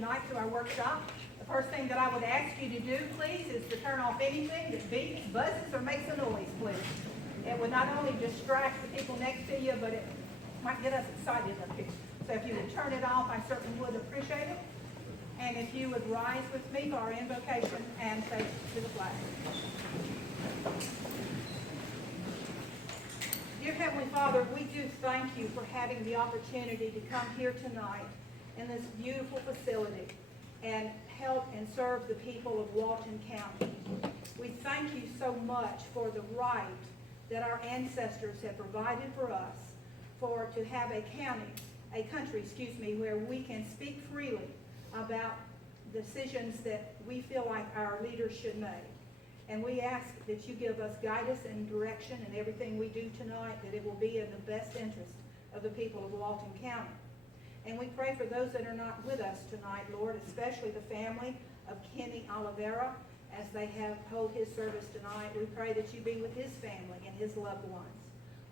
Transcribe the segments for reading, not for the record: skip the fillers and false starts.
tonight to our workshop. The first thing that I would ask you to do, please, is to turn off anything that beeps, buzzes, or makes a noise, please. It would not only distract the people next to you, but it might get us excited up here. So if you would turn it off, I certainly would appreciate it. And if you would rise with me for our invocation and say to the flag. Dear Heavenly Father, we do thank you for having the opportunity to come here tonight in this beautiful facility and help and serve the people of Walton County. We thank you so much for the right that our ancestors have provided for us to have a country, where we can speak freely about decisions that we feel like our leaders should make. And we ask that you give us guidance and direction in everything we do tonight, that it will be in the best interest of the people of Walton County. And we pray for those that are not with us tonight, Lord, especially the family of Kenny Oliveira, as they hold his service tonight. We pray that you be with his family and his loved ones.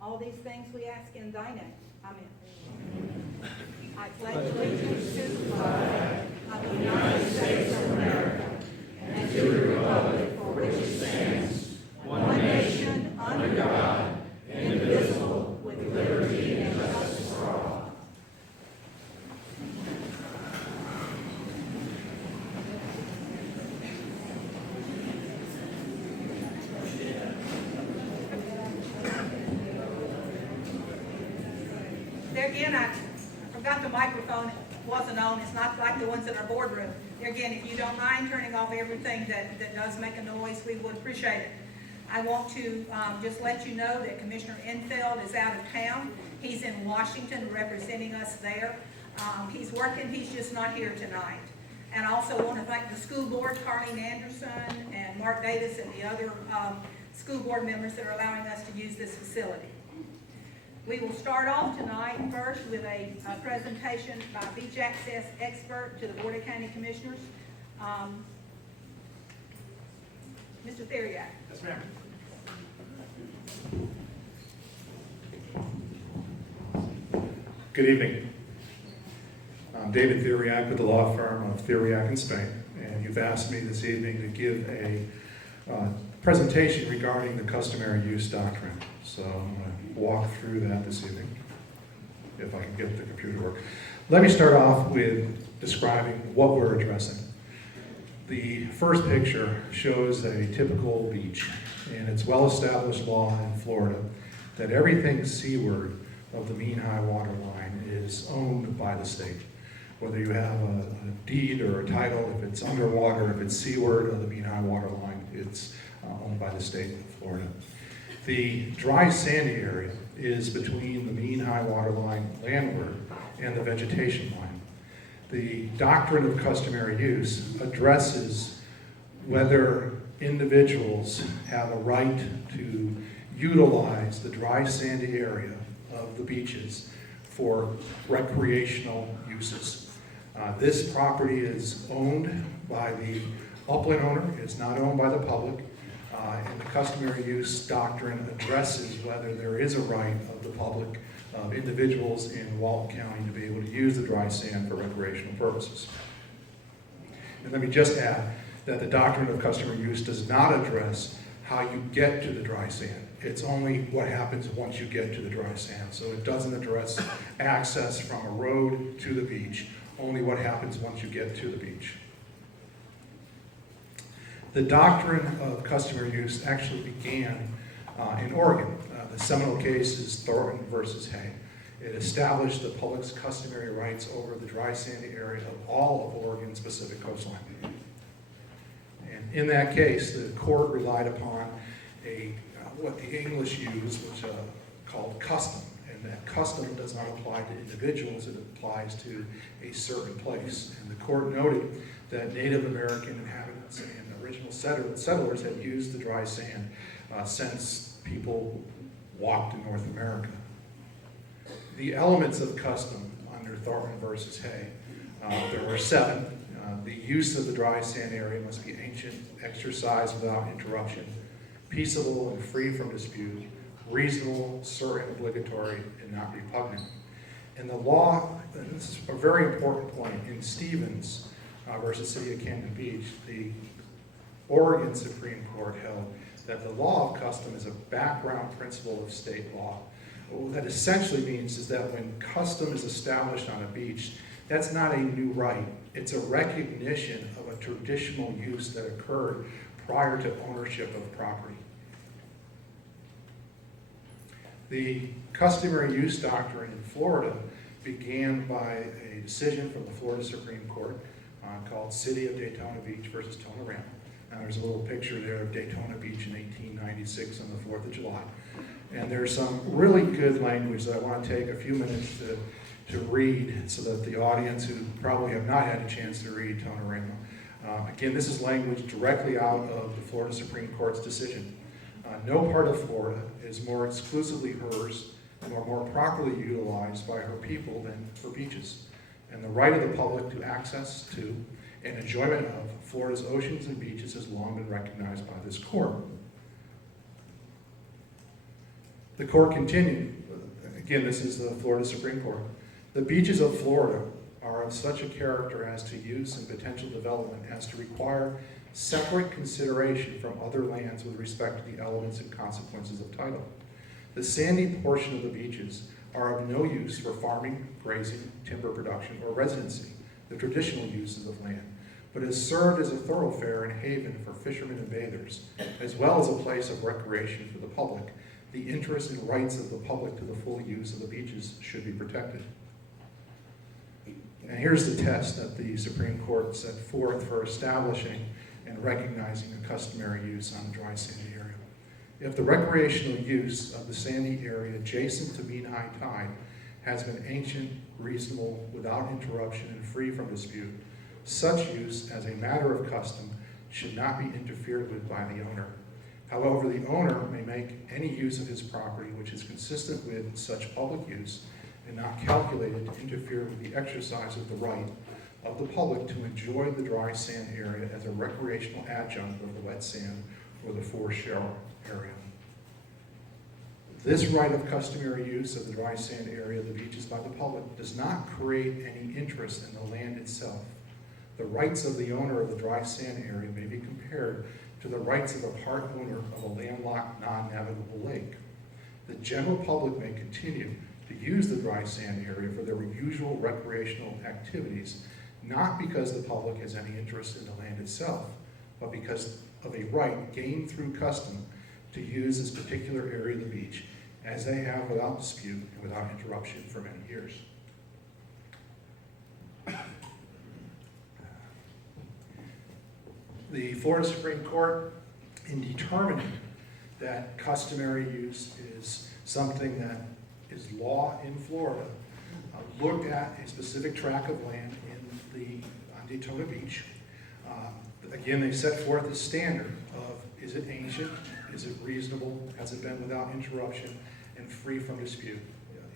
All these things we ask in thy name. Amen. I pledge allegiance to the flag of the United States of America and to the republic for which it stands, one nation, under God, indivisible, with liberty and justice for all. There again, I forgot the microphone. It wasn't on. It's not like the ones in our boardroom. There again, if you don't mind turning off everything that does make a noise, we would appreciate it. I want to just let you know that Commissioner Enfeld is out of town. He's in Washington representing us there. He's working. He's just not here tonight. And I also want to thank the school board, Carlene Anderson and Mark Davis, and the other school board members that are allowing us to use this facility. We will start off tonight first with a presentation by beach access expert to the Board of County Commissioners, Mr. Theriak. Yes, ma'am. Good evening. I'm David Theriak with the law firm of Theriak and Spain, and you've asked me this evening to give a presentation regarding the customary use doctrine. So I'm going to walk through that this evening, if I can get the computer to work. Let me start off with describing what we're addressing. The first picture shows a typical beach, and it's well-established law in Florida that everything seaward of the mean high water line is owned by the state. Whether you have a deed or a title, if it's underwater, if it's seaward of the mean high water line, it's owned by the state of Florida. The dry sandy area is between the mean high water line landward and the vegetation line. The doctrine of customary use addresses whether individuals have a right to utilize the dry sandy area of the beaches for recreational uses. This property is owned by the upland owner. It's not owned by the public. And the customary use doctrine addresses whether there is a right of the public, of individuals in Walton County, to be able to use the dry sand for recreational purposes. And let me just add that the doctrine of customary use does not address how you get to the dry sand. It's only what happens once you get to the dry sand. So it doesn't address access from a road to the beach, only what happens once you get to the beach. The doctrine of customary use actually began in Oregon. The seminal case is Thornton versus Hay. It established the public's customary rights over the dry sandy area of all of Oregon's Pacific coastline. And in that case, the court relied upon what the English use, which called custom. And that custom does not apply to individuals, it applies to a certain place. And the court noted that Native American inhabitants and original settlers had used the dry sand since people walked in North America. The elements of custom under Thornton versus Hay, there were 7. The use of the dry sand area must be ancient, exercised without interruption, peaceable and free from dispute, reasonable, certain, obligatory, and not repugnant. And the law, and this is a very important point, in Stevens versus City of Camden Beach, the Oregon Supreme Court held that the law of custom is a background principle of state law. What that essentially means is that when custom is established on a beach, that's not a new right. It's a recognition of a traditional use that occurred prior to ownership of property. The customary use doctrine in Florida began by a decision from the Florida Supreme Court called City of Daytona Beach versus Tonarama. Now there's a little picture there of Daytona Beach in 1896 on the 4th of July. And there's some really good language that I want to take a few minutes to read so that the audience who probably have not had a chance to read Tonarama. Again, this is language directly out of the Florida Supreme Court's decision. No part of Florida is more exclusively hers nor more properly utilized by her people than her beaches. And the right of the public to access to and enjoyment of Florida's oceans and beaches has long been recognized by this court. The court continued. Again, this is the Florida Supreme Court. The beaches of Florida are of such a character as to use and potential development as to require separate consideration from other lands with respect to the elements and consequences of title. The sandy portion of the beaches are of no use for farming, grazing, timber production, or residency, the traditional uses of land, but has served as a thoroughfare and haven for fishermen and bathers, as well as a place of recreation for the public. The interests and rights of the public to the full use of the beaches should be protected. And here's the test that the Supreme Court set forth for establishing and recognizing a customary use on the dry sandy area. If the recreational use of the sandy area adjacent to mean high tide has been ancient, reasonable, without interruption, and free from dispute, Such use, as a matter of custom, should not be interfered with by the owner. However, the owner may make any use of his property which is consistent with such public use and not calculated to interfere with the exercise of the right of the public to enjoy the dry sand area as a recreational adjunct of the wet sand or the foreshore area. This right of customary use of the dry sand area of the beaches by the public does not create any interest in the land itself. The rights of the owner of the dry sand area may be compared to the rights of a part owner of a landlocked, non-navigable lake. The general public may continue to use the dry sand area for their usual recreational activities, not because the public has any interest in the land itself, but because of a right gained through custom to use this particular area of the beach, as they have without dispute and without interruption for many years. The Florida Supreme Court, in determining that customary use is something that is law in Florida, looked at a specific tract of land on Daytona Beach. Again, they set forth a standard of, is it ancient, is it reasonable, has it been without interruption, and free from dispute.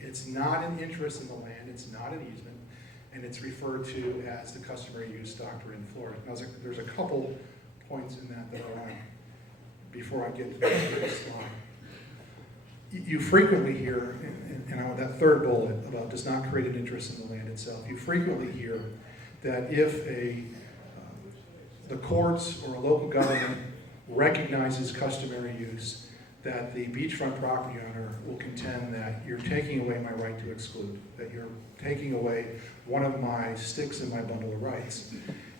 It's not an interest in the land, it's not an easement, and it's referred to as the customary use doctrine in Florida. Now, there's a couple points in that I want to, before I get to this slide. You frequently hear, and that third bullet about does not create an interest in the land itself, you frequently hear that if the courts or a local government recognizes customary use, that the beachfront property owner will contend that you're taking away my right to exclude, that you're taking away one of my sticks in my bundle of rights.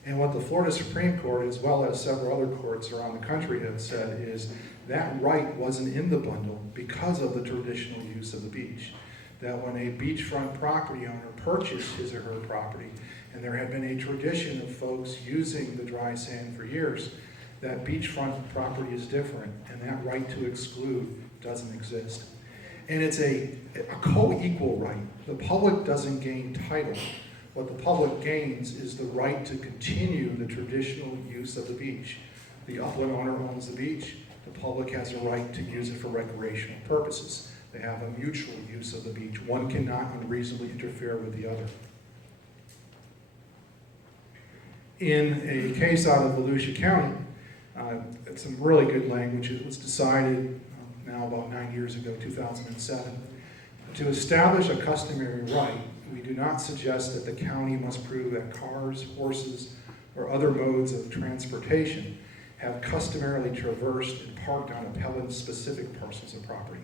And what the Florida Supreme Court, as well as several other courts around the country, have said is that right wasn't in the bundle because of the traditional use of the beach. That when a beachfront property owner purchased his or her property, and there had been a tradition of folks using the dry sand for years, that beachfront property is different, and that right to exclude doesn't exist. And it's a co-equal right. The public doesn't gain title. What the public gains is the right to continue the traditional use of the beach. The upland owner owns the beach. The public has a right to use it for recreational purposes. They have a mutual use of the beach. One cannot unreasonably interfere with the other. In a case out of Volusia County, it's some really good language. It was decided now about 9 years ago, 2007. To establish a customary right, we do not suggest that the county must prove that cars, horses, or other modes of transportation have customarily traversed and parked on appellant's specific parcels of property.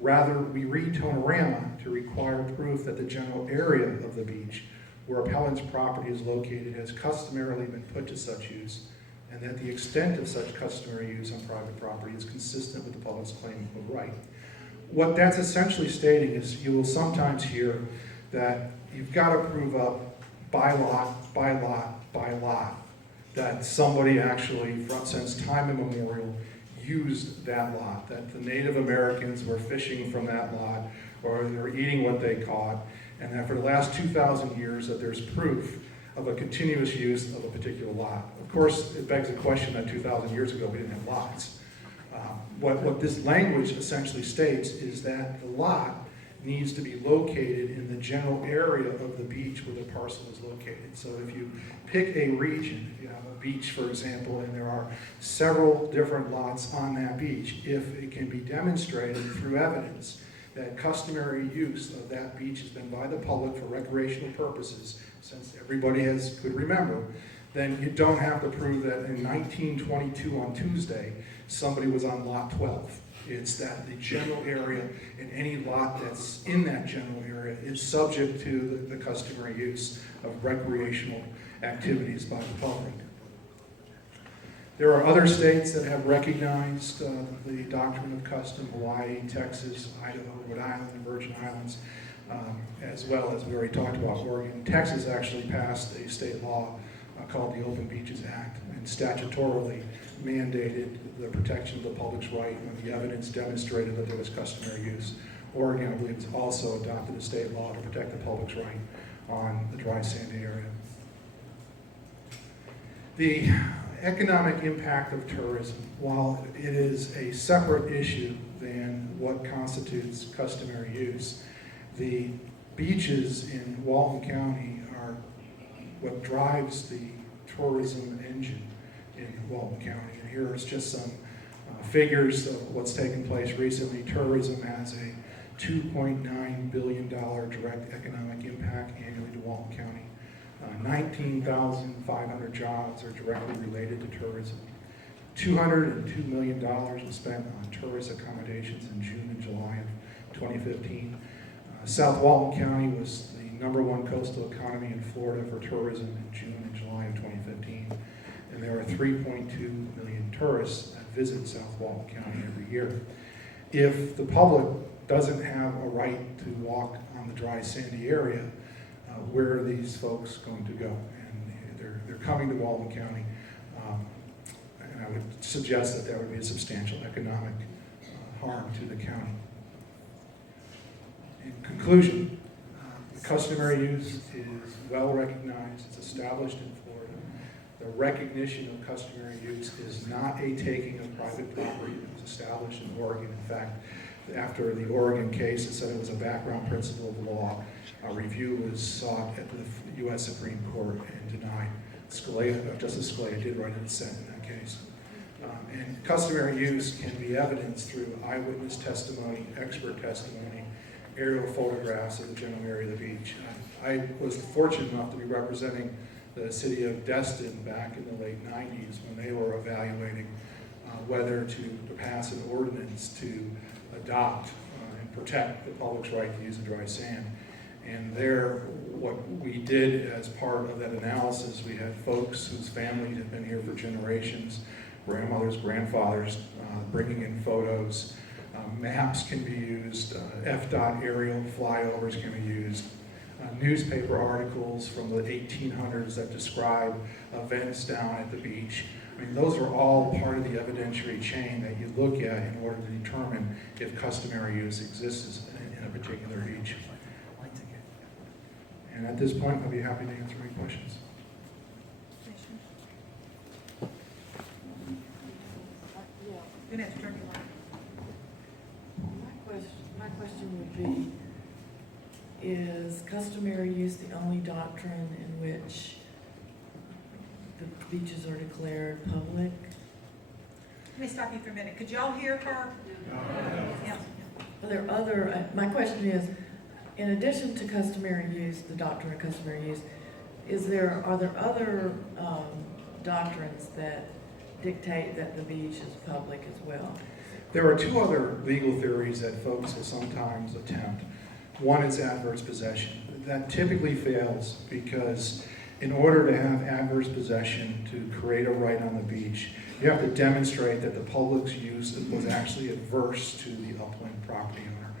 Rather, we read Tonorama to require proof that the general area of the beach where appellant's property is located has customarily been put to such use, and that the extent of such customary use on private property is consistent with the public's claim of right. What that's essentially stating is you will sometimes hear that you've got to prove up by lot, by lot, by lot, that somebody actually, since time immemorial, used that lot, that the Native Americans were fishing from that lot, or they were eating what they caught, and that for the last 2,000 years that there's proof of a continuous use of a particular lot. Of course, it begs the question that 2,000 years ago we didn't have lots. What this language essentially states is that the lot needs to be located in the general area of the beach where the parcel is located. So if you pick a region, if you have a beach, for example, and there are several different lots on that beach, if it can be demonstrated through evidence that customary use of that beach has been by the public for recreational purposes, since everybody could remember, then you don't have to prove that in 1922 on Tuesday, somebody was on lot 12. It's that the general area and any lot that's in that general area is subject to the customary use of recreational activities by the public. There are other states that have recognized the doctrine of custom: Hawaii, Texas, Idaho, Rhode Island, and Virgin Islands, as well as we already talked about Oregon. Texas actually passed a state law called the Open Beaches Act, and statutorily mandated the protection of the public's right when the evidence demonstrated that there was customary use. Oregon, I believe, has also adopted a state law to protect the public's right on the dry sandy area. The economic impact of tourism, while it is a separate issue than what constitutes customary use, the beaches in Walton County are what drives the tourism engine in Walton County. And here is just some figures of what's taken place recently. Tourism has a $2.9 billion direct economic impact annually to Walton County. 19,500 jobs are directly related to tourism. $202 million was spent on tourist accommodations in June and July of 2015. South Walton County was the #1 coastal economy in Florida for tourism in June and July of 2015. And there are 3.2 million tourists that visit South Walton County every year. If the public doesn't have a right to walk on the dry, sandy area, where are these folks going to go? And they're coming to Walton County, and I would suggest that there would be a substantial economic harm to the county. In conclusion, customary use is well recognized, it's established in Florida. The recognition of customary use is not a taking of private property. It was established in Oregon. In fact, after the Oregon case, it said it was a background principle of the law. A review was sought at the U.S. Supreme Court and denied. Justice Scalia did write a dissent in that case. And customary use can be evidenced through eyewitness testimony, expert testimony, aerial photographs of the general area of the beach. I was fortunate enough to be representing the city of Destin back in the late 90s when they were evaluating whether to pass an ordinance to adopt and protect the public's right to use the dry sand. And there, what we did as part of that analysis, we had folks whose families had been here for generations, grandmothers, grandfathers, bringing in photos. Maps can be used, FDOT aerial flyovers can be used, newspaper articles from the 1800s that describe events down at the beach. I mean, those are all part of the evidentiary chain that you look at in order to determine if customary use exists in a particular beach. And at this point, I'll be happy to answer any questions. Good after turn your light. My question would be, is customary use the only doctrine in which the beaches are declared public? Let me stop you for a minute. Could y'all hear her? Yeah. Are there other, my question is, in addition to customary use, the doctrine of customary use, are there other doctrines that dictate that the beach is public as well? There are two other legal theories that folks will sometimes attempt. One is adverse possession. That typically fails because in order to have adverse possession to create a right on the beach, you have to demonstrate that the public's use was actually adverse to the upland property owner,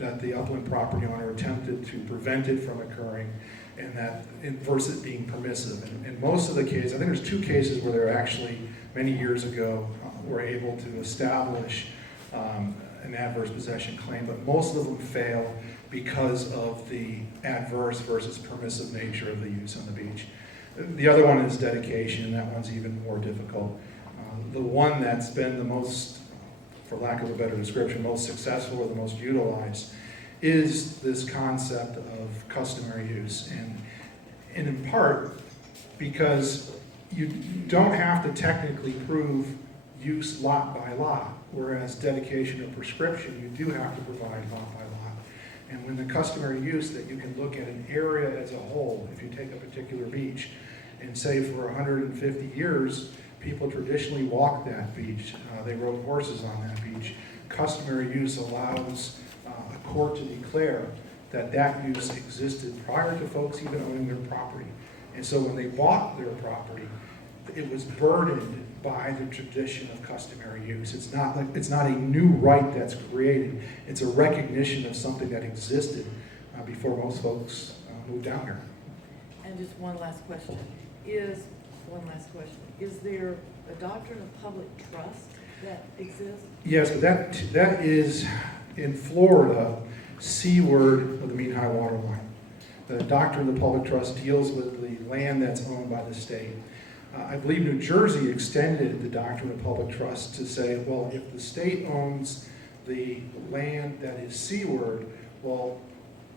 that the upland property owner attempted to prevent it from occurring, and that versus being permissive. And most of the cases, I think there's two cases where they're actually, many years ago, were able to establish an adverse possession claim, but most of them fail because of the adverse versus permissive nature of the use on the beach. The other one is dedication, and that one's even more difficult. The one that's been the most, for lack of a better description, most successful or the most utilized is this concept of customary use. And in part because you don't have to technically prove use lot by lot, whereas dedication or prescription, you do have to provide lot by lot. And when the customary use, that you can look at an area as a whole, if you take a particular beach, and say for 150 years, people traditionally walked that beach, they rode horses on that beach. Customary use allows a court to declare that that use existed prior to folks even owning their property. And so when they bought their property, it was burdened by the tradition of customary use. It's not a new right that's created. It's a recognition of something that existed before most folks moved down here. And just one last question. Is there a doctrine of public trust that exists? Yes, but that is, in Florida, seaward of the mean high water line. The doctrine of the public trust deals with the land that's owned by the state. I believe New Jersey extended the doctrine of public trust to say, well, if the state owns the land that is seaward, well,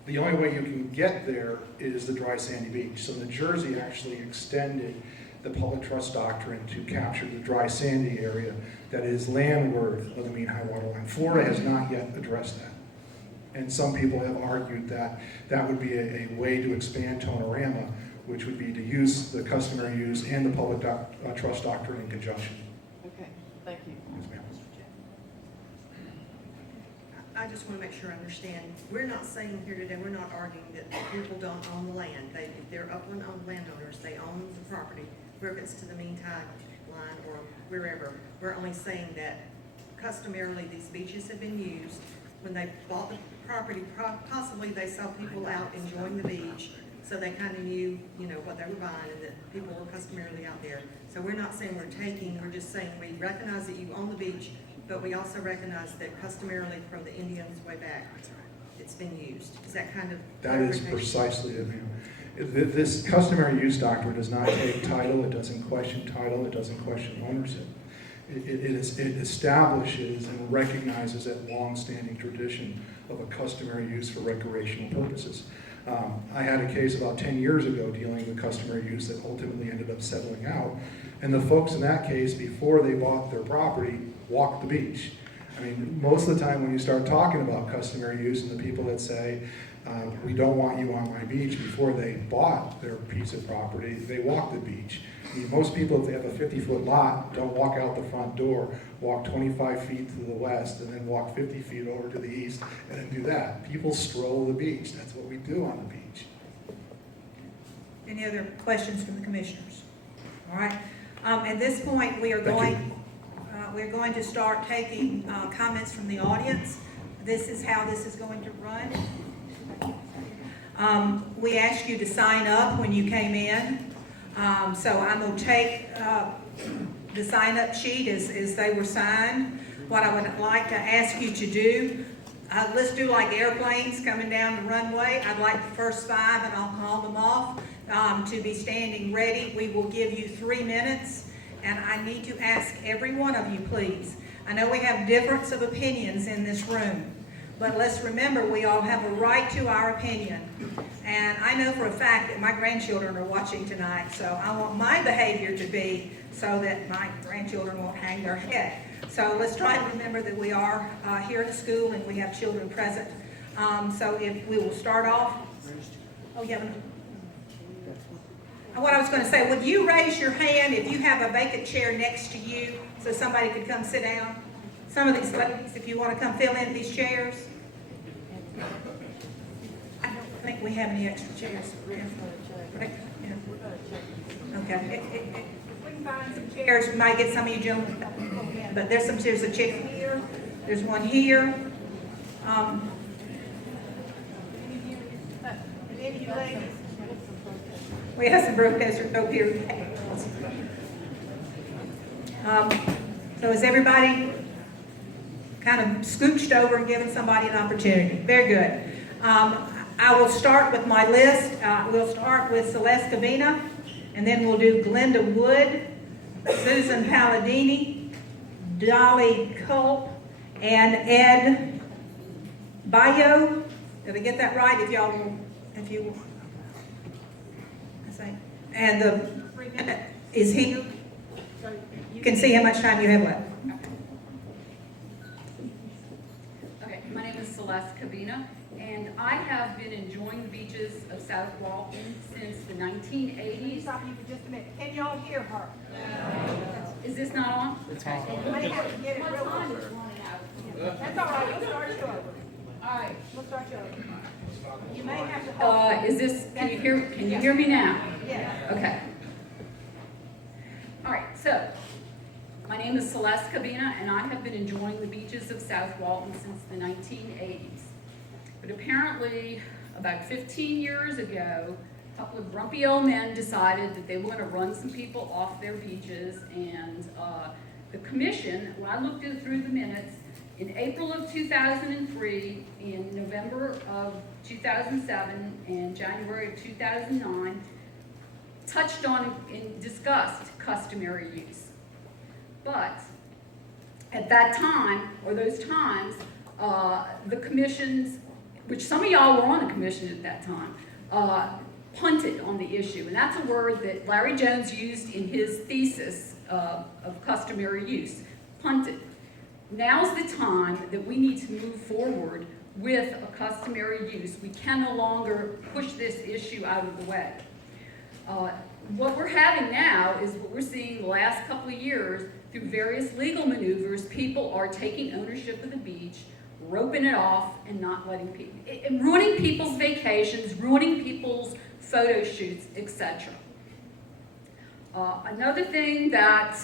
the only way you can get there is the dry sandy beach. So New Jersey actually extended the public trust doctrine to capture the dry sandy area that is landward of the mean high water line. Florida has not yet addressed that. And some people have argued that that would be a way to expand Tonorama, which would be to use the customary use and the public trust doctrine in conjunction. Okay, thank you. Yes, ma'am. I just want to make sure I understand. We're not saying here today, we're not arguing that people don't own the land. If they're upland-owned landowners, they own the property, whether it's to the mean tide line or wherever. We're only saying that customarily these beaches have been used. When they bought the property, possibly they saw people out enjoying the beach, so they kind of knew, what they were buying and that people were customarily out there. So we're not saying we're taking, we're just saying we recognize that you own the beach, but we also recognize that customarily from the Indians way back, it's been used. Is that kind of? That is precisely it, ma'am. This customary use doctrine does not take title, it doesn't question title, it doesn't question ownership. It establishes and recognizes that long-standing tradition of a customary use for recreational purposes. I had a case about 10 years ago dealing with customary use that ultimately ended up settling out. And the folks in that case, before they bought their property, walked the beach. I mean, most of the time when you start talking about customary use and the people that say, we don't want you on my beach, before they bought their piece of property, they walk the beach. I mean, most people, if they have a 50-foot lot, don't walk out the front door, walk 25 feet to the west, and then walk 50 feet over to the east, and then do that. People stroll the beach. That's what we do on the beach. Any other questions from the commissioners? All right. At this point, we're going to start taking comments from the audience. This is how this is going to run. We asked you to sign up when you came in. So I'm going to take the sign-up sheet as they were signed. What I would like to ask you to do, let's do like airplanes coming down the runway. I'd like the first 5, and I'll call them off, to be standing ready. We will give you 3 minutes, and I need to ask every one of you, please. I know we have difference of opinions in this room, but let's remember we all have a right to our opinion. And I know for a fact that my grandchildren are watching tonight, so I want my behavior to be so that my grandchildren won't hang their head. So let's try to remember that we are here at the school and we have children present. So if we will start off. Oh, yeah. What I was going to say, would you raise your hand if you have a vacant chair next to you so somebody could come sit down? Some of these ladies, if you want to come fill in these chairs. I don't think we have any extra chairs. Okay. If we can find some chairs, we might get some of you gentlemen. But there's a chair here. There's one here. Any of you ladies? We have some protesters over here. So is everybody kind of scooched over and giving somebody an opportunity? Very good. I will start with my list. We'll start with Celeste Cavina, and then we'll do Glenda Wood, Susan Palladini, Dolly Culp, and Ed Bayo. Did I get that right? If you will. And the 3 minute is here. You can see how much time you have left. Okay, my name is Celeste Cavina, and I have been enjoying the beaches of South Walton since the 1980s. Stop you for just a minute. Can y'all hear her? Is this not on? You may have to get it real Time close. is running out. That's all right. We'll start you over. All right. We'll start you over. You may have to hold. Is this? Can you hear me now? Yes. Okay. All right. So, my name is Celeste Cavina, and I have been enjoying the beaches of South Walton since the 1980s. But apparently, about 15 years ago, a couple of grumpy old men decided that they were going to run some people off their beaches, and the commission, when I looked through the minutes, in April of 2003, in November of 2007, and January of 2009, touched on and discussed customary use. But at that time, or those times, the commissions, which some of y'all were on the commission at that time, punted on the issue. And that's a word that Larry Jones used in his thesis of customary use, punted. Now's the time that we need to move forward with a customary use. We can no longer push this issue out of the way. What we're having now is what we're seeing the last couple of years through various legal maneuvers. People are taking ownership of the beach, roping it off, and not letting people, ruining people's vacations, ruining people's photo shoots, etc. Another thing that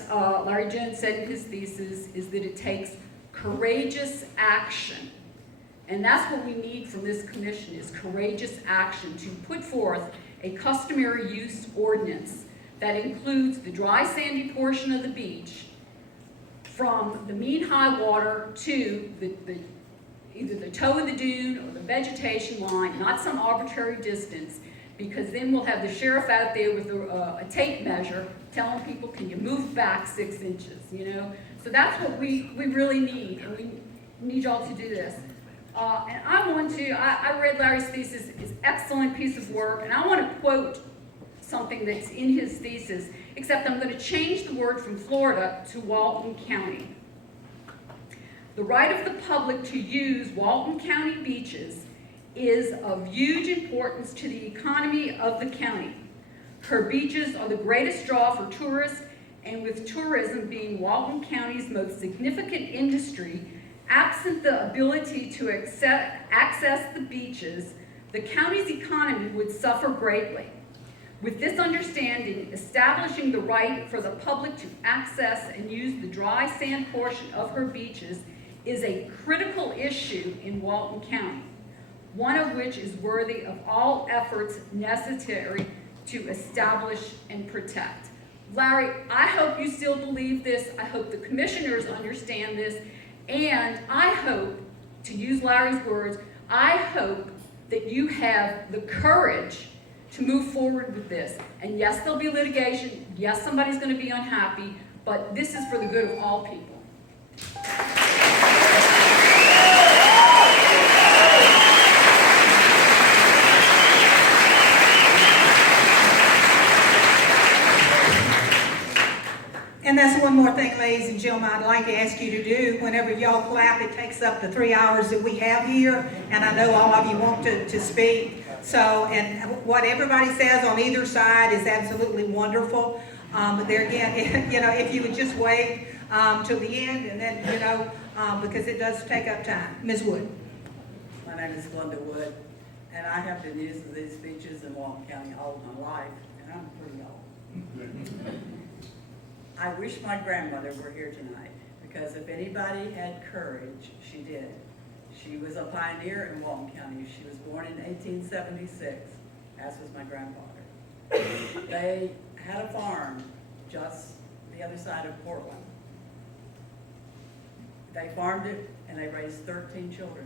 Larry Jones said in his thesis is that it takes courageous action. And that's what we need from this commission, is courageous action to put forth a customary use ordinance that includes the dry sandy portion of the beach from the mean high water to either the toe of the dune or the vegetation line, not some arbitrary distance, because then we'll have the sheriff out there with a tape measure telling people, can you move back 6 inches, you know? So that's what we really need, and we need y'all to do this. And I read Larry's thesis, it's an excellent piece of work, and I want to quote something that's in his thesis, except I'm going to change the word from Florida to Walton County. The right of the public to use Walton County beaches is of huge importance to the economy of the county. Her beaches are the greatest draw for tourists, and with tourism being Walton County's most significant industry, absent the ability to access the beaches, the county's economy would suffer greatly. With this understanding, establishing the right for the public to access and use the dry sand portion of her beaches is a critical issue in Walton County, one of which is worthy of all efforts necessary to establish and protect. Larry, I hope you still believe this. I hope the commissioners understand this. And I hope, to use Larry's words, I hope that you have the courage to move forward with this. And yes, there'll be litigation. Yes, somebody's going to be unhappy, but this is for the good of all people. And that's one more thing, ladies and gentlemen, I'd like to ask you to do. Whenever y'all clap, it takes up the 3 hours that we have here, and I know all of you want to speak. So, and what everybody says on either side is absolutely wonderful. But there again, you know, if you would just wait till the end, and then, you know, because it does take up time. Ms. Wood. My name is Glenda Wood, and I have been using these beaches in Walton County all my life, and I'm pretty old. I wish my grandmother were here tonight, because if anybody had courage, she did. She was a pioneer in Walton County. She was born in 1876, as was my grandfather. They had a farm just the other side of Portland. They farmed it, and they raised 13 children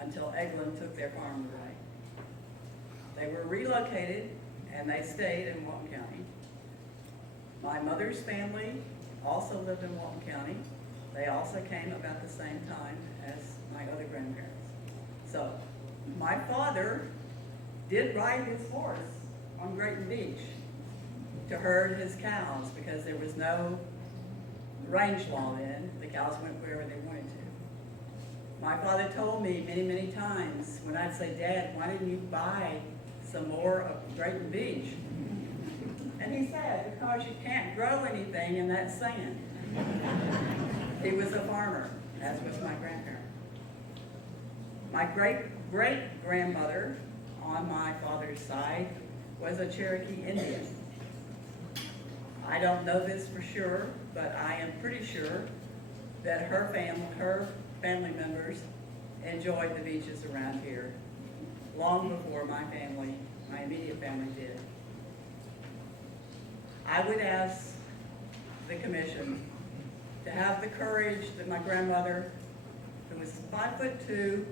until Eglin took their farm away. They were relocated, and they stayed in Walton County. My mother's family also lived in Walton County. They also came about the same time as my other grandparents. So my father did ride his horse on Grayton Beach to herd his cows, because there was no range law then. The cows went wherever they wanted to. My father told me many, many times when I'd say, Dad, why didn't you buy some more of Grayton Beach? And he said, because you can't grow anything in that sand. He was a farmer, as was my grandparent. My great-great-grandmother on my father's side was a Cherokee Indian. I don't know this for sure, but I am pretty sure that her family members enjoyed the beaches around here long before my immediate family did. I would ask the commission to have the courage that my grandmother, who was 5'2",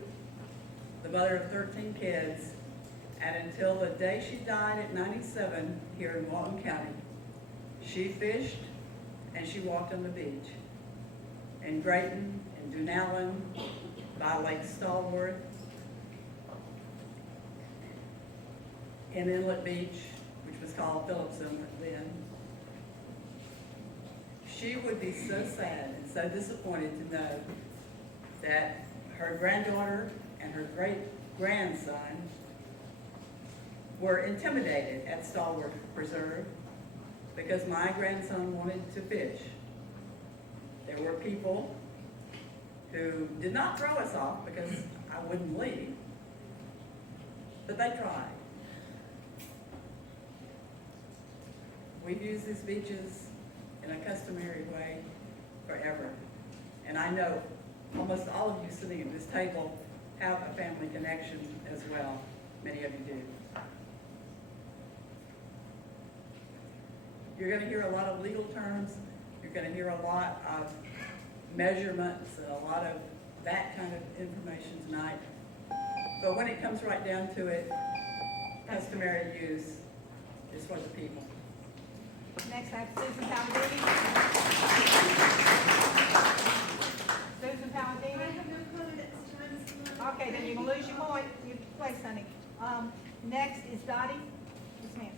the mother of 13 kids, and until the day she died at 97 here in Walton County, She fished and she walked on the beach. In Drayton, in Dunallen, by Lake Stallworth, in Inlet Beach, which was called Phillips Inlet then. She would be so sad and so disappointed to know that her granddaughter and her great-grandson were intimidated at Stallworth Preserve because my grandson wanted to fish. There were people who did not throw us off because I wouldn't leave, but they tried. We've used these beaches in a customary way forever. And I know almost all of you sitting at this table have a family connection as well. Many of you do. You're going to hear a lot of legal terms. You're going to hear a lot of measurements and a lot of that kind of information tonight. But when it comes right down to it, customary use is for the people. Next, I have Susan Palladini. Susan Palladini. I have no comment at this time, Mr. Lund. Okay, then you can lose your point, your place, honey. Next is Dottie. Yes, ma'am.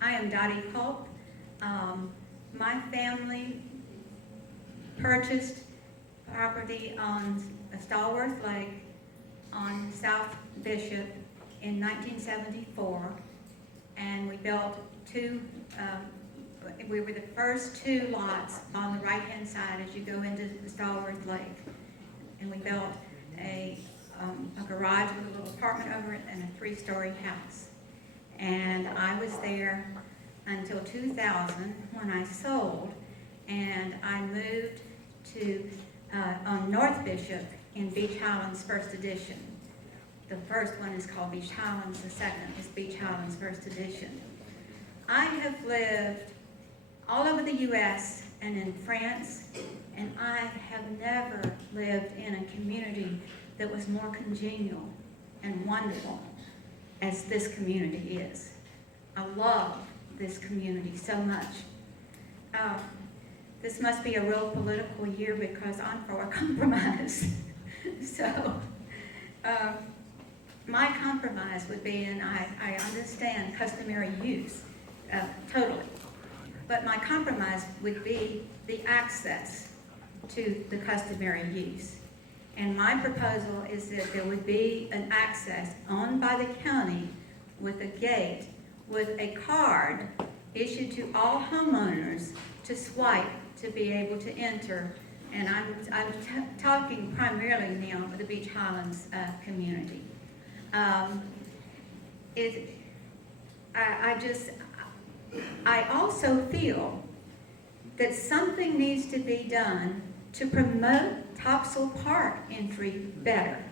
I am Dottie Culp. My family purchased property on Stallworth Lake on South Bishop in 1974, and we built we were the first two lots on the right-hand side as you go into the Stallworth Lake. And we built a garage with a little apartment over it and a 3-story house. And I was there until 2000 when I sold, and I moved to on North Bishop in Beach Highlands First Edition. The first one is called Beach Highlands, the second is Beach Highlands First Edition. I have lived all over the U.S. and in France, and I have never lived in a community that was more congenial and wonderful as this community is. I love this community so much. This must be a real political year because I'm for a compromise. So, my compromise would be, and I understand customary use, totally. But my compromise would be the access to the customary use. And my proposal is that there would be an access owned by the county with a gate, with a card issued to all homeowners to swipe to be able to enter. And I'm talking primarily now with the Beach Highlands community. I also feel that something needs to be done to promote Topsail Park entry better.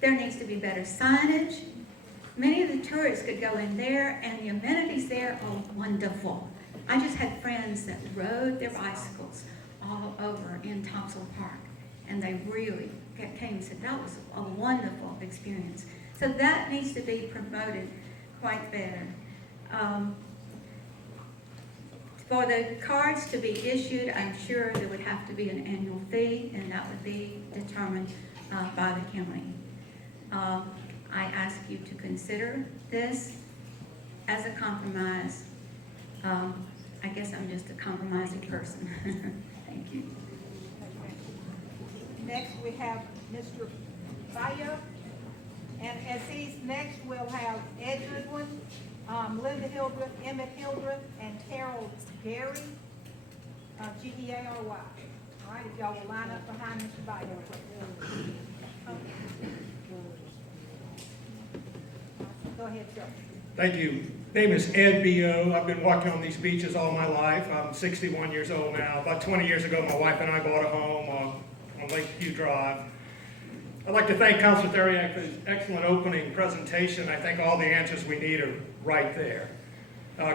There needs to be better signage. Many of the tourists could go in there, and the amenities there are wonderful. I just had friends that rode their bicycles all over in Topsail Park, and they really came and said that was a wonderful experience. So that needs to be promoted quite better. For the cards to be issued, I'm sure there would have to be an annual fee, and that would be determined by the county. I ask you to consider this as a compromise. I guess I'm just a compromising person. Thank you. Next, we have Mr. Bayo. And as he's next, we'll have Ed Goodwin, Linda Hildreth, Emmett Hildreth, and Carol Gary, G-E-A-R-Y. All right, if y'all will line up behind Mr. Bayo. Go ahead, sir. Thank you. Name is Ed B.O. I've been walking on these beaches all my life. I'm 61 years old now. About 20 years ago, my wife and I bought a home on Lakeview Drive. I'd like to thank Councilor Theriak for his excellent opening presentation. I think all the answers we need are right there.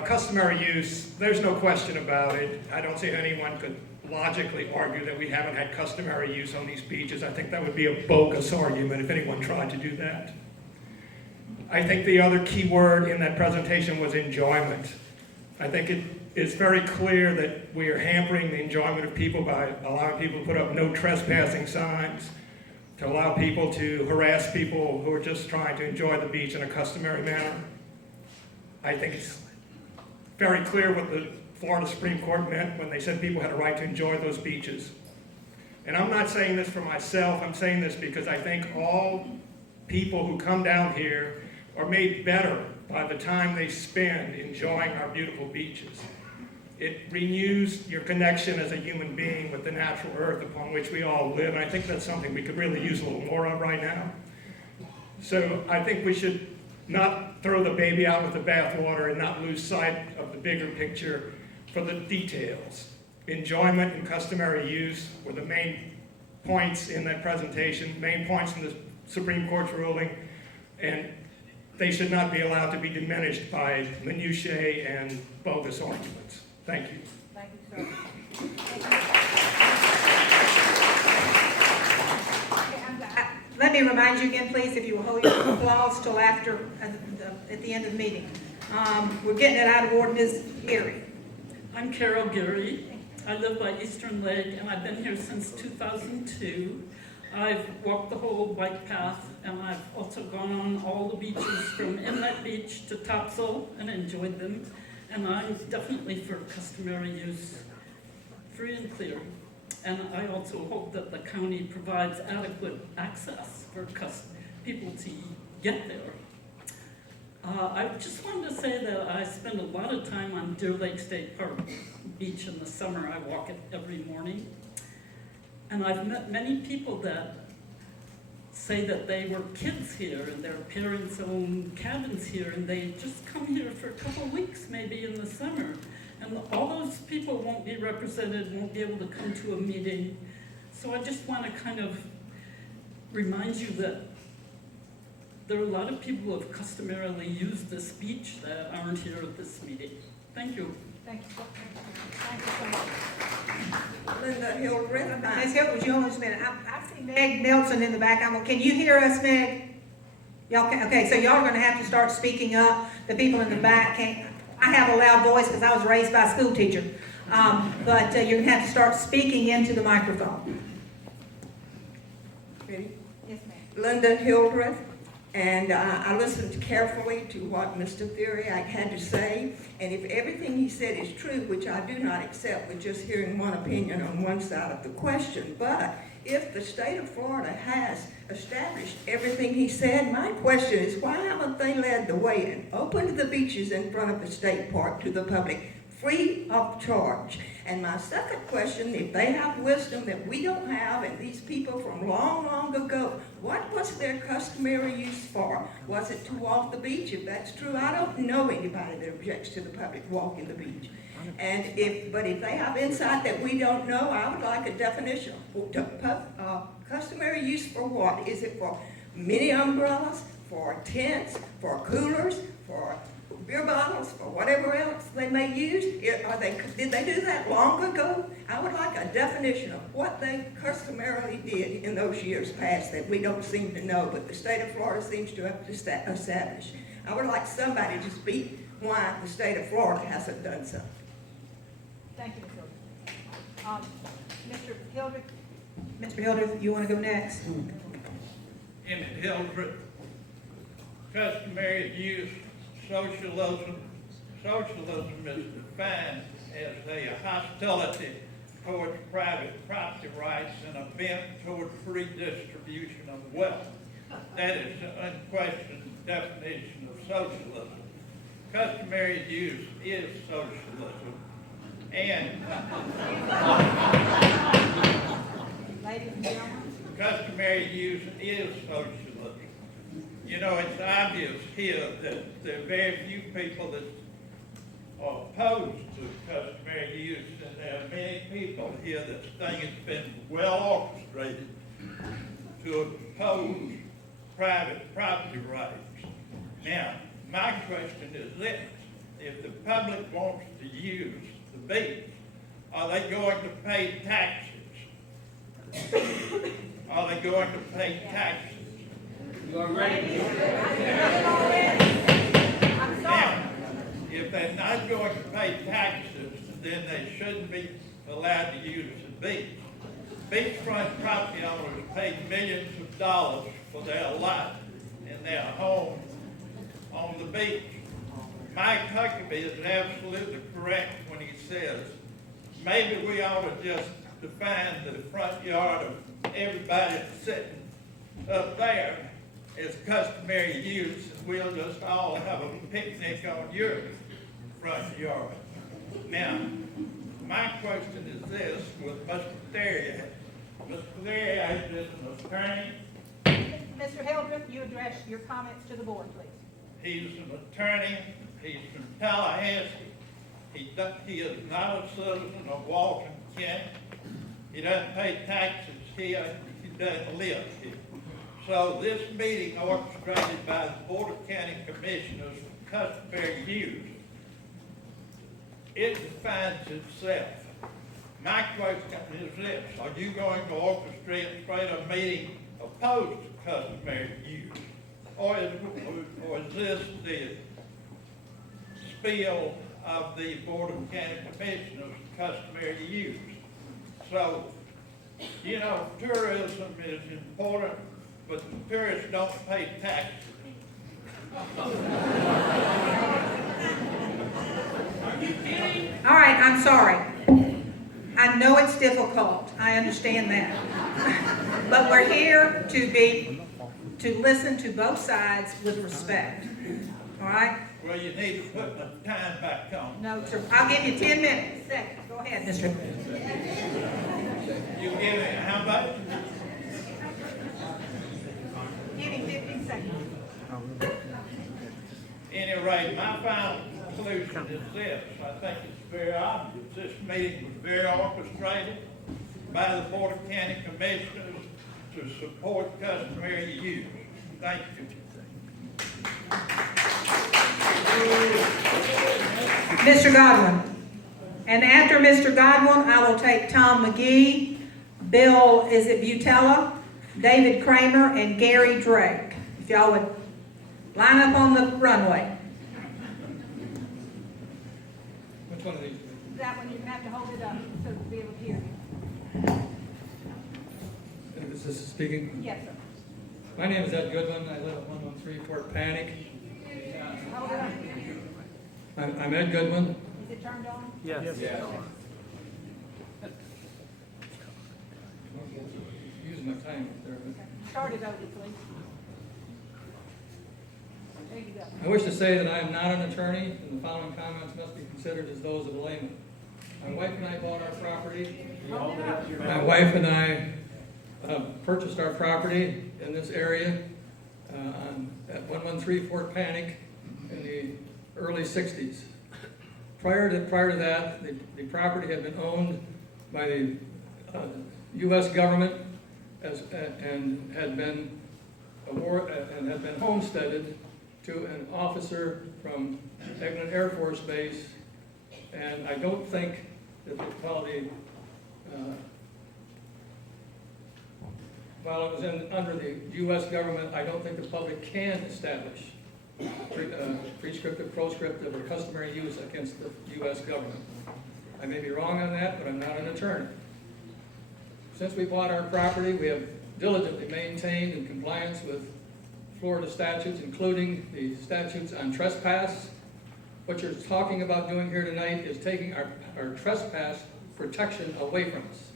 Customary use, there's no question about it. I don't see how anyone could logically argue that we haven't had customary use on these beaches. I think that would be a bogus argument if anyone tried to do that. I think the other key word in that presentation was enjoyment. I think it is very clear that we are hampering the enjoyment of people by allowing people to put up no trespassing signs, to allow people to harass people who are just trying to enjoy the beach in a customary manner. I think it's very clear what the Florida Supreme Court meant when they said people had a right to enjoy those beaches. And I'm not saying this for myself, I'm saying this because I think all people who come down here are made better by the time they spend enjoying our beautiful beaches. It renews your connection as a human being with the natural earth upon which we all live, and I think that's something we could really use a little more of right now. So I think we should not throw the baby out with the bathwater and not lose sight of the bigger picture for the details. Enjoyment and customary use were the main points in that presentation, main points in the Supreme Court's ruling, and they should not be allowed to be diminished by minutiae and bogus arguments. Thank you. Thank you, sir. Let me remind you again, please, if you will hold your applause till after, at the end of the meeting. We're getting it out of order, Ms. Geary. I'm Carol Geary. I live by Eastern Lake, and I've been here since 2002. I've walked the whole bike path, and I've also gone on all the beaches from Inlet Beach to Topsail and enjoyed them. And I'm definitely for customary use, free and clear. And I also hope that the county provides adequate access for people to get there. I just wanted to say that I spend a lot of time on Deer Lake State Park Beach in the summer. I walk it every morning. And I've met many people that say that they were kids here and their parents own cabins here and they just come here for a couple of weeks maybe in the summer. And all those people won't be represented, won't be able to come to a meeting. So I just want to kind of remind you that there are a lot of people who have customarily used this beach that aren't here at this meeting. Thank you. Thank you, sir. Thank you so much. Linda Hildreth. Ms. Hill, would you hold just a minute? I see Meg Nelson in the back. Can you hear us, Meg? Y'all can, okay, so y'all are gonna have to start speaking up. The people in the back can't. I have a loud voice because I was raised by a school teacher. But you're gonna have to start speaking into the microphone. Ready? Yes, ma'am. Linda Hildreth, and I listened carefully to what Mr. Theriak had to say, and if everything he said is true, which I do not accept with just hearing one opinion on one side of the question, but if the state of Florida has established everything he said, my question is why haven't they led the way and opened the beaches in front of the state park to the public free of charge? And my second question, if they have wisdom that we don't have, and these people from long, long ago, what was their customary use for? Was it to walk the beach? If that's true, I don't know anybody that objects to the public walking the beach. And if they have insight that we don't know, I would like a definition. Customary use for what? Is it for mini umbrellas, for tents, for coolers, for beer bottles, for whatever else they may use? Did they do that long ago? I would like a definition of what they customarily did in those years past that we don't seem to know, but the state of Florida seems to have established. I would like somebody to speak why the state of Florida hasn't done so. Thank you, Ms. Hildreth. Mr. Hildreth? Mr. Hildreth, you wanna go next? Emmett Hildreth, customary use, socialism. Socialism is defined as a hostility towards private property rights and a bent toward free distribution of wealth. That is the unquestioned definition of socialism. Customary use is socialism. And Ladies and gentlemen. customary use is socialism. You know, it's obvious here that there are very few people that are opposed to customary use, and there are many people here that think it's been well orchestrated to oppose private property rights. Now, my question is this: if the public wants to use the beach, are they going to pay taxes? Are they going to pay taxes? I'm sorry. Now, if they're not going to pay taxes, then they shouldn't be allowed to use the beach. Beachfront property owners pay millions of dollars for their lot and their home on the beach. Mike Huckabee is absolutely correct when he says, maybe we ought to just define the front yard of everybody sitting up there as customary use, and we'll just all have a picnic on your front yard. Now, my question is this with Mr. Theriak. Mr. Theriak is an attorney. Mr. Hildreth, you address your comments to the board, please. He's an attorney. He's from Tallahassee. He is not a citizen of Walton County. He doesn't pay taxes here. He doesn't live here. So this meeting orchestrated by the Board of County Commissioners for customary use, it defines itself. My question is this: are you going to orchestrate a meeting opposed to customary use? Or is this the spiel of the Board of County Commissioners customary use? So, you know, tourism is important, but the tourists don't pay taxes. All right, I'm sorry. I know it's difficult, I understand that. But we're here to listen to both sides with respect, all right? Well, you need to put the time back on. No, sir, I'll give you 10 minutes. Seconds. Go ahead, Mr. You give me, how much? Give him 15 seconds. Any rate, my final conclusion is this: I think it's very obvious. This meeting was very orchestrated by the Board of County Commissioners to support customary use. Thank you. Mr. Godwin. And after Mr. Godwin, I will take Tom McGee, Bill, is it Butella, David Kramer, and Gary Drake. If y'all would line up on the runway. Which one of these? That one, you're gonna have to hold it up so we'll be able to hear you. Is this speaking? Yes, sir. My name is Ed Goodwin. I live at 113 Fort Panic. Hold it up. I'm Ed Goodwin. Is it turned on? Yes. Using my time up there. Start it over, please. There you go. I wish to say that I am not an attorney, and the following comments must be considered as those of a layman. My wife and I bought our property. Hold it up. My wife and I purchased our property in this area at 113 Fort Panic in the early 60s. Prior to that, the property had been owned by the U.S. government and had been homesteaded to an officer from Eglin Air Force Base, and I don't think that while it was under the U.S. government, I don't think the public can establish prescriptive, proscriptive, or customary use against the U.S. government. I may be wrong on that, but I'm not an attorney. Since we bought our property, we have diligently maintained in compliance with Florida statutes, including the statutes on trespass. What you're talking about doing here tonight is taking our trespass protection away from us.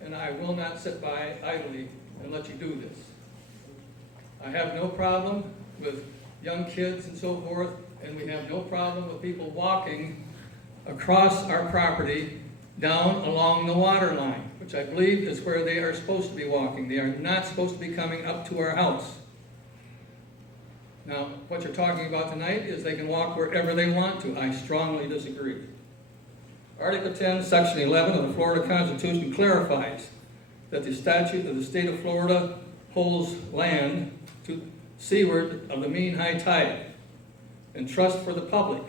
And I will not sit by idly and let you do this. I have no problem with young kids and so forth, and we have no problem with people walking across our property down along the water line, which I believe is where they are supposed to be walking. They are not supposed to be coming up to our house. Now, what you're talking about tonight is they can walk wherever they want to. I strongly disagree. Article 10, Section 11 of the Florida Constitution clarifies that the statute of the state of Florida holds land to seaward of the mean high tide and trust for the public.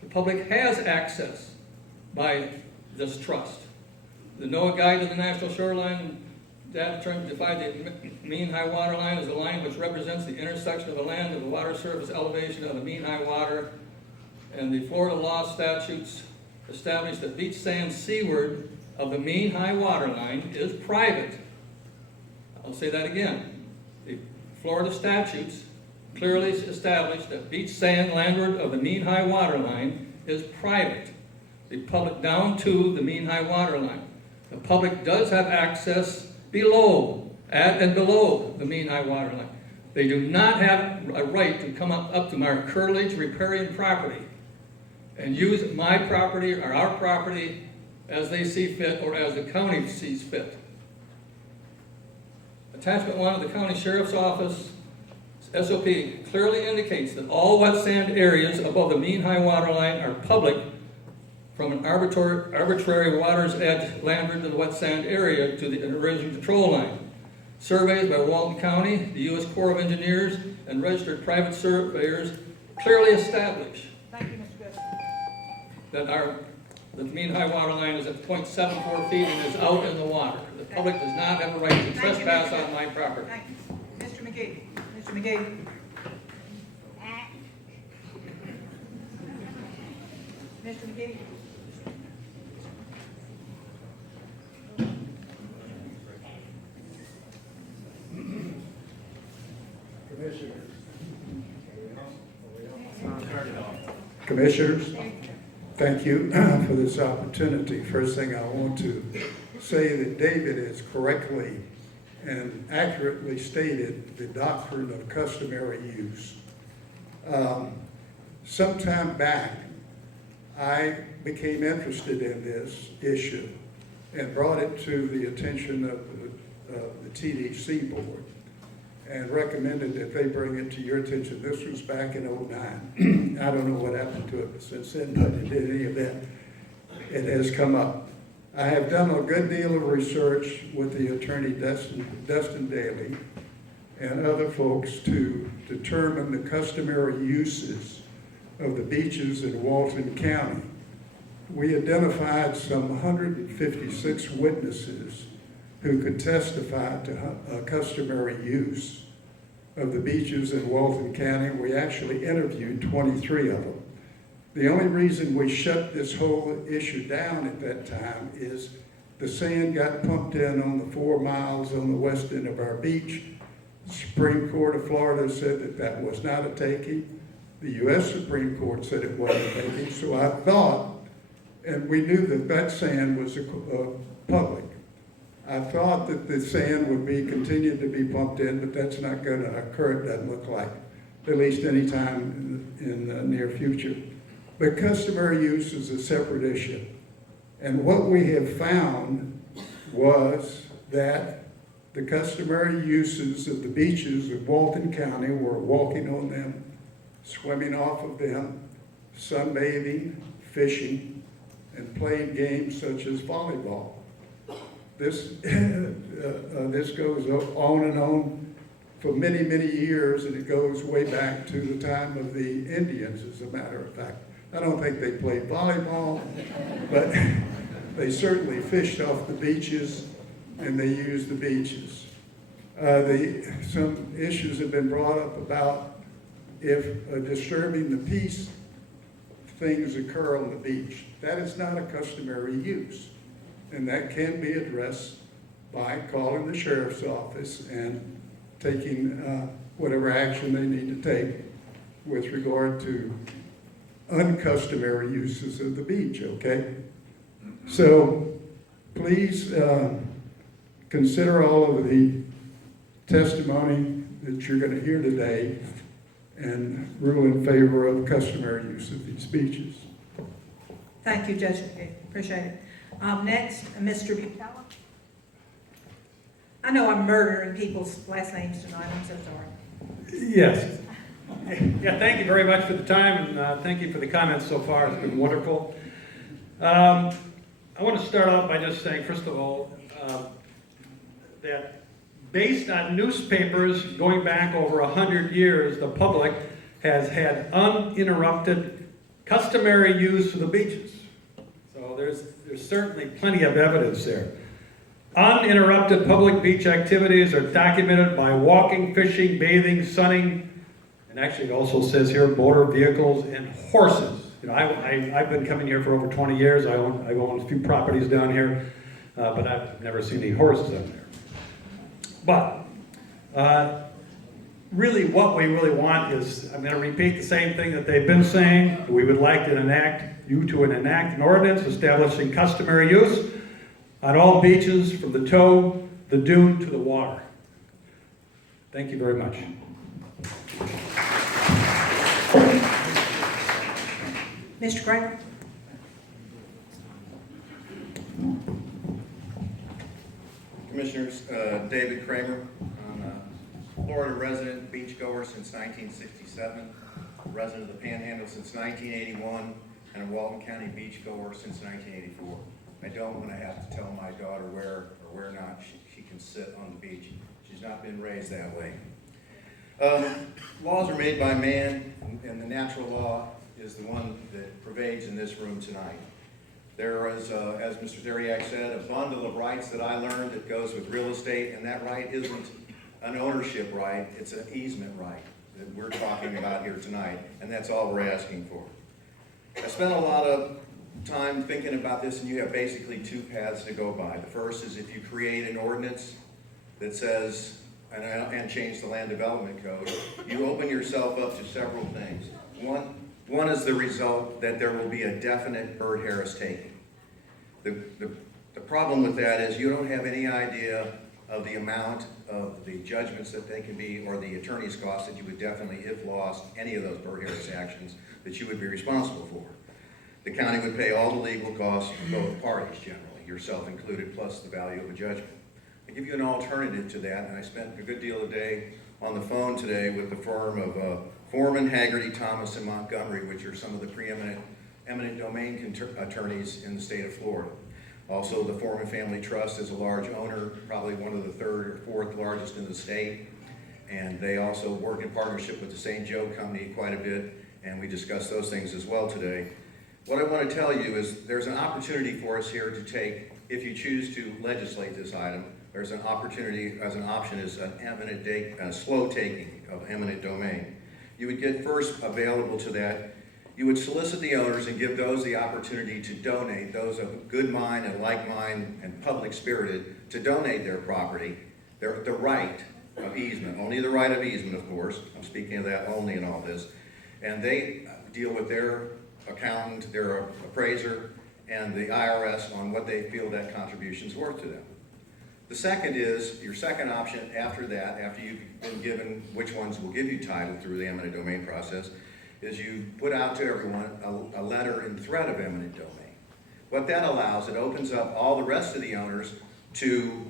The public has access by this trust. The NOAA Guide to the National Shoreline That term defined the mean high water line as a line which represents the intersection of the land of the water surface elevation of the mean high water. And the Florida law statutes establish that beach sand seaward of the mean high water line is private. I'll say that again. The Florida statutes clearly establish that beach sand landward of the mean high water line is private. The public down to the mean high water line. The public does have access below, at and below the mean high water line. They do not have a right to come up to my curtilage riparian property and use my property or our property as they see fit or as the county sees fit. Attachment 1 of the County Sheriff's Office SOP clearly indicates that all wet sand areas above the mean high water line are public from an arbitrary water's edge landward to the wet sand area to the erosion control line. Surveys by Walton County, the U.S. Corps of Engineers, and registered private surveyors clearly establish Thank you, Mr. Good. that the mean high water line is at 0.74 feet and is out in the water. The public does not have a right to trespass on my property. Thank you. Mr. McGee. Mr. McGee. Mr. McGee. Commissioners, thank you for this opportunity. First thing I want to say that David has correctly and accurately stated the doctrine of customary use. Sometime back, I became interested in this issue and brought it to the attention of the TDC board and recommended that they bring it to your attention. This was back in '09. I don't know what happened to it since then, but in any event, it has come up. I have done a good deal of research with the attorney Dustin Daly and other folks to determine the customary uses of the beaches in Walton County. We identified some 156 witnesses who could testify to a customary use of the beaches in Walton County. We actually interviewed 23 of them. The only reason we shut this whole issue down at that time is the sand got pumped in on the 4 miles on the west end of our beach. The Supreme Court of Florida said that that was not a taking. The U.S. Supreme Court said it wasn't a taking. So I thought, and we knew that that sand was public. I thought that the sand would be continued to be pumped in, but that's not going to occur, it doesn't look like, at least any time in the near future. But customary use is a separate issue. And what we have found was that the customary uses of the beaches of Walton County were walking on them, swimming off of them, sunbathing, fishing, and playing games such as volleyball. This goes on and on for many, many years, and it goes way back to the time of the Indians, as a matter of fact. I don't think they played volleyball, but they certainly fished off the beaches, and they used the beaches. Some issues have been brought up about if disturbing the peace, things occur on the beach. That is not a customary use. And that can be addressed by calling the sheriff's office and taking whatever action they need to take with regard to uncustomary uses of the beach, okay? So please consider all of the testimony that you're going to hear today and rule in favor of customary use of these beaches. Thank you, Judge McGee. Appreciate it. Next, Mr. Butala. I know I'm murdering people's last names tonight. I'm so sorry. Yes. Yeah, thank you very much for the time, and thank you for the comments so far. It's been wonderful. I want to start out by just saying, first of all, that based on newspapers going back over 100 years, the public has had uninterrupted customary use of the beaches. So there's certainly plenty of evidence there. Uninterrupted public beach activities are documented by walking, fishing, bathing, sunning, and actually it also says here motor vehicles and horses. You know, I've been coming here for over 20 years. I've owned a few properties down here, but I've never seen any horses up there. But really what we really want is, I'm going to repeat the same thing that they've been saying. We would like to enact an ordinance establishing customary use on all beaches from the toe, the dune, to the water. Thank you very much. Mr. Kramer? Commissioners, David Kramer. I'm a Florida resident, beachgoer since 1967, resident of the Panhandle since 1981, and a Walton County beachgoer since 1984. I don't want to have to tell my daughter where or where not she can sit on the beach. She's not been raised that way. Laws are made by man, and the natural law is the one that pervades in this room tonight. There is, as Mr. Deriak said, a bundle of rights that I learned that goes with real estate, and that right isn't an ownership right, it's an easement right that we're talking about here tonight, and that's all we're asking for. I spent a lot of time thinking about this, and you have basically two paths to go by. The first is if you create an ordinance that says, and change the land development code, you open yourself up to several things. One is the result that there will be a definite Bird Harris taking. The problem with that is you don't have any idea of the amount of the judgments that they can be, or the attorney's costs that you would definitely, if lost, any of those Bird Harris actions that you would be responsible for. The county would pay all the legal costs for both parties generally, yourself included, plus the value of a judgment. I give you an alternative to that, and I spent a good deal of the day on the phone today with the firm of Foreman, Haggerty, Thomas, and Montgomery, which are some of the preeminent eminent domain attorneys in the state of Florida. Also, the Foreman Family Trust is a large owner, probably one of the third or fourth largest in the state, and they also work in partnership with the St. Joe Company quite a bit, and we discussed those things as well today. What I want to tell you is there's an opportunity for us here to take, if you choose to legislate this item, there's an opportunity, as an option, is an eminent slow taking of eminent domain. You would get first available to that, you would solicit the owners and give those the opportunity to donate, those of good mind and like mind and public spirited, to donate their property, the right of easement, only the right of easement, of course. I'm speaking of that only in all this. And they deal with their accountant, their appraiser, and the IRS on what they feel that contribution's worth to them. The second is, your second option after that, after you've been given which ones will give you title through the eminent domain process, is you put out to everyone a letter in threat of eminent domain. What that allows, it opens up all the rest of the owners to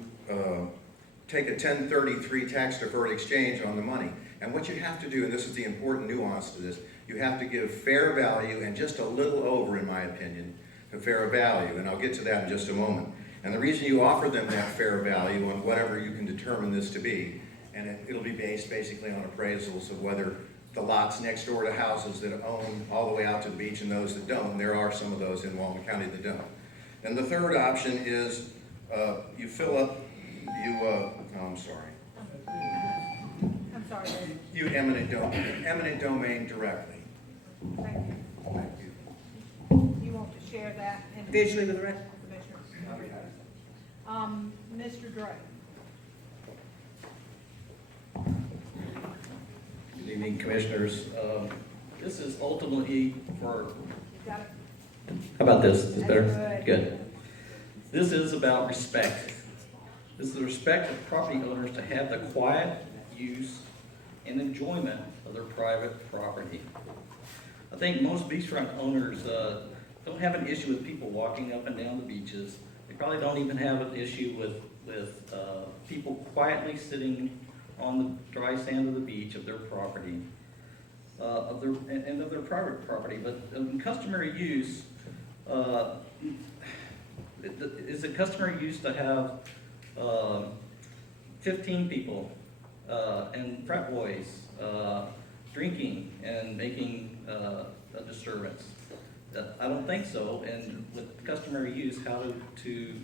take a 1033 tax deferred exchange on the money. And what you have to do, and this is the important nuance to this, you have to give fair value and just a little over, in my opinion, to fair value, and I'll get to that in just a moment. And the reason you offer them that fair value on whatever you can determine this to be, and it'll be based basically on appraisals of whether the lots next door to houses that own all the way out to the beach and those that don't, and there are some of those in Walton County that don't. And the third option is you fill up, I'm sorry. I'm sorry, David. You eminent domain directly. Thank you. Thank you. You want to share that Visually with the rest? Mr. Drake. Good evening, Commissioners. This is ultimately for, Got it? how about this? Is this better? That's Good. This is about respect. This is the respect of property owners to have the quiet use and enjoyment of their private property. I think most beachfront owners don't have an issue with people walking up and down the beaches. They probably don't even have an issue with people quietly sitting on the dry sand of the beach of their property, of their private property. But in customary use, is it customary use to have 15 people and frat boys drinking and making a disturbance? I don't think so. And with customary use, how to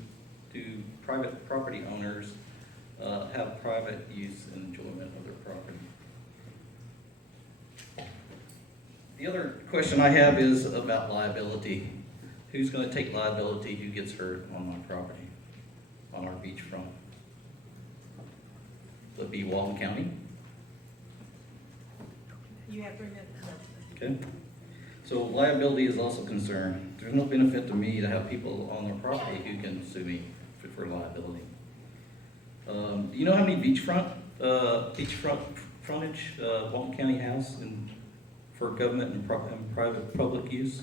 do private property owners have private use and enjoyment of their property. The other question I have is about liability. Who's going to take liability who gets hurt on my property, on our beachfront? Will it be Walton County? You have 3 minutes. Okay. So liability is also concerned. There's no benefit to me to have people on their property who can sue me for liability. Do you know how many beachfront frontage Walton County has for government and private public use?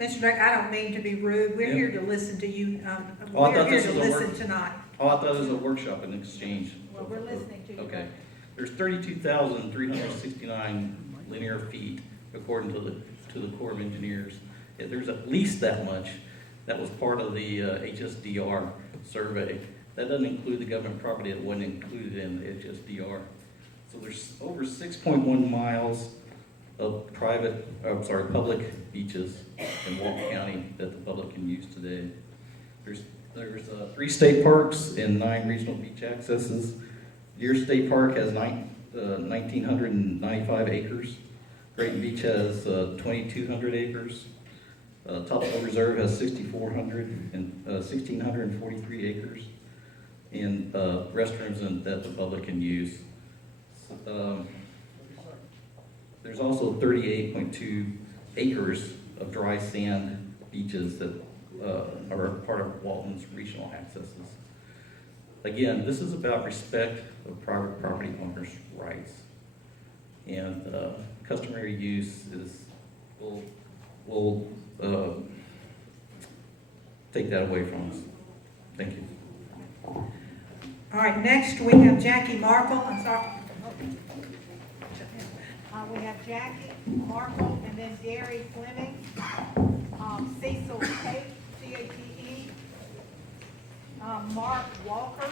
Mr. Drake, I don't mean to be rude. We're Yeah. here to listen to you. Oh, I We're thought here this to was a listen work- tonight. Oh, I thought it was a workshop and exchange. Well, we're listening to you. Okay. There's 32,369 linear feet according to the Corps of Engineers. Yeah, there's at least that much. That was part of the HSDR survey. That doesn't include the government property that wasn't included in the HSDR. So there's over 6.1 miles of public beaches in Walton County that the public can use today. There's 3 state parks and 9 regional beach accesses. Deer State Park has 1,995 acres. Creighton Beach has 2,200 acres. Topsail Reserve has 6,400 and 1,643 acres. And restrooms that the public can use. There's also 38.2 acres of dry sand beaches that are part of Walton's regional accesses. Again, this is about respect of private property owners' rights. And customary use will take that away from us. Thank you. All right, next we have Jackie Markle. I'm sorry. We have Jackie Markle, and then Gary Fleming, Cecil Tate, C-A-T-E, Mark Walker,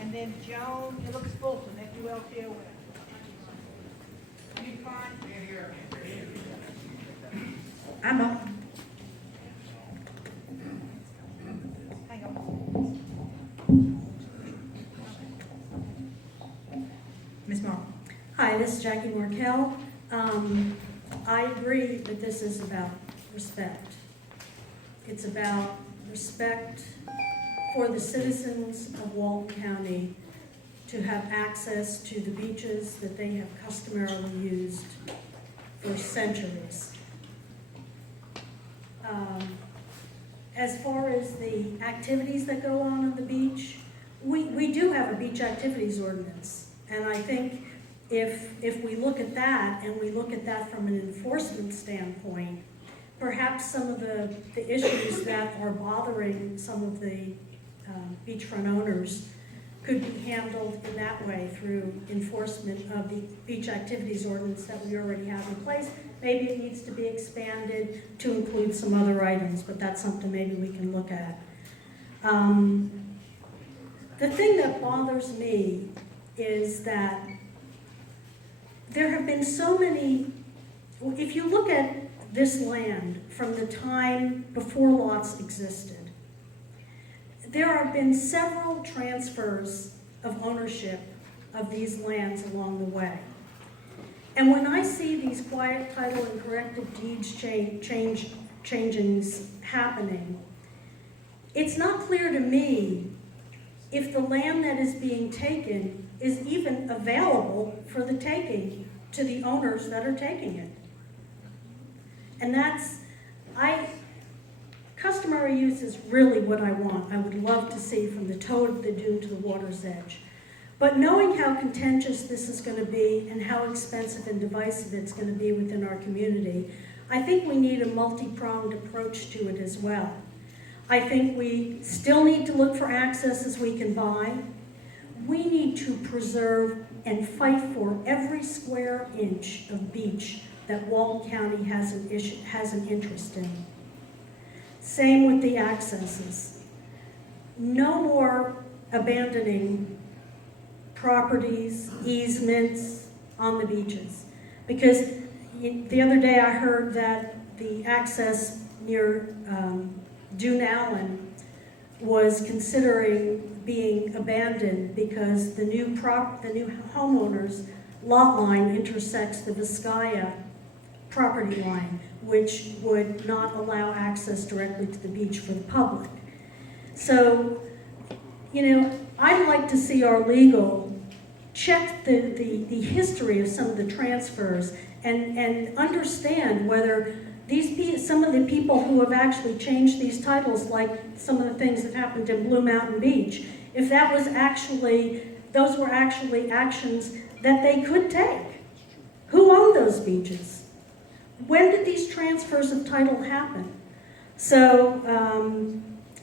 and then Joan, it looks Fulton, F-U-L-T-O-N. You fine? I'm up. Hang on. Ms. Markle. Hi, this is Jackie Markell. I agree that this is about respect. It's about respect for the citizens of Walton County to have access to the beaches that they have customarily used for centuries. As far as the activities that go on the beach, we do have a beach activities ordinance. And I think if we look at that, and we look at that from an enforcement standpoint, perhaps some of the issues that are bothering some of the beachfront owners could be handled in that way through enforcement of the beach activities ordinance that we already have in place. Maybe it needs to be expanded to include some other items, but that's something maybe we can look at. The thing that bothers me is that there have been so many, if you look at this land from the time before lots existed, there have been several transfers of ownership of these lands along the way. And when I see these quiet title and corrective deeds changings happening, it's not clear to me if the land that is being taken is even available for the taking to the owners that are taking it. And customary use is really what I want. I would love to see from the toe of the dune to the water's edge. But knowing how contentious this is going to be and how expensive and divisive it's going to be within our community, I think we need a multi-pronged approach to it as well. I think we still need to look for accesses we can buy. We need to preserve and fight for every square inch of beach that Walton County has an interest in. Same with the accesses. No more abandoning properties, easements on the beaches. Because the other day I heard that the access near Dune Allen was considering being abandoned because the new homeowner's lot line intersects the Vizcaya property line, which would not allow access directly to the beach for the public. So, you know, I'd like to see our legal check the history of some of the transfers and understand whether some of the people who have actually changed these titles, like some of the things that happened in Blue Mountain Beach, if that was those were actually actions that they could take. Who owned those beaches? When did these transfers of title happen? So,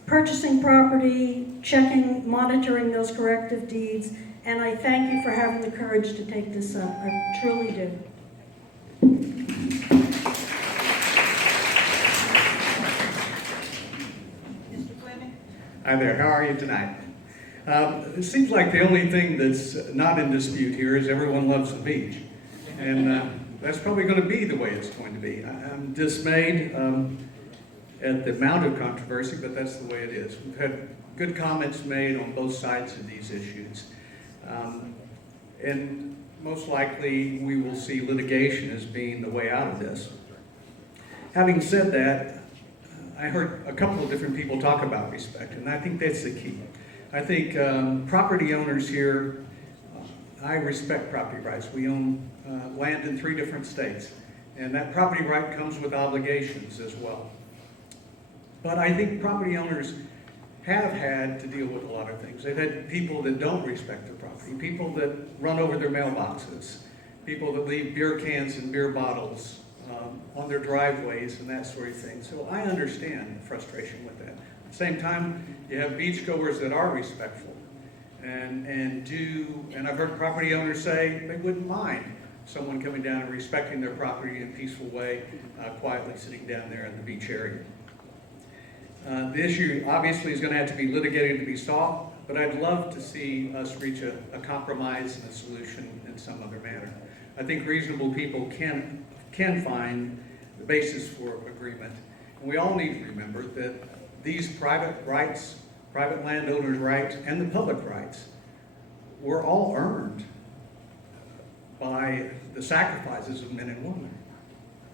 purchasing property, checking, monitoring those corrective deeds, and I thank you for having the courage to take this up. I truly do. Mr. Fleming? Hi there, how are you tonight? It seems like the only thing that's not in dispute here is everyone loves the beach. And that's probably going to be the way it's going to be. I'm dismayed at the amount of controversy, but that's the way it is. We've had good comments made on both sides of these issues. And most likely we will see litigation as being the way out of this. Having said that, I heard a couple of different people talk about respect, and I think that's the key. I think property owners here, I respect property rights. We own land in 3 different states, and that property right comes with obligations as well. But I think property owners have had to deal with a lot of things. They've had people that don't respect their property, people that run over their mailboxes, people that leave beer cans and beer bottles on their driveways and that sort of thing. So I understand the frustration with that. At the same time, you have beachgoers that are respectful and I've heard property owners say they wouldn't mind someone coming down and respecting their property in a peaceful way, quietly sitting down there in the beach area. The issue obviously is going to have to be litigated to be solved, but I'd love to see us reach a compromise and a solution in some other manner. I think reasonable people can find the basis for agreement. And we all need to remember that these private rights, private landowners' rights, and the public rights were all earned by the sacrifices of men and women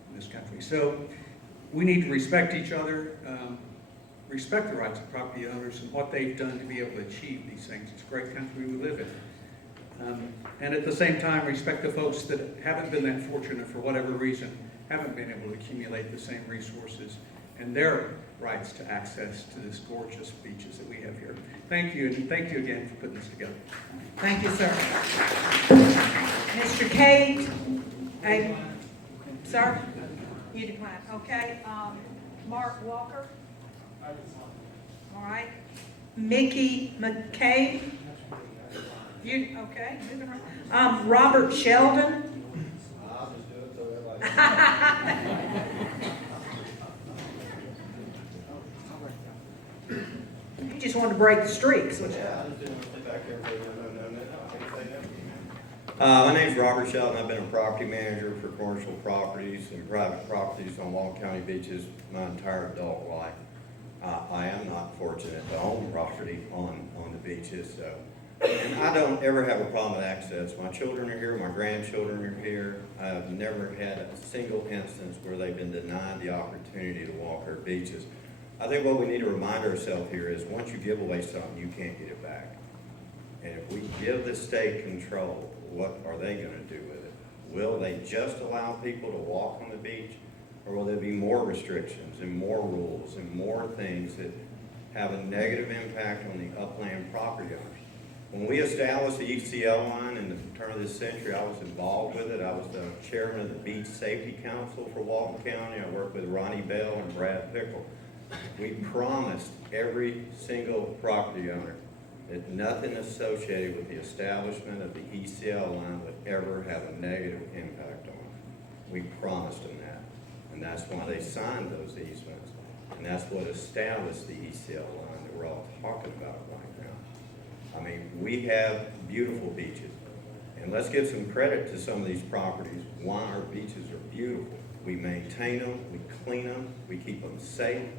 in this country. So we need to respect each other, respect the rights of property owners and what they've done to be able to achieve these things. It's a great country we live in. And at the same time, respect the folks that haven't been that fortunate for whatever reason, haven't been able to accumulate the same resources and their rights to access to this gorgeous beaches that we have here. Thank you, and thank you again for putting this together. Thank you, sir. Mr. Kate, sir, you decline. Okay, Mark Walker. All right. Mickey McCabe. You, okay, moving on. Robert Sheldon. I'll just do it so everybody. You just wanted to break the streaks. Yeah, I just didn't want to sit back there and say, no. My name's Robert Shelton. I've been a property manager for commercial properties and private properties on Walton County beaches my entire adult life. I am not fortunate to own property on the beaches, so. And I don't ever have a problem with access. My children are here, my grandchildren are here. I've never had a single instance where they've been denied the opportunity to walk our beaches. I think what we need to remind ourselves here is once you give away something, you can't get it back. And if we give the state control, what are they going to do with it? Will they just allow people to walk on the beach? Or will there be more restrictions and more rules and more things that have a negative impact on the upland property owners? When we established the ECL line in the turn of this century, I was involved with it. I was the chairman of the Beach Safety Council for Walton County. I worked with Ronnie Bell and Brad Pickle. We promised every single property owner that nothing associated with the establishment of the ECL line would ever have a negative impact on it. We promised them that. And that's why they signed those easements. And that's what established the ECL line that we're all talking about right now. I mean, we have beautiful beaches. And let's give some credit to some of these properties, why our beaches are beautiful. We maintain them, we clean them, we keep them safe.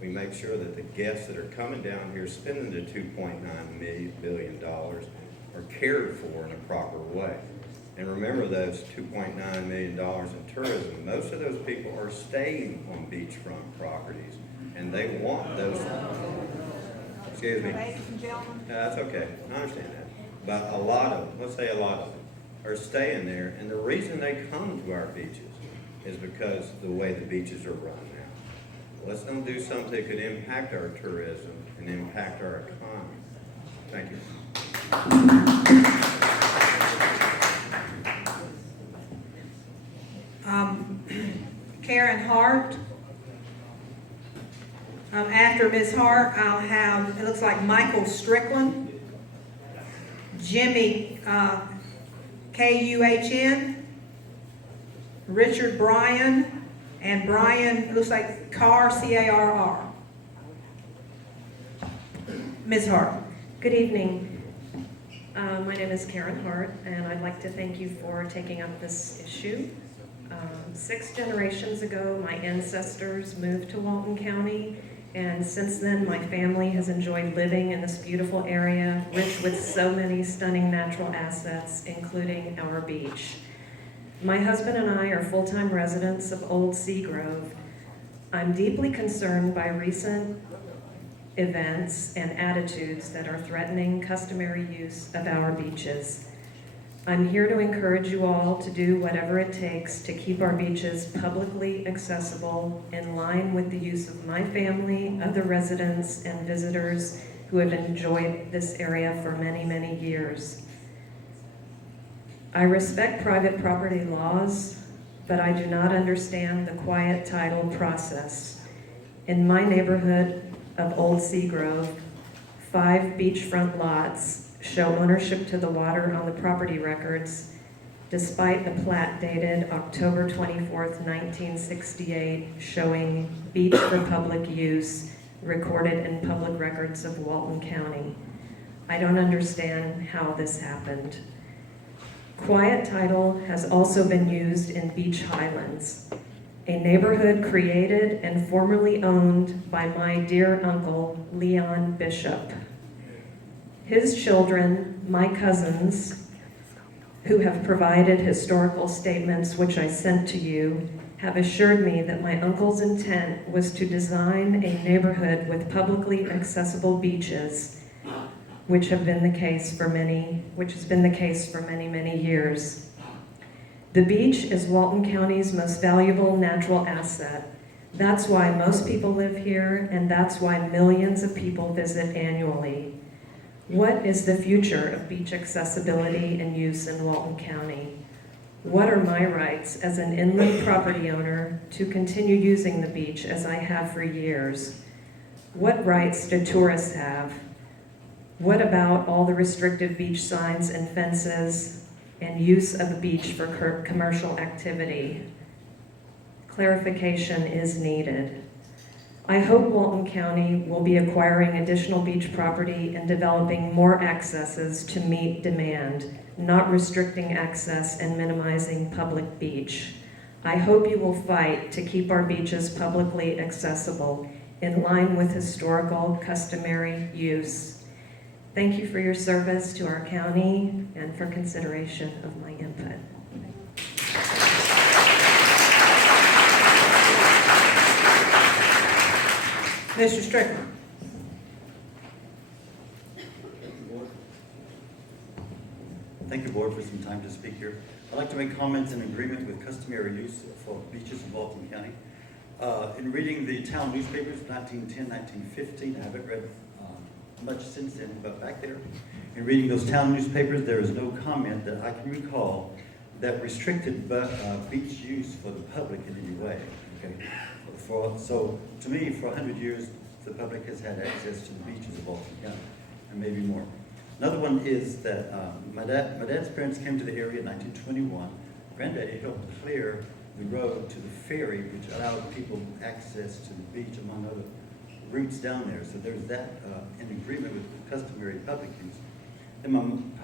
We make sure that the guests that are coming down here spending the $2.9 billion are cared for in a proper way. And remember those $2.9 million in tourism, most of those people are staying on beachfront properties, and they want those. Excuse me. Ladies and gentlemen. No, that's okay, I understand that. But a lot of them, let's say a lot of them, are staying there, and the reason they come to our beaches is because the way the beaches are run now. Let's not do something that could impact our tourism and impact our economy. Thank you. Karen Hart. After Ms. Hart, I'll have, it looks like Michael Strickland, Jimmy Kuhn, Richard Bryan, and Brian, it looks like Carr, C-A-R-R. Ms. Hart. Good evening. My name is Karen Hart, and I'd like to thank you for taking up this issue. 6 generations ago, my ancestors moved to Walton County, and since then, my family has enjoyed living in this beautiful area, rich with so many stunning natural assets, including our beach. My husband and I are full-time residents of Old Seagrove. I'm deeply concerned by recent events and attitudes that are threatening customary use of our beaches. I'm here to encourage you all to do whatever it takes to keep our beaches publicly accessible in line with the use of my family, other residents, and visitors who have enjoyed this area for many, many years. I respect private property laws, but I do not understand the quiet title process. In my neighborhood of Old Seagrove, 5 beachfront lots show ownership to the water on the property records, despite the plat dated October 24th, 1968, showing beach for public use recorded in public records of Walton County. I don't understand how this happened. Quiet title has also been used in Beach Highlands, a neighborhood created and formerly owned by my dear uncle, Leon Bishop. His children, my cousins, who have provided historical statements which I sent to you, have assured me that my uncle's intent was to design a neighborhood with publicly accessible beaches, which has been the case for many, many years. The beach is Walton County's most valuable natural asset. That's why most people live here, and that's why millions of people visit annually. What is the future of beach accessibility and use in Walton County? What are my rights as an inland property owner to continue using the beach as I have for years? What rights do tourists have? What about all the restrictive beach signs and fences and use of the beach for commercial activity? Clarification is needed. I hope Walton County will be acquiring additional beach property and developing more accesses to meet demand, not restricting access and minimizing public beach. I hope you will fight to keep our beaches publicly accessible in line with historical customary use. Thank you for your service to our county and for consideration of my input. Mr. Strickland. Thank you, Board, for some time to speak here. I'd like to make comments in agreement with customary use for beaches in Walton County. In reading the town newspapers, 1910, 1915, I haven't read much since then, but back there, in reading those town newspapers, there is no comment that I can recall that restricted beach use for the public in any way. Okay? So to me, for 100 years, the public has had access to the beaches of Walton County, and maybe more. Another one is that my dad's parents came to the area in 1921. Granddaddy helped clear the road to the ferry, which allowed people access to the beach, among other routes down there. So there's that in agreement with customary public use. Then on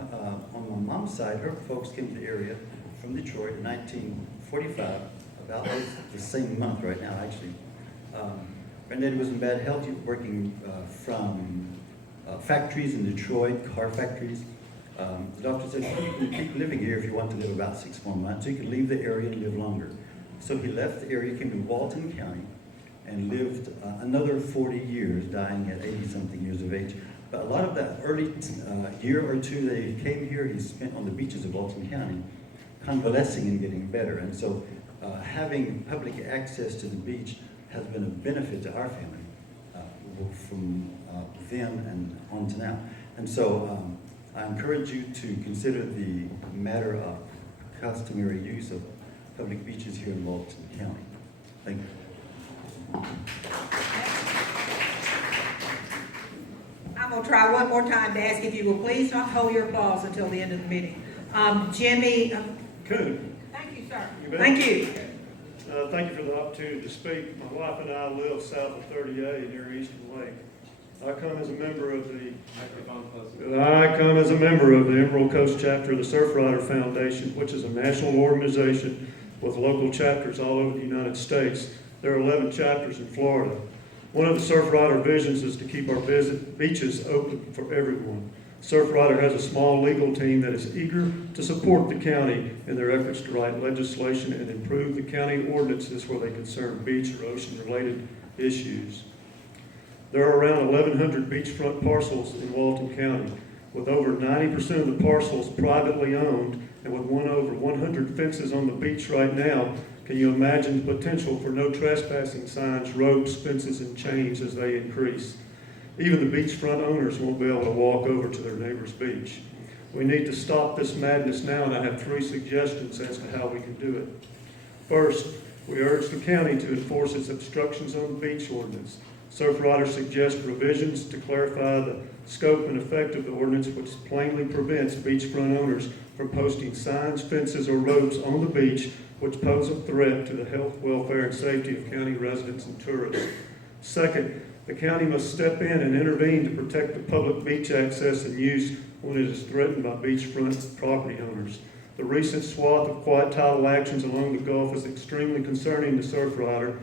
my mom's side, her folks came to the area from Detroit in 1945, about the same month right now, actually. Granddaddy was in bad health, he was working from factories in Detroit, car factories. The doctor said, well, you can keep living here if you want to live about 6 more months. So you can leave the area and live longer. So he left the area, came to Walton County, and lived another 40 years, dying at 80-something years of age. But a lot of that early year or two that he came here, he spent on the beaches of Walton County, convalescing and getting better. And so having public access to the beach has been a benefit to our family from then and on to now. And so I encourage you to consider the matter of customary use of public beaches here in Walton County. Thank you. I'm gonna try one more time to ask if you will please not hold your applause until the end of the meeting. Jimmy. Coon. Thank you, sir. You bet. Thank you. Thank you for the opportunity to speak. My wife and I live south of 38 near Eastern Lake. I come as a member of the Emerald Coast chapter of the Surfrider Foundation, which is a national organization with local chapters all over the United States. There are 11 chapters in Florida. One of the Surfrider visions is to keep our beaches open for everyone. Surfrider has a small legal team that is eager to support the county in their efforts to write legislation and improve the county ordinances where they concern beach or ocean-related issues. There are around 1,100 beachfront parcels in Walton County, with over 90% of the parcels privately owned, and with over 100 fences on the beach right now. Can you imagine the potential for no trespassing signs, ropes, fences, and chains as they increase? Even the beachfront owners won't be able to walk over to their neighbor's beach. We need to stop this madness now, and I have 3 suggestions as to how we can do it. First, we urge the county to enforce its obstructions on the beach ordinance. Surfrider suggests revisions to clarify the scope and effect of the ordinance, which plainly prevents beachfront owners from posting signs, fences, or ropes on the beach which pose a threat to the health, welfare, and safety of county residents and tourists. Second, the county must step in and intervene to protect the public beach access and use when it is threatened by beachfront property owners. The recent swath of quiet title actions along the Gulf is extremely concerning to Surfrider,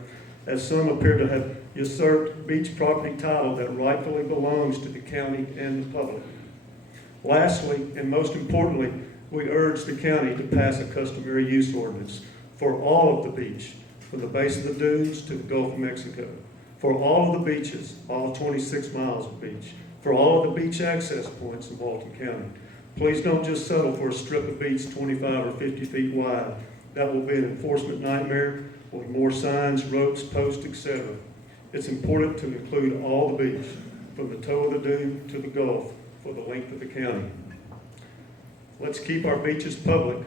as some appear to have usurped beach property title that rightfully belongs to the county and the public. Lastly, and most importantly, we urge the county to pass a customary use ordinance for all of the beach, from the base of the dunes to the Gulf of Mexico, for all of the beaches, all 26 miles of beach, for all of the beach access points in Walton County. Please don't just settle for a strip of beach 25 or 50 feet wide. That will be an enforcement nightmare with more signs, ropes, posts, etc. It's important to include all the beach, from the toe of the dune to the Gulf, for the length of the county. Let's keep our beaches public,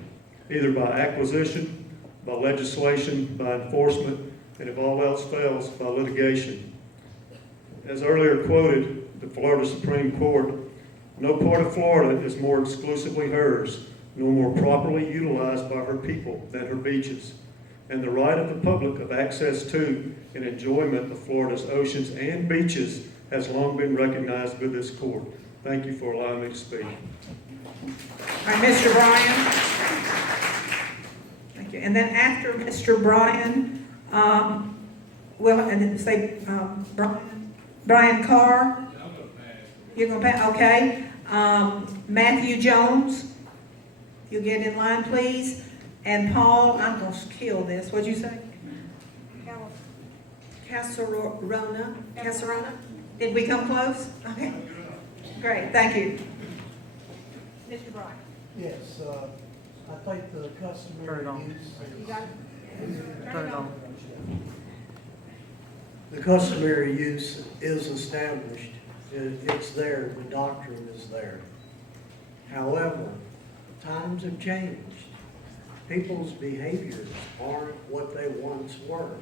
either by acquisition, by legislation, by enforcement, and if all else fails, by litigation. As earlier quoted, the Florida Supreme Court, no part of Florida is more exclusively hers, nor more properly utilized by her people than her beaches. And the right of the public of access to and enjoyment of Florida's oceans and beaches has long been recognized by this court. Thank you for allowing me to speak. All right, Mr. Bryan. Thank you. And then after Mr. Bryan, Brian Carr. You're going to pass? Okay. Matthew Jones. You'll get in line, please. And Paul, I'm going to kill this. What'd you say? Casarona. Did we come close? Okay. Great, thank you. Mr. Bryan. Yes, I think the customary use. You got it? Turn it on. The customary use is established. It's there, the doctrine is there. However, times have changed. People's behaviors aren't what they once were.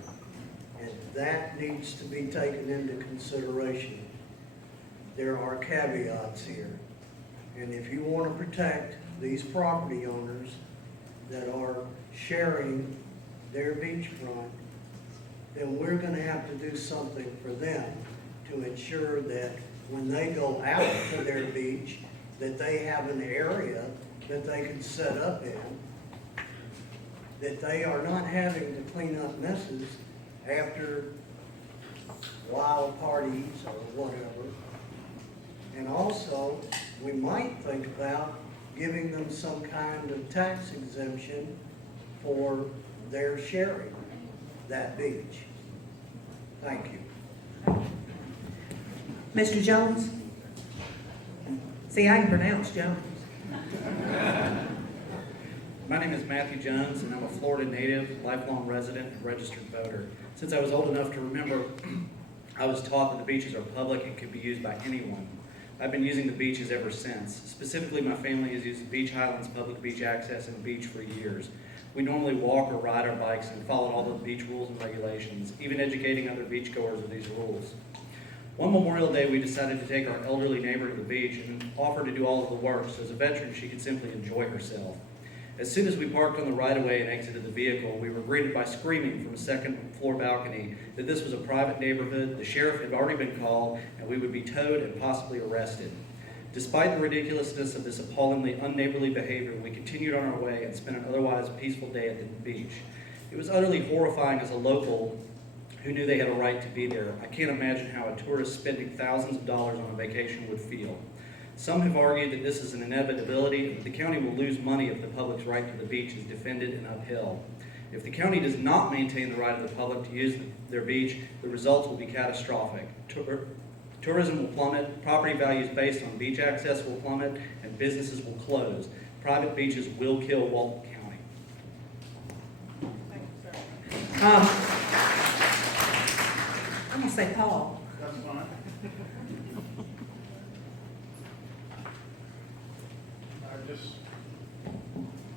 And that needs to be taken into consideration. There are caveats here. And if you want to protect these property owners that are sharing their beachfront, then we're going to have to do something for them to ensure that when they go out to their beach, that they have an area that they can set up in, that they are not having to clean up messes after wild parties or whatever. And also, we might think about giving them some kind of tax exemption for their sharing that beach. Thank you. Mr. Jones? See, I can pronounce Jones. My name is Matthew Jones, and I'm a Florida native, lifelong resident, and registered voter. Since I was old enough to remember, I was taught that the beaches are public and can be used by anyone. I've been using the beaches ever since. Specifically, my family has used Beach Highlands Public Beach Access and Beach for years. We normally walk or ride our bikes and follow all the beach rules and regulations, even educating other beachgoers of these rules. One Memorial Day, we decided to take our elderly neighbor to the beach and offer to do all of the work, so as a veteran, she could simply enjoy herself. As soon as we parked on the right-of-way and exited the vehicle, we were greeted by screaming from a second-floor balcony that this was a private neighborhood, the sheriff had already been called, and we would be towed and possibly arrested. Despite the ridiculousness of this appallingly unneighborly behavior, we continued on our way and spent an otherwise peaceful day at the beach. It was utterly horrifying as a local who knew they had a right to be there. I can't imagine how a tourist spending thousands of dollars on a vacation would feel. Some have argued that this is an inevitability, and that the county will lose money if the public's right to the beach is defended and upheld. If the county does not maintain the right of the public to use their beach, the results will be catastrophic. Tourism will plummet, property values based on beach access will plummet, and businesses will close. Private beaches will kill Walton County. I'm gonna say Paul. That's fine.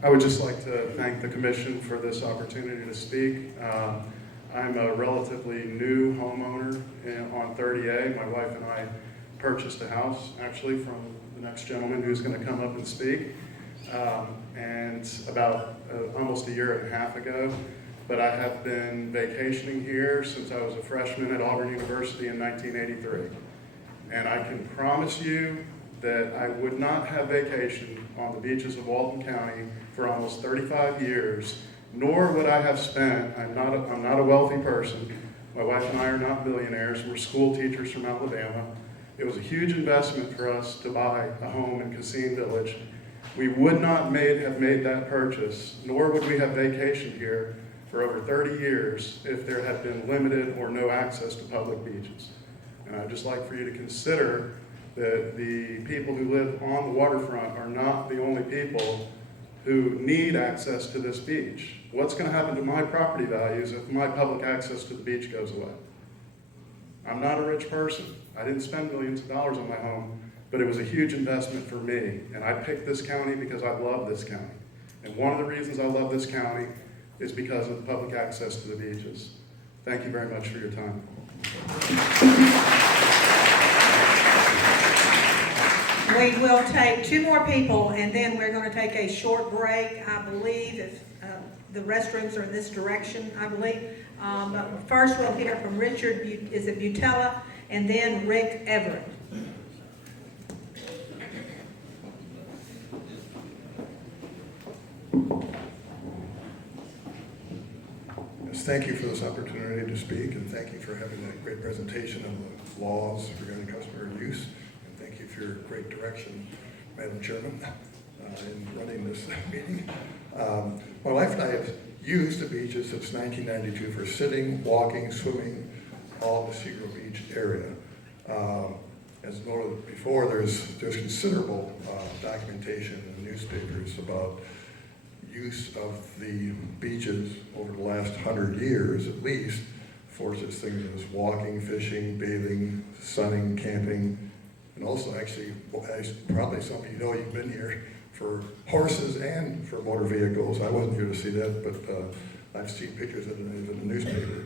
I would just like to thank the commission for this opportunity to speak. I'm a relatively new homeowner on 30A. My wife and I purchased a house, actually, from the next gentleman who's going to come up and speak, and about almost a year and a half ago. But I have been vacationing here since I was a freshman at Auburn University in 1983. And I can promise you that I would not have vacationed on the beaches of Walton County for almost 35 years, nor would I have spent, I'm not a wealthy person, my wife and I are not millionaires, we're school teachers from Alabama. It was a huge investment for us to buy a home in Casine Village. We would not have made that purchase, nor would we have vacationed here for over 30 years if there had been limited or no access to public beaches. And I'd just like for you to consider that the people who live on the waterfront are not the only people who need access to this beach. What's going to happen to my property values if my public access to the beach goes away? I'm not a rich person. I didn't spend millions of dollars on my home, but it was a huge investment for me. And I picked this county because I love this county. And one of the reasons I love this county is because of the public access to the beaches. Thank you very much for your time. We will take two more people, and then we're going to take a short break, I believe, if the restrooms are in this direction, I believe. But first, we'll hear from Richard, is it Butella, and then Rick Everett. Yes, thank you for this opportunity to speak, and thank you for having that great presentation of the laws regarding customer use. Thank you for your great direction, Madam Chairman, in running this meeting. My wife and I have used the beaches since 1992 for sitting, walking, swimming, all the Segro Beach area. As noted before, there's considerable documentation in the newspapers about use of the beaches over the last 100 years at least for such things as walking, fishing, bathing, sunning, camping, and also actually, as probably some of you know, you've been here for horses and for motor vehicles. I wasn't here to see that, but I've seen pictures of it in the newspaper.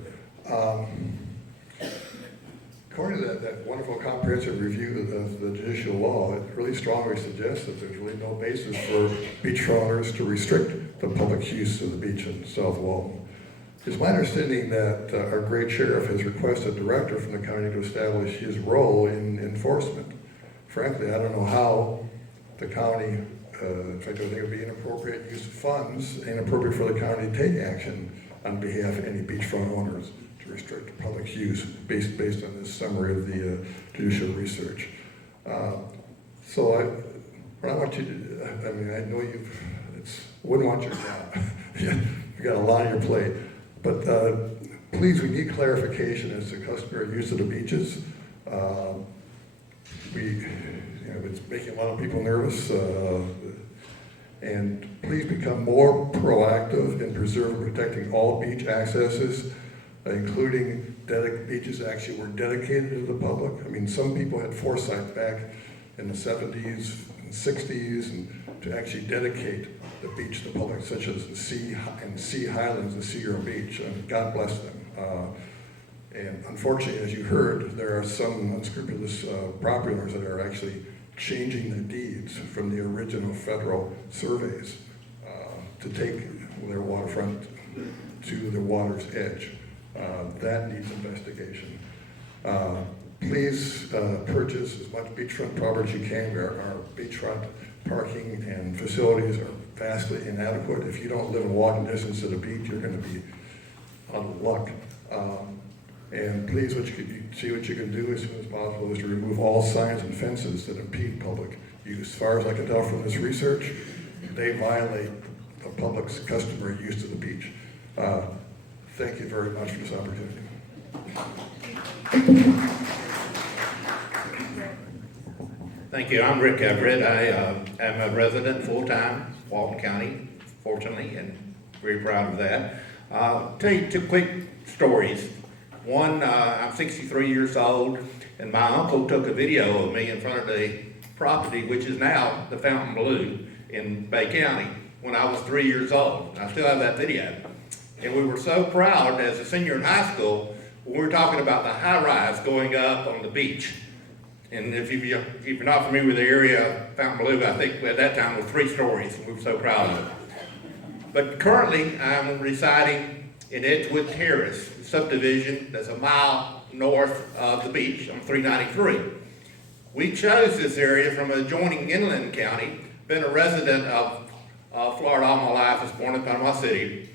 According to that wonderful comprehensive review of the judicial law, it really strongly suggests that there's really no basis for beachfront owners to restrict the public use of the beach in South Walton. It's my understanding that our great sheriff has requested a director from the county to establish his role in enforcement. Frankly, I don't know how the county, in fact, I think it would be inappropriate use of funds, inappropriate for the county to take action on behalf of any beachfront owners to to restrict public use based on this summary of the judicial research. So what I want you to do, I mean, I know wouldn't want your job. You got a lot on your plate. But please, we need clarification as to customary use of the beaches. It's making a lot of people nervous. And please become more proactive in preserving and protecting all beach accesses, including beaches that actually were dedicated to the public. I mean, some people had foresight back in the 70s and 60s and to actually dedicate the beach to the public, such as the Sea Highlands and Sea Girl Beach. God bless them. And unfortunately, as you heard, there are some unscrupulous property owners that are actually changing the deeds from the original federal surveys to take their waterfront to the water's edge. That needs investigation. Please purchase as much beachfront property as you can. Our beachfront parking and facilities are vastly inadequate. If you don't live in walking distance to the beach, you're going to be out of luck. And please, what you can do as soon as possible is to remove all signs and fences that impede public use. As far as I can tell from this research, they violate the public's customary use of the beach. Thank you very much for this opportunity. Thank you. I'm Rick Everett. I am a resident full-time, Walton County, fortunately, and very proud of that. Tell you two quick stories. One, I'm 63 years old, and my uncle took a video of me in front of the property, which is now the Fontainebleau in Bay County, when I was 3 years old. I still have that video. And we were so proud as a senior in high school when we were talking about the high-rise going up on the beach. And if you're not familiar with the area, Fontainebleau, I think at that time was 3 stories, and we were so proud of it. But currently, I'm residing in Edgewood Terrace subdivision that's a mile north of the beach on 393. We chose this area from adjoining inland county. Been a resident of Florida all my life. I was born in Panama City.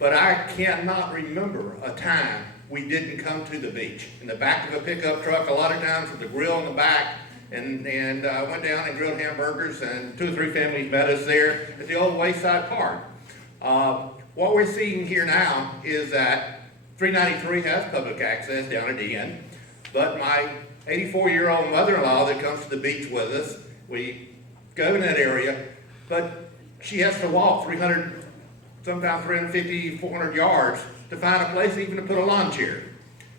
But I cannot remember a time we didn't come to the beach. In the back of a pickup truck, a lot of times with the grill in the back, and went down and grilled hamburgers, and 2 or 3 families met us there at the old Wayside Park. What we're seeing here now is that 393 has public access down at the end, but my 84-year-old mother-in-law that comes to the beach with us, we go in that area, but she has to walk 300, sometimes 350, 400 yards to find a place even to put a lawn chair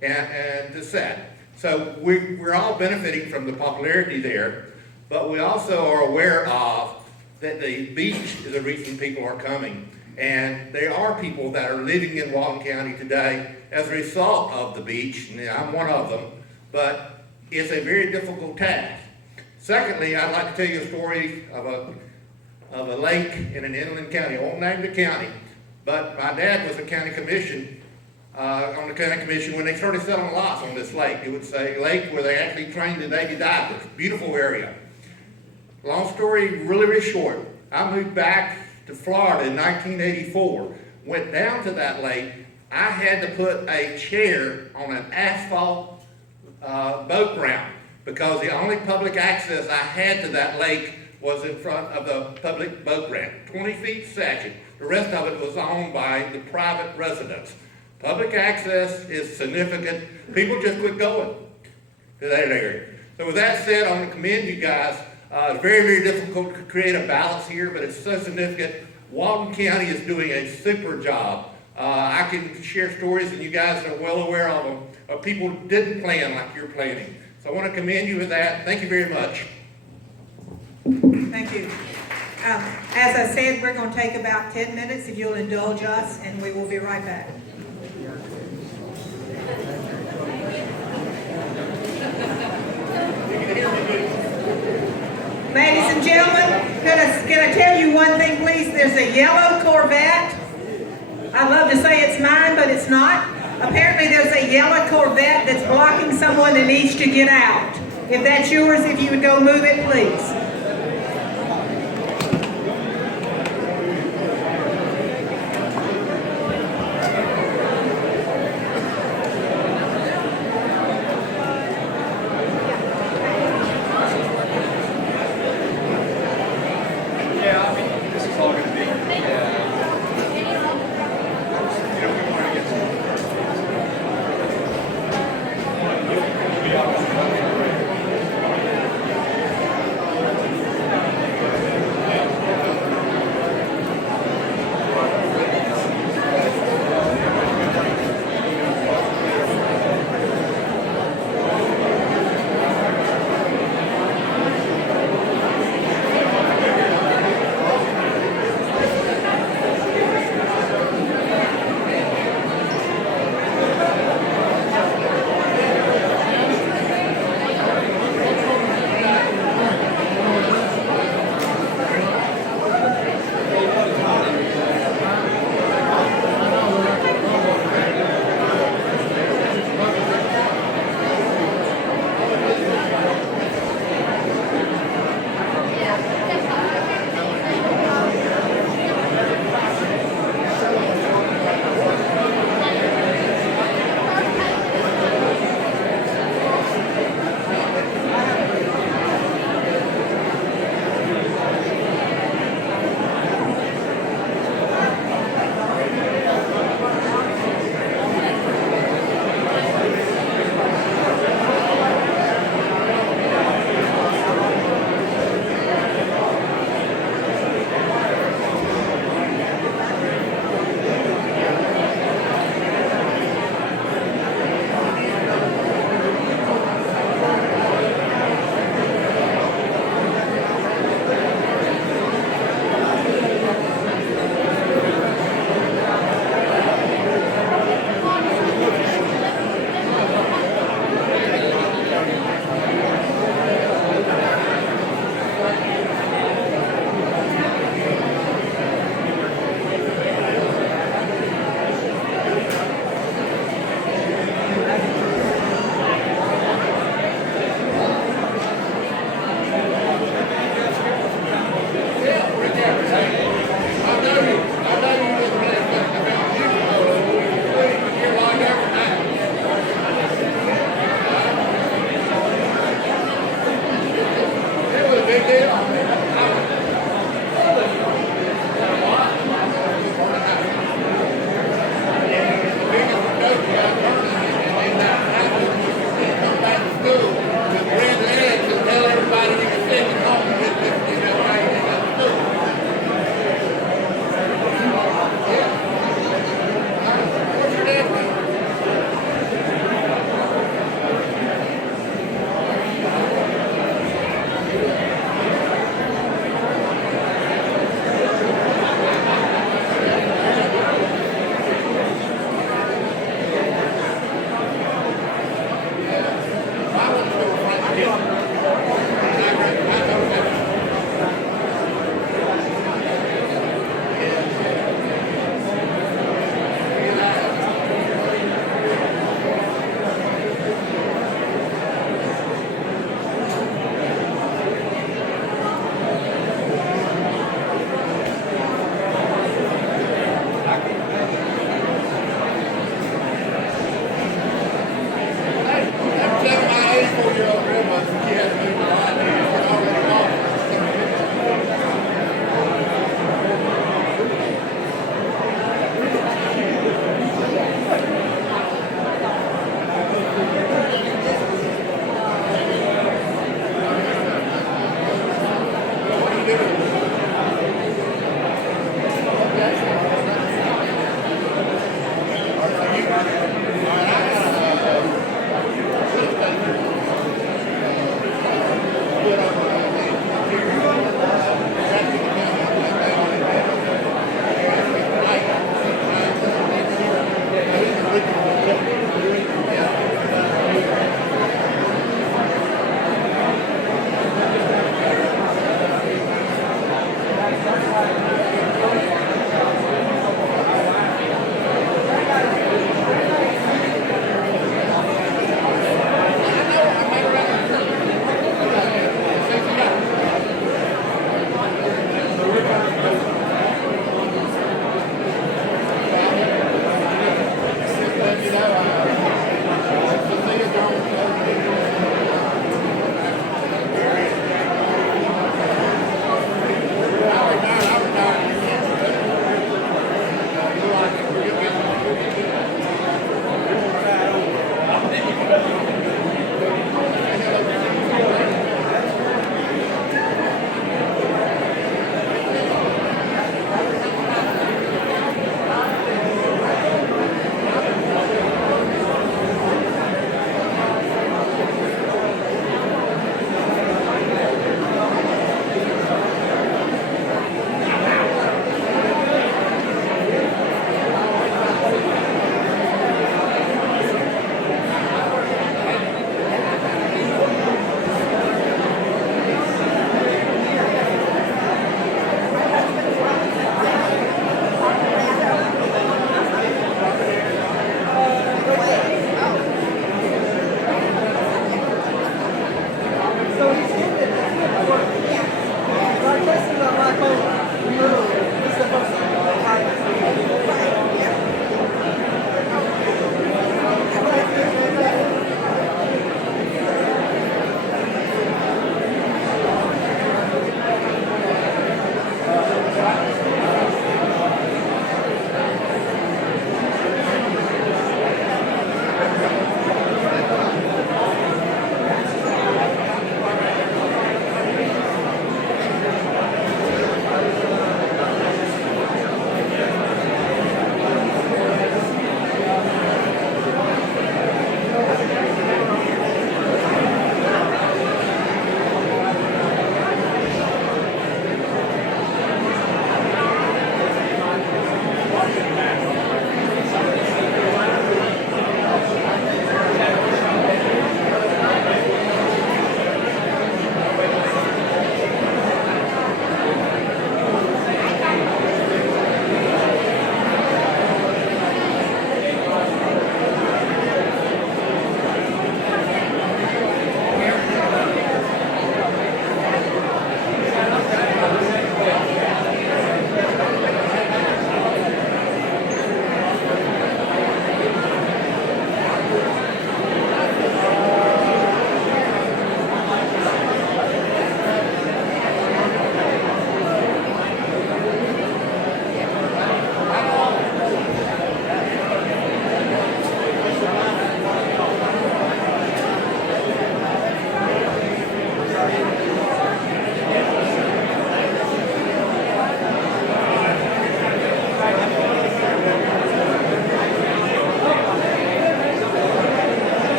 and to sit. So we're all benefiting from the popularity there, but we also are aware of that the beach is the reason people are coming. And there are people that are living in Walton County today as a result of the beach, and I'm one of them, but it's a very difficult task. Secondly, I'd like to tell you a story of a lake in an inland county. I won't name the county, but my dad was a county commission, on the county commission when they started selling lots on this lake. It was a lake where they actually trained the Navy divers. Beautiful area. Long story, really, really short. I moved back to Florida in 1984, went down to that lake. I had to put a chair on an asphalt boat ramp because the only public access I had to that lake was in front of the public boat ramp, 20 feet section. The rest of it was owned by the private residents. Public access is significant. People just quit going to that area. So with that said, I want to commend you guys. It's very, very difficult to create a balance here, but it's so significant. Walton County is doing a super job. I can share stories, and you guys are well aware of them, of people who didn't plan like you're planning. So I want to commend you with that. Thank you very much. Thank you. As I said, we're going to take about 10 minutes, if you'll indulge us, and we will be right back. Ladies and gentlemen, can I tell you one thing, please? There's a yellow Corvette. I love to say it's mine, but it's not. Apparently there's a yellow Corvette that's blocking someone that needs to get out. If that's yours, if you would go move it, please.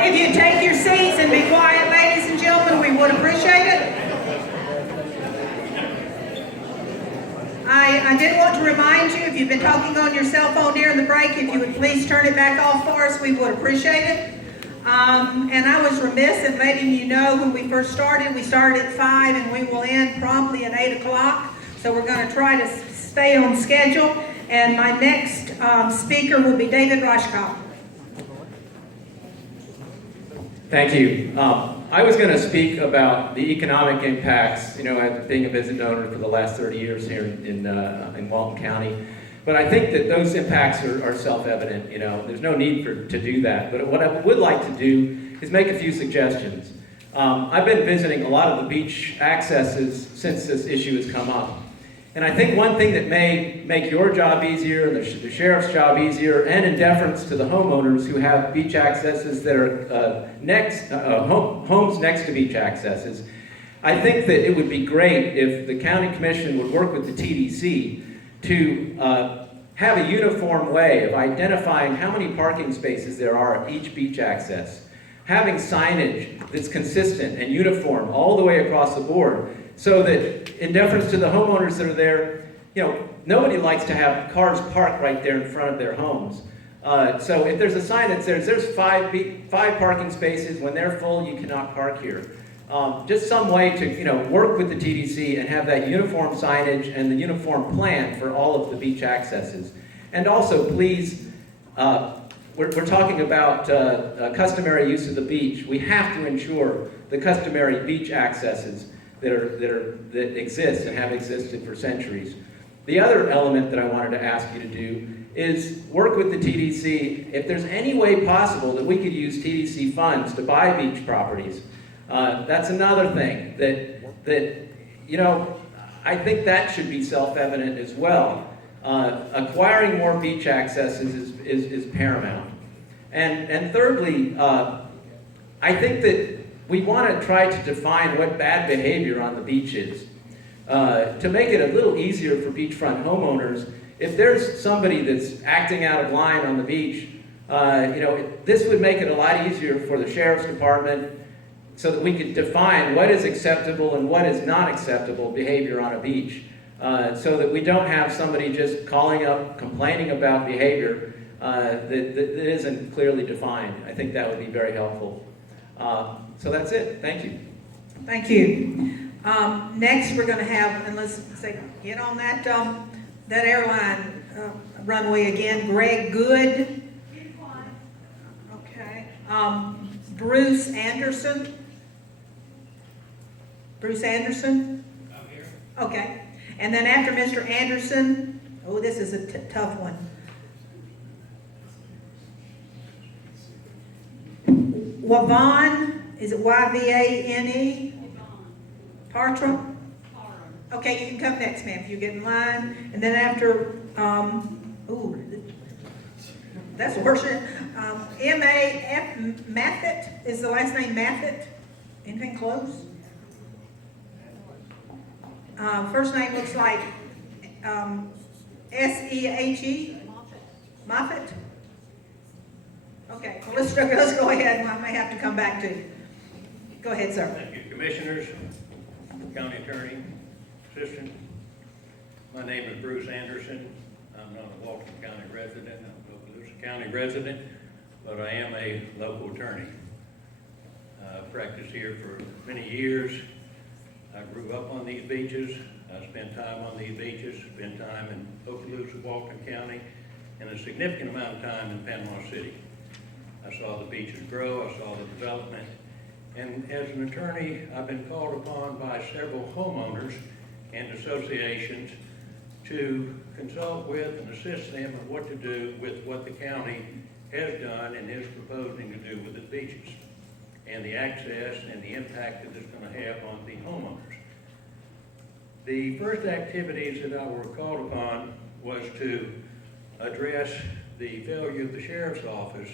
If you take your seats and be quiet, ladies and gentlemen, we would appreciate it. I did want to remind you, if you've been talking on your cell phone during the break, if you would please turn it back off for us, we would appreciate it. And I was remiss in letting you know when we first started. We started at 5 and we will end promptly at 8 o'clock. So we're going to try to stay on schedule. And my next speaker will be David Roshkoff. Thank you. I was going to speak about the economic impacts, as being a business owner for the last 30 years here in Walton County. But I think that those impacts are self-evident. There's no need to do that. But what I would like to do is make a few suggestions. I've been visiting a lot of the beach accesses since this issue has come up. And I think one thing that may make your job easier, the sheriff's job easier, and in deference to the homeowners who have beach accesses that are homes next to beach accesses, I think that it would be great if the county commission would work with the TDC to have a uniform way of identifying how many parking spaces there are at each beach access, having signage that's consistent and uniform all the way across the board, so that in deference to the homeowners that are there, nobody likes to have cars parked right there in front of their homes. So if there's a sign that says there's five parking spaces, when they're full, you cannot park here. Just some way to work with the TDC and have that uniform signage and the uniform plan for all of the beach accesses. And also, please, we're talking about customary use of the beach. We have to ensure the customary beach accesses that exist and have existed for centuries. The other element that I wanted to ask you to do is work with the TDC. If there's any way possible that we could use TDC funds to buy beach properties, that's another thing that I think that should be self-evident as well. Acquiring more beach accesses is paramount. And thirdly, I think that we want to try to define what bad behavior on the beach is. To make it a little easier for beachfront homeowners, if there's somebody that's acting out of line on the beach, this would make it a lot easier for the sheriff's department so that we could define what is acceptable and what is not acceptable behavior on a beach, so that we don't have somebody just calling up, complaining about behavior that isn't clearly defined. I think that would be very helpful. So that's it. Thank you. Thank you. Next, we're going to have, and let's say, get on that airline runway again. Greg Good. Okay. Bruce Anderson. Bruce Anderson? I'm here. Okay. And then after Mr. Anderson, oh, this is a tough one. Wavan, is it Y-V-A-N-E? Partra? Okay, you can come next, ma'am, if you get in line. And then after, that's worse. M-A-F, Maffett, is the last name Maffett? Anything close? First name looks like S-E-H-E? Moffett? Okay, well, let's go ahead, and I may have to come back to you. Go ahead, sir. Thank you, Commissioners, County Attorney, Assistant. My name is Bruce Anderson. I'm not a Walton County resident, I'm a Okaloosa County resident, but I am a local attorney. I've practiced here for many years. I grew up on these beaches. I spent time on these beaches, spent time in Okaloosa, Walton County, and a significant amount of time in Panama City. I saw the beaches grow, I saw the development, and as an attorney, I've been called upon by several homeowners and associations to consult with and assist them in what to do with what the county has done and is proposing to do with the beaches, and the access and the impact that it's going to have on the homeowners. The first activities that I were called upon was to address the failure of the sheriff's office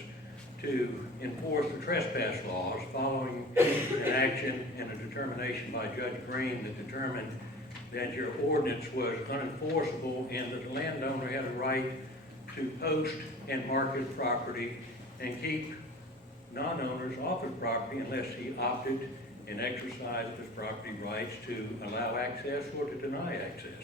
to enforce the trespass laws following an action and a determination by Judge Green that determined that your ordinance was unenforceable and that the landowner had a right to post and market property and keep non-owners off his property unless he opted and exercised his property rights to allow access or to deny access.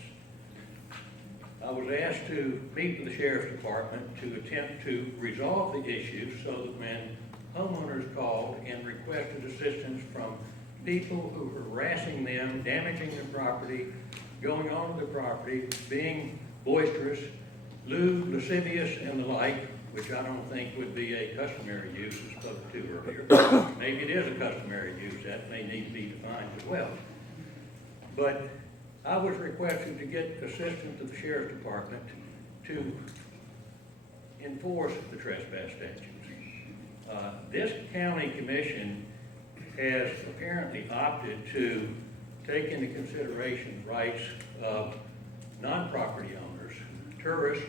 I was asked to meet with the Sheriff's Department to attempt to resolve the issue so that when homeowners called and requested assistance from people who were harassing them, damaging their property, going onto the property, being boisterous, lewd, lascivious, and the like, which I don't think would be a customary use as spoke to earlier. Maybe it is a customary use, that may need to be defined as well. But I was requested to get assistance to the Sheriff's Department to enforce the trespass statutes. This county commission has apparently opted to take into consideration the rights of non-property owners, tourists,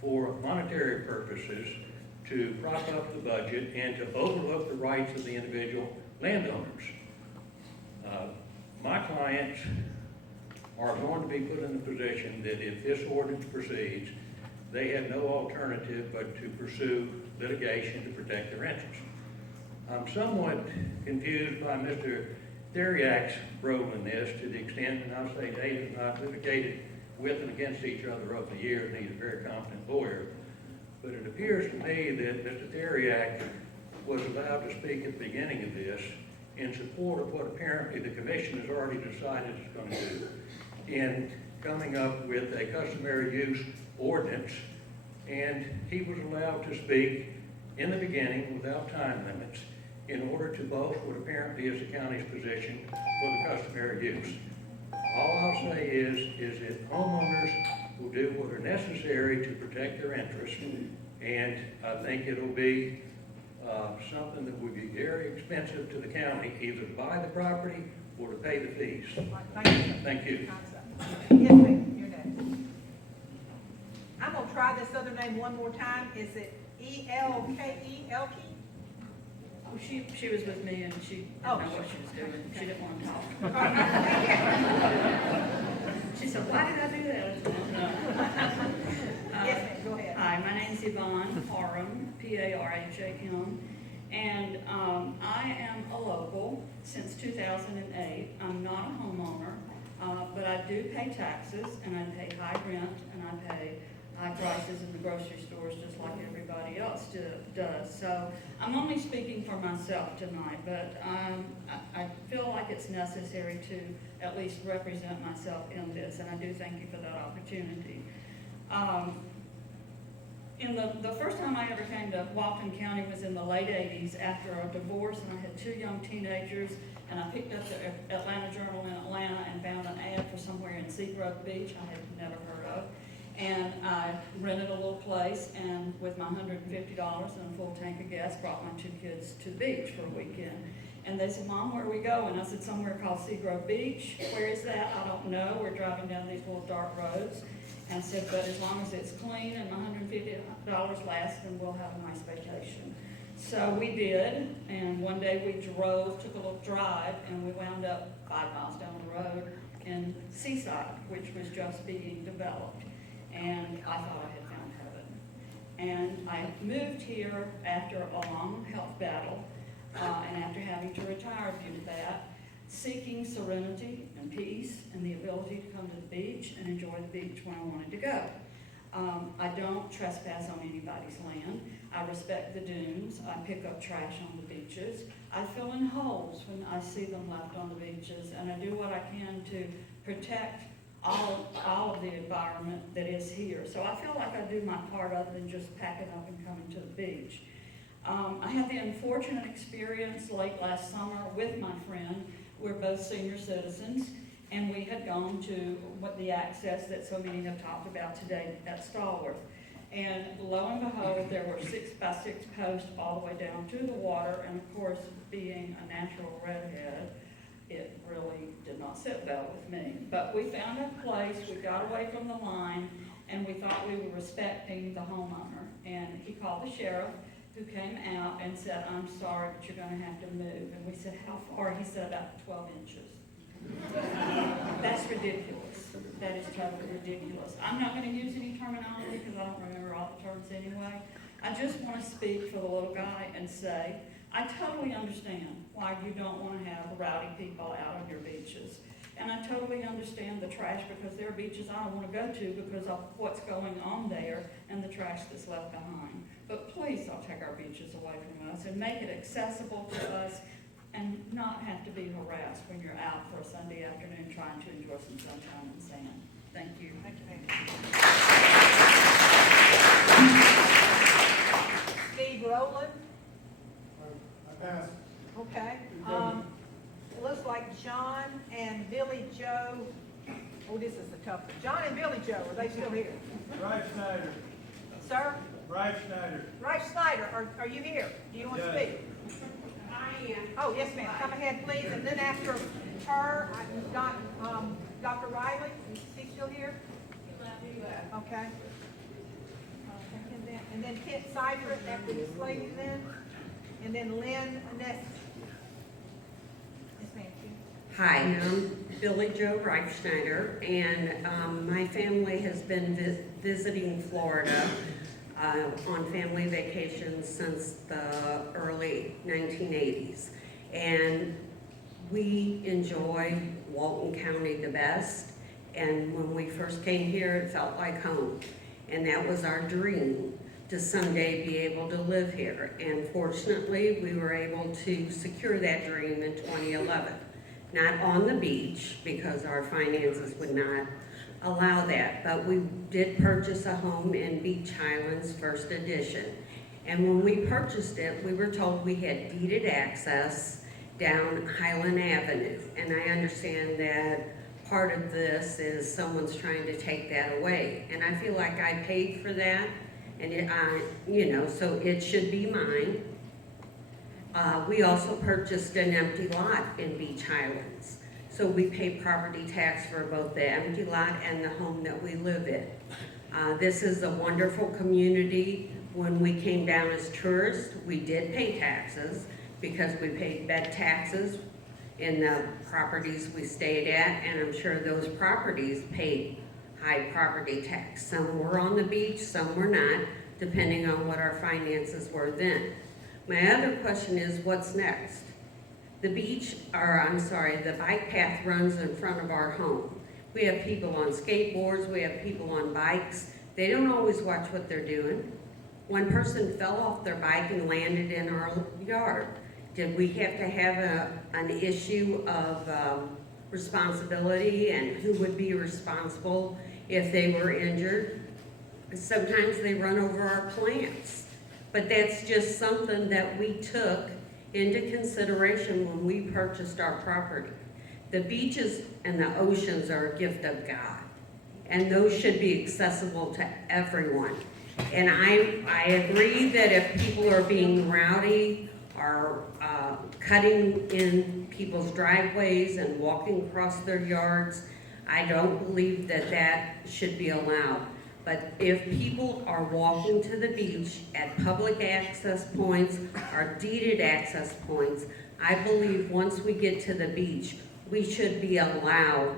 for monetary purposes to prop up the budget and to overlook the rights of the individual landowners. My clients are going to be put in the position that if this ordinance proceeds, they have no alternative but to pursue litigation to protect their interests. I'm somewhat confused by Mr. Theriak's role in this to the extent, and I'll say Dave has not litigated with and against each other over the years, and he's a very competent lawyer. But it appears to me that Mr. Theriak was allowed to speak at the beginning of this in support of what apparently the commission has already decided it's going to do in coming up with a customary use ordinance, and he was allowed to speak in the beginning without time limits in order to boast what apparently is the county's position for the customary use. All I'll say is that homeowners will do what are necessary to protect their interests, and I think it'll be something that would be very expensive to the county, either to buy the property or to pay the fees. Thank you. Yes, ma'am, you're next. I'm gonna try this other name one more time. Is it E-L-K-E, Elke? Well, she was with me and she didn't know what she was doing. She didn't want to talk. She said, why did I do that? I said, no. Yes, ma'am, go ahead. Hi, my name's Yvonne Parham, P-A-R-H-A-M, and I am a local since 2008. I'm not a homeowner, but I do pay taxes, and I pay high rent, and I pay high prices in the grocery stores just like everybody else does. So I'm only speaking for myself tonight, but I feel like it's necessary to at least represent myself in this, and I do thank you for that opportunity. In the first time I ever came to Walton County was in the late 80s after a divorce, and I had 2 young teenagers, and I picked up the Atlanta Journal in Atlanta and found an ad for somewhere in Seagrove Beach I had never heard of. And I rented a little place, and with my $150 and a full tank of gas, brought my 2 kids to the beach for a weekend. And they said, Mom, where are we going? I said, somewhere called Seagrove Beach. Where is that? I don't know. We're driving down these little dark roads. And I said, but as long as it's clean and my $150 lasts, then we'll have a nice vacation. So we did, and one day we took a little drive, and we wound up 5 miles down the road in Seaside, which was just being developed. And I thought I had found heaven. And I moved here after a long health battle, and after having to retire due to that, seeking serenity and peace and the ability to come to the beach and enjoy the beach when I wanted to go. I don't trespass on anybody's land. I respect the dunes. I pick up trash on the beaches. I fill in holes when I see them left on the beaches, and I do what I can to protect all of the environment that is here. So I feel like I do my part other than just packing up and coming to the beach. I had the unfortunate experience late last summer with my friend. We're both senior citizens, and we had gone to the access that so many have talked about today at Stallworth. And lo and behold, there were 6x6 posts all the way down to the water, and of course, being a natural redhead, it really did not sit well with me. But we found a place, we got away from the line, and we thought we were respecting the homeowner. And he called the sheriff, who came out and said, I'm sorry, but you're gonna have to move. And we said, how far? He said, about 12 inches. That's ridiculous. That is totally ridiculous. I'm not gonna use any terminology because I don't remember all the terms anyway. I just wanna speak for the little guy and say, I totally understand why you don't want to have rowdy people out on your beaches. And I totally understand the trash, because there are beaches I don't want to go to because of what's going on there and the trash that's left behind. But please don't take our beaches away from us, and make it accessible to us, and not have to be harassed when you're out for a Sunday afternoon trying to enjoy some sunshine and sand. Thank you. Thank you. Steve Rowland? I pass. Okay. It looks like John and Billy Joe. Oh, this is a tough one. John and Billy Joe, are they still here? Bryce Snyder. Sir? Bryce Snyder. Bryce Snyder, are you here? Do you want to Yes. speak? I am. Oh, yes, ma'am. Come ahead, please. And then after her, I've got Dr. Riley. Is he still here? Okay. And then Kit Seifert after this lady then. And then Lynn Ness. Yes, ma'am. Hi, I'm Billy Joe Reichschneider, and my family has been visiting Florida on family vacations since the early 1980s. And we enjoy Walton County the best. And when we first came here, it felt like home. And that was our dream, to someday be able to live here. And fortunately, we were able to secure that dream in 2011. Not on the beach, because our finances would not allow that, but we did purchase a home in Beach Highlands First Edition. And when we purchased it, we were told we had deeded access down Highland Avenue. And I understand that part of this is someone's trying to take that away. And I feel like I paid for that, and so it should be mine. We also purchased an empty lot in Beach Highlands. So we pay property tax for both the empty lot and the home that we live in. This is a wonderful community. When we came down as tourists, we did pay taxes because we paid bed taxes in the properties we stayed at, and I'm sure those properties paid high property tax. Some were on the beach, some were not, depending on what our finances were then. My other question is, what's next? The bike path runs in front of our home. We have people on skateboards, we have people on bikes. They don't always watch what they're doing. One person fell off their bike and landed in our yard. Did we have to have an issue of responsibility, and who would be responsible if they were injured? Sometimes they run over our plants. But that's just something that we took into consideration when we purchased our property. The beaches and the oceans are a gift of God, and those should be accessible to everyone. And I agree that if people are being rowdy or cutting in people's driveways and walking across their yards, I don't believe that that should be allowed. But if people are walking to the beach at public access points or deeded access points, I believe once we get to the beach, we should be allowed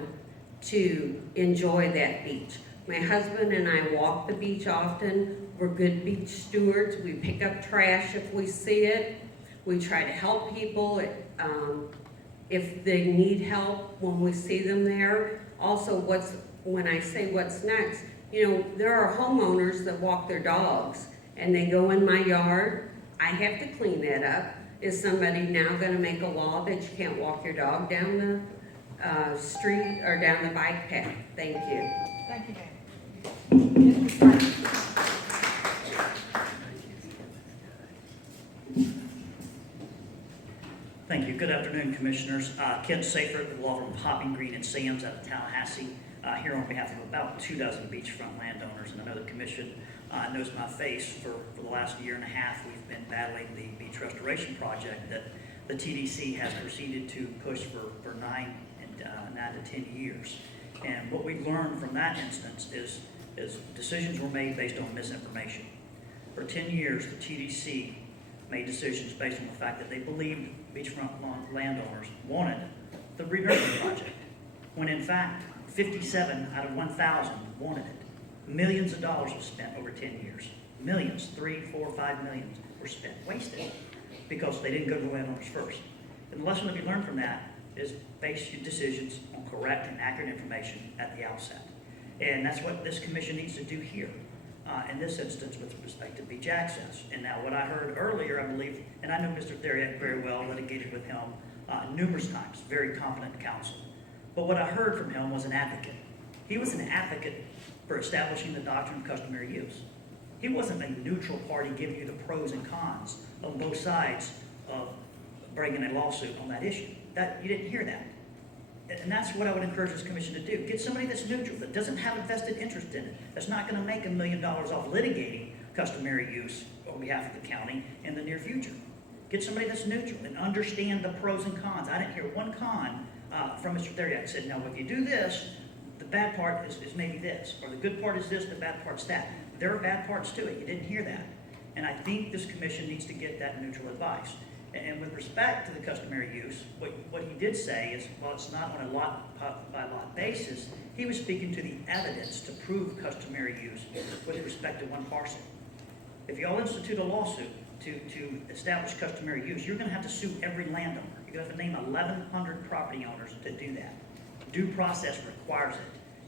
to enjoy that beach. My husband and I walk the beach often. We're good beach stewards. We pick up trash if we see it. We try to help people if they need help when we see them there. Also, when I say what's next, there are homeowners that walk their dogs and they go in my yard. I have to clean that up. Is somebody now going to make a law that you can't walk your dog down the street or down the bike path? Thank you. Thank you, ma'am. Thank you. Good afternoon, Commissioners. Kent Seifert, the law firm Hopping Green and Sam's out of Tallahassee, here on behalf of about 24 beachfront landowners. And I know the Commission knows my face. For the last year and a half, we've been battling the beach restoration project that the TDC has proceeded to push for 9 to 10 years. And what we've learned from that instance is decisions were made based on misinformation. For 10 years, the TDC made decisions based on the fact that they believed beachfront landowners wanted the renurfing project, when in fact 57 out of 1,000 wanted it. Millions of dollars were spent over 10 years. Millions, 3, 4, 5 million were spent, wasted. because they didn't go to the landowners first. And the lesson that we learned from that is base your decisions on correct and accurate information at the outset. And that's what this commission needs to do here, in this instance with respect to beach access. And now what I heard earlier, I believe, and I know Mr. Theriak very well, litigated with him numerous times, very competent counsel. But what I heard from him was an advocate. He was an advocate for establishing the doctrine of customary use. He wasn't a neutral party giving you the pros and cons on both sides of bringing a lawsuit on that issue. You didn't hear that. And that's what I would encourage this commission to do. Get somebody that's neutral, that doesn't have a vested interest in it, that's not going to make $1 million off litigating customary use on behalf of the county in the near future. Get somebody that's neutral and understand the pros and cons. I didn't hear one con from Mr. Theriak. Said, no, if you do this, the bad part is maybe this, or the good part is this, the bad part's that. There are bad parts to it. You didn't hear that. And I think this commission needs to get that neutral advice. And with respect to the customary use, what he did say is, while it's not on a lot-by-lot basis, he was speaking to the evidence to prove customary use with respect to one parcel. If y'all institute a lawsuit to establish customary use, you're going to have to sue every landowner. You're going to have to name 1,100 property owners to do that. Due process requires it.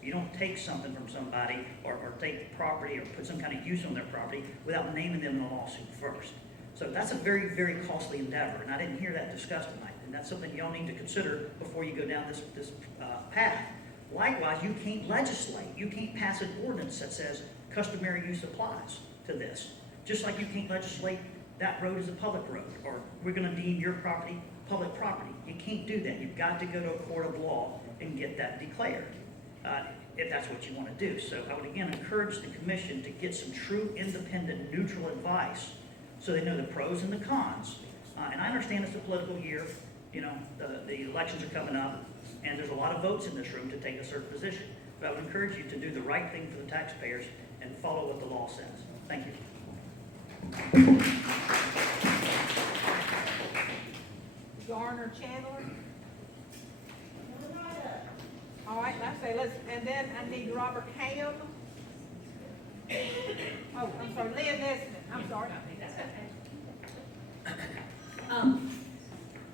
You don't take something from somebody or take property or put some kind of use on their property without naming them in a lawsuit first. So that's a very, very costly endeavor, and I didn't hear that discussed tonight, and that's something y'all need to consider before you go down this path. Likewise, you can't legislate. You can't pass an ordinance that says customary use applies to this. Just like you can't legislate that road is a public road, or we're going to deem your property public property. You can't do that. You've got to go to a court of law and get that declared, if that's what you want to do. So I would again encourage the commission to get some true, independent, neutral advice so they know the pros and the cons. And I understand it's a political year. You know, the elections are coming up, and there's a lot of votes in this room to take a certain position. But I would encourage you to do the right thing for the taxpayers and follow what the law says. Thank you. Garner Chandler. All right, and then I need Robert Ham. Oh, I'm sorry, Lynn Nesbitt. I'm sorry.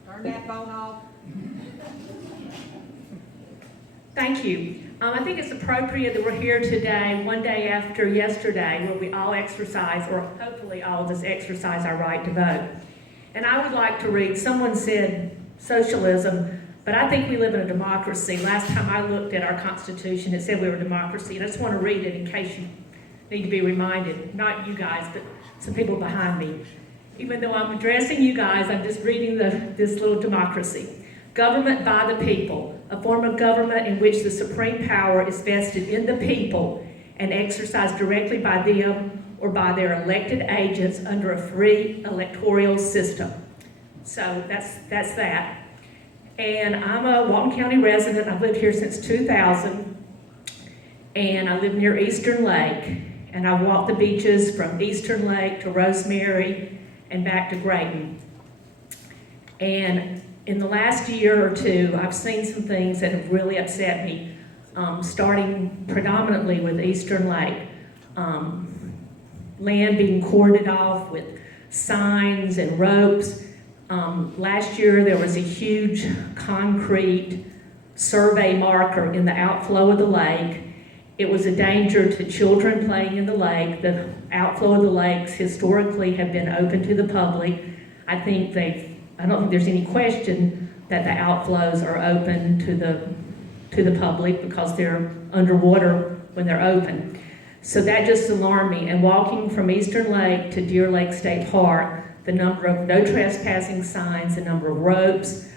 Turn that phone off. Thank you. I think it's appropriate that we're here today, one day after yesterday, where we all exercise, or hopefully all of us exercise our right to vote. And I would like to read, someone said socialism, but I think we live in a democracy. Last time I looked at our Constitution, it said we were a democracy. And I just want to read it in case you need to be reminded, not you guys, but some people behind me. Even though I'm addressing you guys, I'm just reading this little democracy. Government by the people, a form of government in which the supreme power is vested in the people and exercised directly by them or by their elected agents under a free electoral system. So that's that. And I'm a Walton County resident. I've lived here since 2000. And I live near Eastern Lake. And I walk the beaches from Eastern Lake to Rosemary and back to Grayton. And in the last year or two, I've seen some things that have really upset me, starting predominantly with Eastern Lake. Land being cordoned off with signs and ropes. Last year, there was a huge concrete survey marker in the outflow of the lake. It was a danger to children playing in the lake. The outflow of the lakes historically have been open to the public. I don't think there's any question that the outflows are open to the public because they're underwater when they're open. So that just alarmed me. And walking from Eastern Lake to Deer Lake State Park, the number of no trespassing signs, the number of ropes,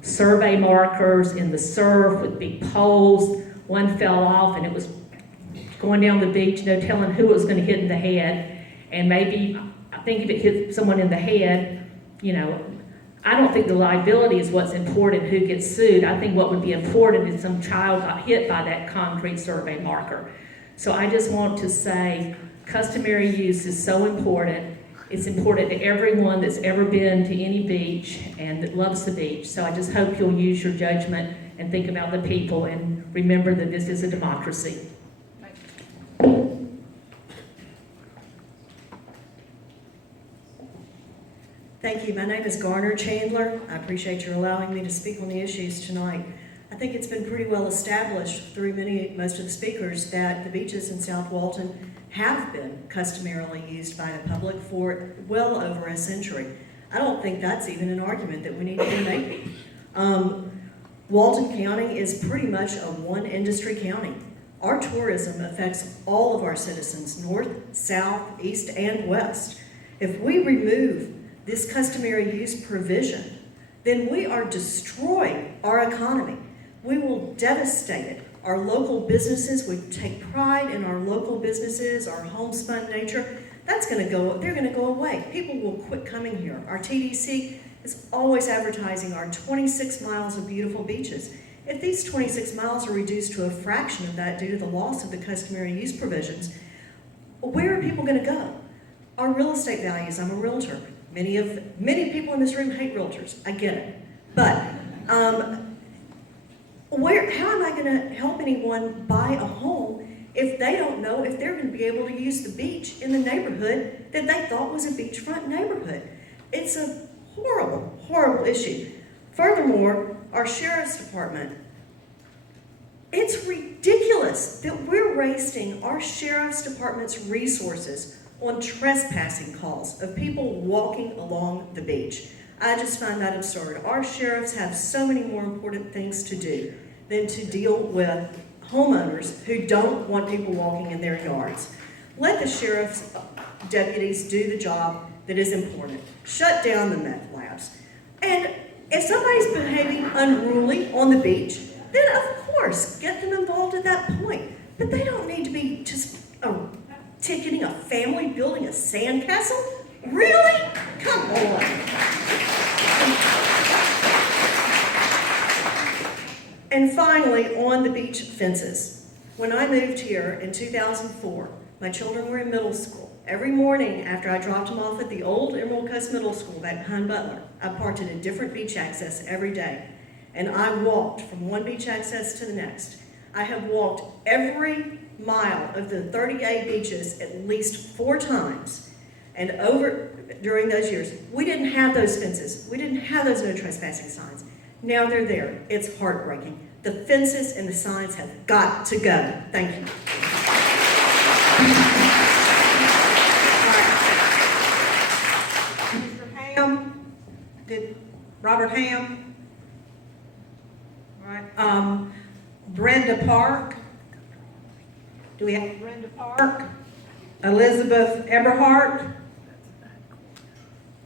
survey markers in the surf with big poles. One fell off and it was going down the beach, no telling who it was going to hit in the head. And maybe, I think if it hit someone in the head, you know, I don't think the liability is what's important, who gets sued. I think what would be important is some child got hit by that concrete survey marker. So I just want to say customary use is so important. It's important to everyone that's ever been to any beach and that loves the beach. So I just hope you'll use your judgment and think about the people and remember that this is a democracy. Thank you. My name is Garner Chandler. I appreciate your allowing me to speak on the issues tonight. I think it's been pretty well established through most of the speakers that the beaches in South Walton have been customarily used by the public for well over a century. I don't think that's even an argument that we need to be making. Walton County is pretty much a one-industry county. Our tourism affects all of our citizens, north, south, east, and west. If we remove this customary use provision, then we are destroying our economy. We will devastate it. Our local businesses, we take pride in our local businesses, our homespun nature. They're gonna go away. People will quit coming here. Our TDC is always advertising our 26 miles of beautiful beaches. If these 26 miles are reduced to a fraction of that due to the loss of the customary use provisions, where are people gonna go? Our real estate values, I'm a realtor. Many people in this room hate realtors, I get it. But how am I gonna help anyone buy a home if they don't know if they're gonna be able to use the beach in the neighborhood that they thought was a beachfront neighborhood? It's a horrible, horrible issue. Furthermore, our sheriff's department, it's ridiculous that we're wasting our sheriff's department's resources on trespassing calls of people walking along the beach. I just find that absurd. Our sheriffs have so many more important things to do than to deal with homeowners who don't want people walking in their yards. Let the sheriff's deputies do the job that is important. Shut down the meth labs. And if somebody's behaving unruly on the beach, then of course, get them involved at that point. But they don't need to be just ticketing a family building a sandcastle? Really? Come on. And finally, on the beach fences. When I moved here in 2004, my children were in middle school. Every morning after I dropped them off at the old Emerald Coast Middle School back behind Butler, I parked at a different beach access every day. And I walked from one beach access to the next. I have walked every mile of the 38 beaches at least 4 times. And during those years, we didn't have those fences. We didn't have those no trespassing signs. Now they're there. It's heartbreaking. The fences and the signs have got to go. Thank you. Mr. Ham, Robert Ham? All right. Brenda Park. Do we have Brenda Park? Elizabeth Eberhardt?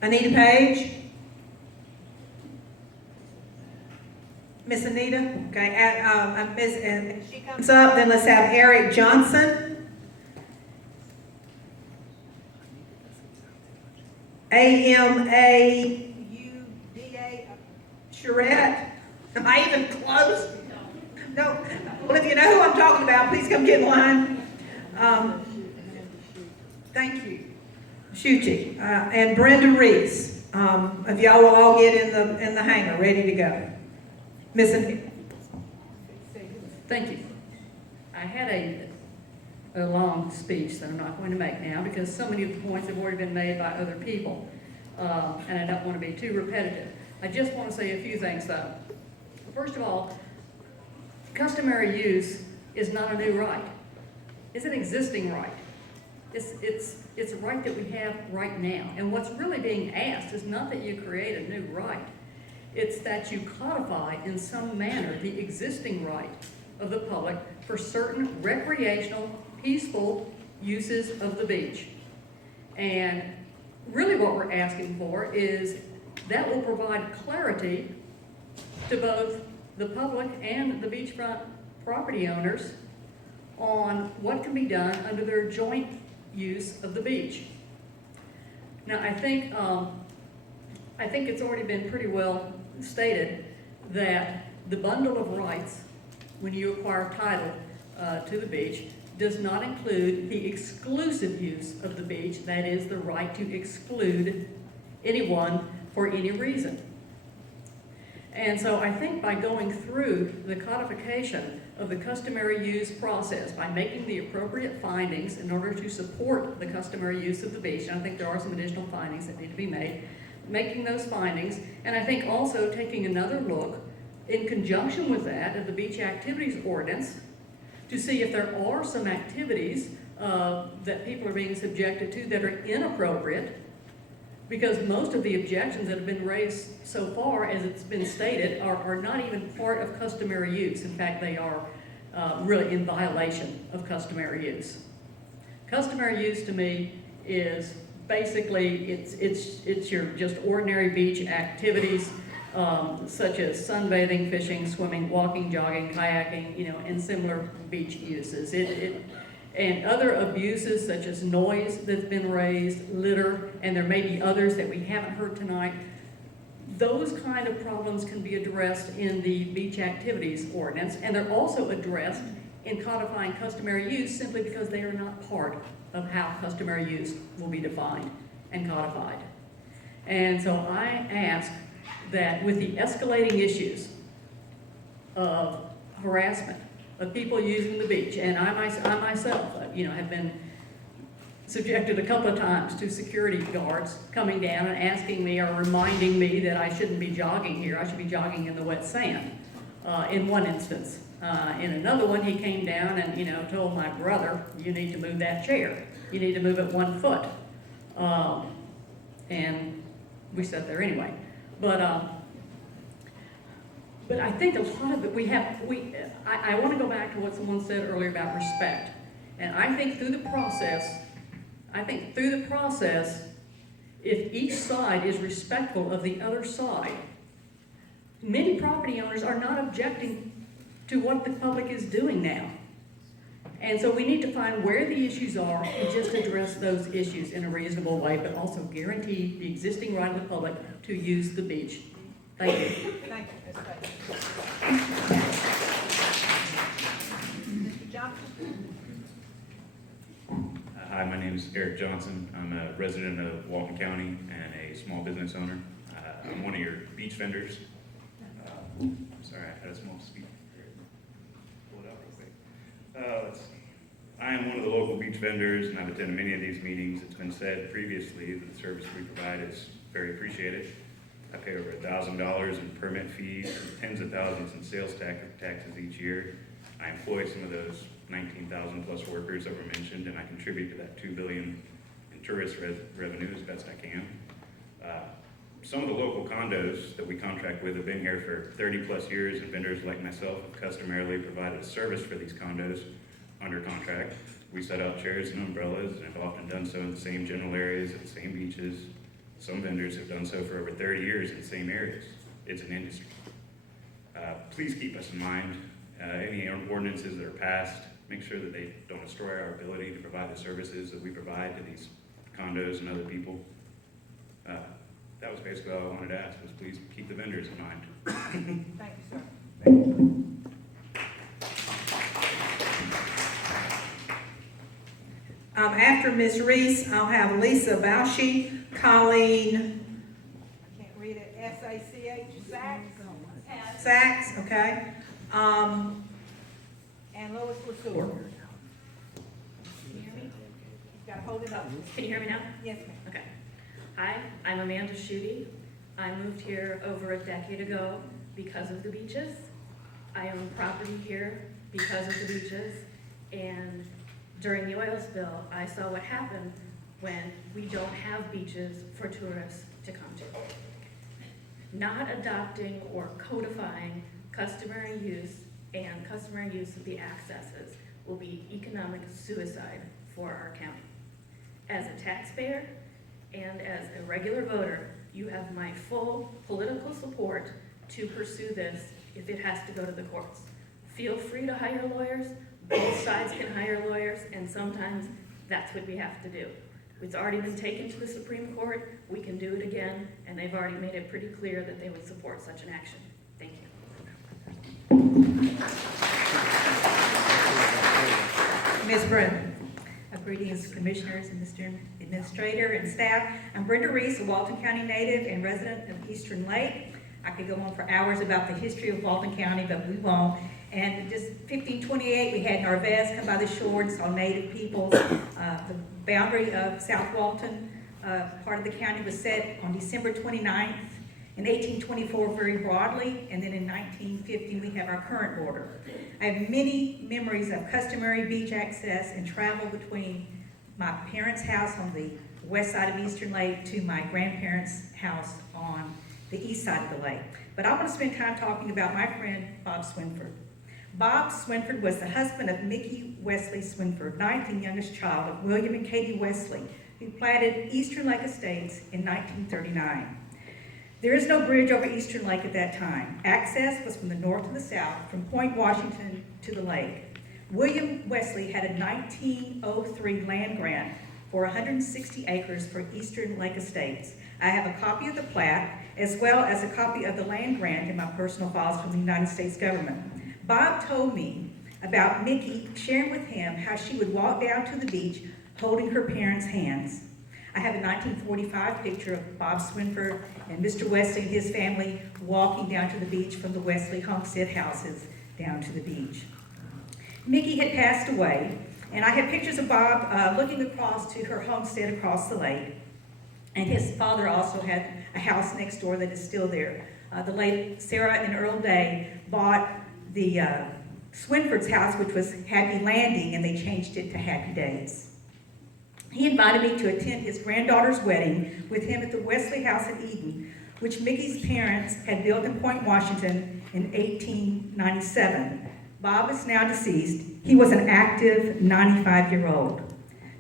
Anita Page? Miss Anita? Okay, and she comes up, then let's have Eric Johnson. AMAUDA Charette. Am I even close? No. Well, if you know who I'm talking about, please come get in line. Thank you. Shuchi. And Brenda Reese. If y'all will all get in the hangar, ready to go. Miss Anita. Thank you. I had a long speech that I'm not going to make now because so many of the points have already been made by other people, and I don't want to be too repetitive. I just want to say a few things though. First of all, customary use is not a new right. It's an existing right. It's a right that we have right now. And what's really being asked is not that you create a new right. It's that you codify in some manner the existing right of the public for certain recreational, peaceful uses of the beach. And really what we're asking for is that will provide clarity to both the public and the beachfront property owners on what can be done under their joint use of the beach. Now, I think it's already been pretty well stated that the bundle of rights, when you acquire title to the beach, does not include the exclusive use of the beach, that is the right to exclude anyone for any reason. And so I think by going through the codification of the customary use process, by making the appropriate findings in order to support the customary use of the beach, and I think there are some additional findings that need to be made, making those findings, and I think also taking another look in conjunction with that at the beach activities ordinance to see if there are some activities that people are being subjected to that are inappropriate, because most of the objections that have been raised so far, as it's been stated, are not even part of customary use. In fact, they are really in violation of customary use. Customary use to me is basically, it's your just ordinary beach activities, such as sunbathing, fishing, swimming, walking, jogging, kayaking, you know, and similar beach uses. And other abuses such as noise that's been raised, litter, and there may be others that we haven't heard tonight. Those kind of problems can be addressed in the beach activities ordinance, and they're also addressed in codifying customary use simply because they are not part of how customary use will be defined and codified. And so I ask that with the escalating issues of harassment of people using the beach, and I myself, you know, have been subjected a couple of times to security guards coming down and asking me or reminding me that I shouldn't be jogging here, I should be jogging in the wet sand, in one instance. In another one, he came down and, you know, told my brother, you need to move that chair. You need to move it 1 foot. And we sat there anyway. But I think a lot of it, I want to go back to what someone said earlier about respect. And I think through the process, if each side is respectful of the other side, many property owners are not objecting to what the public is doing now. And so we need to find where the issues are and just address those issues in a reasonable way, but also guarantee the existing right of the public to use the beach. Thank you. Thank you, Ms. Bates. Mr. Johnson? Hi, my name is Eric Johnson. I'm a resident of Walton County and a small business owner. I'm one of your beach vendors. Sorry, I had a small speaker. Pull it out real quick. Let's see. I am one of the local beach vendors, and I've attended many of these meetings. It's been said previously that the service we provide is very appreciated. I pay over $1,000 in permit fees and tens of thousands in sales taxes each year. I employ some of those 19,000 plus workers that were mentioned, and I contribute to that $2 billion in tourist revenue as best I can. Some of the local condos that we contract with have been here for 30 plus years, and vendors like myself have customarily provided a service for these condos under contract. We set out chairs and umbrellas, and have often done so in the same general areas at the same beaches. Some vendors have done so for over 30 years in the same areas. It's an industry. Please keep us in mind. Any ordinances that are passed, make sure that they don't destroy our ability to provide the services that we provide to these condos and other people. That was basically all I wanted to ask, was please keep the vendors in mind. Thank you, sir. After Ms. Reese, I'll have Lisa Bauschy, Colleen I can't read it, S-A-C-H, Sachs? Sachs, okay? And Lois LaSure. Can you hear me? You've got to hold it up. Can you hear me now? Yes, ma'am. Okay. Hi, I'm Amanda Schutte. I moved here over a decade ago because of the beaches. I own property here because of the beaches. And during the oil spill, I saw what happened when we don't have beaches for tourists to come to. Not adopting or codifying customary use and customary use of the accesses will be economic suicide for our county. As a taxpayer and as a regular voter, you have my full political support to pursue this if it has to go to the courts. Feel free to hire lawyers. Both sides can hire lawyers, and sometimes that's what we have to do. It's already been taken to the Supreme Court. We can do it again, and they've already made it pretty clear that they would support such an action. Thank you. Ms. Brennan. Greetings, commissioners and Mr. Administrator and staff. I'm Brenda Reese, a Walton County native and resident of Eastern Lake. I could go on for hours about the history of Walton County, but we won't. And just 1528, we had Narvaez come by the shore and saw native peoples. The boundary of South Walton part of the county was set on December 29th. In 1824, very broadly, and then in 1950, we have our current border. I have many memories of customary beach access and travel between my parents' house on the west side of Eastern Lake to my grandparents' house on the east side of the lake. But I want to spend time talking about my friend, Bob Swinford. Bob Swinford was the husband of Mickey Wesley Swinford, ninth and youngest child of William and Katie Wesley, who platted Eastern Lake Estates in 1939. There is no bridge over Eastern Lake at that time. Access was from the north to the south, from Point Washington to the lake. William Wesley had a 1903 land grant for 160 acres for Eastern Lake Estates. I have a copy of the plat, as well as a copy of the land grant in my personal files from the United States government. Bob told me about Mickey sharing with him how she would walk down to the beach holding her parents' hands. I have a 1945 picture of Bob Swinford and Mr. Wesley and his family walking down to the beach from the Wesley homestead houses down to the beach. Mickey had passed away, and I have pictures of Bob looking across to her homestead across the lake. And his father also had a house next door that is still there. The late Sarah and Earl Day bought the Swinford's house, which was Happy Landing, and they changed it to Happy Days. He invited me to attend his granddaughter's wedding with him at the Wesley House in Eden, which Mickey's parents had built in Point Washington in 1897. Bob is now deceased. He was an active 95-year-old.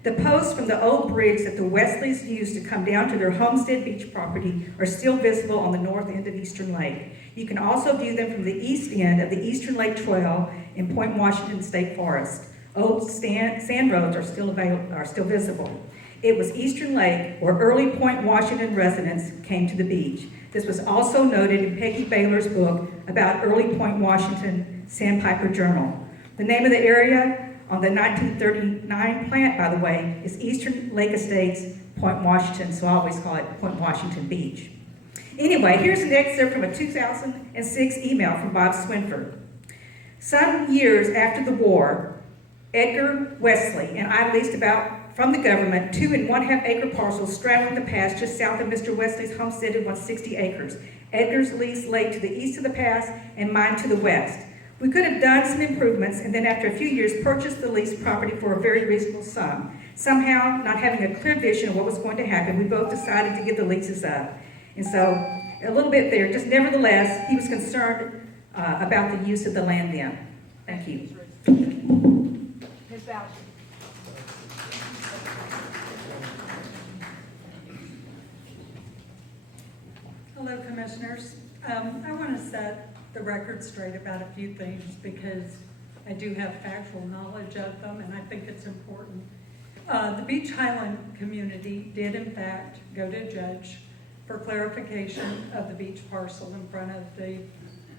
The posts from the old bridge that the Wesleys used to come down to their homestead beach property are still visible on the north end of Eastern Lake. You can also view them from the east end of the Eastern Lake Trail in Point Washington State Forest. Old sand roads are still visible. It was Eastern Lake where early Point Washington residents came to the beach. This was also noted in Peggy Baylor's book about early Point Washington Sandpiper Journal. The name of the area on the 1939 plant, by the way, is Eastern Lake Estates, Point Washington, so I always call it Point Washington Beach. Anyway, here's an excerpt from a 2006 email from Bob Swinford. Some years after the war, Edgar Wesley and I leased about from the government 2 1/2 acre parcels straddling the pass just south of Mr. Wesley's homesteaded 160 acres. Edgar's lease lay to the east of the pass and mine to the west. We could have done some improvements and then after a few years purchased the leased property for a very reasonable sum. Somehow, not having a clear vision of what was going to happen, we both decided to give the leases up. And so, a little bit there, just nevertheless, he was concerned about the use of the land then. Thank you. Ms. Boucher. Hello, Commissioners. I want to set the record straight about a few things because I do have factual knowledge of them and I think it's important. The Beach Highland community did in fact go to a judge for clarification of the beach parcel in front of the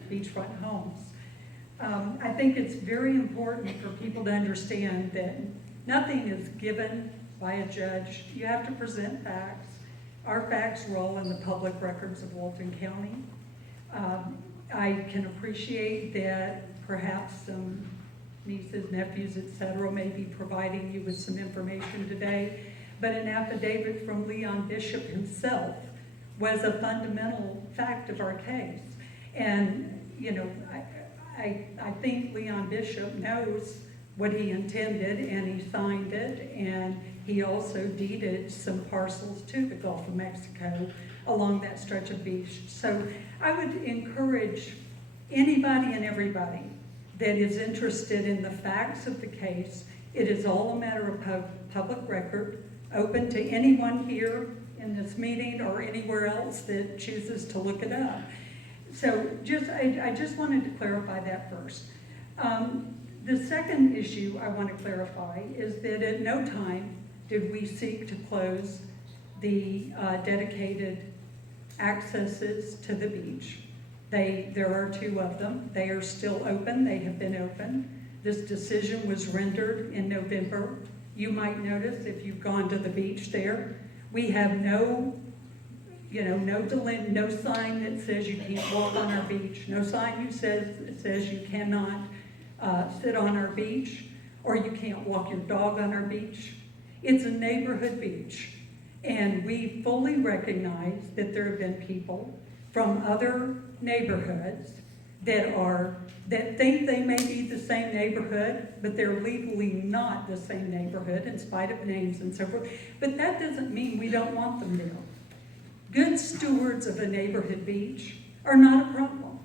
beachfront homes. I think it's very important for people to understand that nothing is given by a judge. You have to present facts. Our facts roll in the public records of Walton County. I can appreciate that perhaps some nieces, nephews, etc. may be providing you with some information today, but an affidavit from Leon Bishop himself was a fundamental fact of our case. And, you know, I think Leon Bishop knows what he intended and he signed it, and he also deeded some parcels to the Gulf of Mexico along that stretch of beach. So I would encourage anybody and everybody that is interested in the facts of the case. It is all a matter of public record, open to anyone here in this meeting or anywhere else that chooses to look it up. So I just wanted to clarify that first. The second issue I want to clarify is that at no time did we seek to close the dedicated accesses to the beach. There are 2 of them. They are still open. They have been open. This decision was rendered in November. You might notice if you've gone to the beach there, we have no sign that says you can't walk on our beach, no sign that says you cannot sit on our beach, or you can't walk your dog on our beach. It's a neighborhood beach. And we fully recognize that there have been people from other neighborhoods that think they may be the same neighborhood, but they're legally not the same neighborhood in spite of names and so forth. But that doesn't mean we don't want them there. Good stewards of a neighborhood beach are not a problem.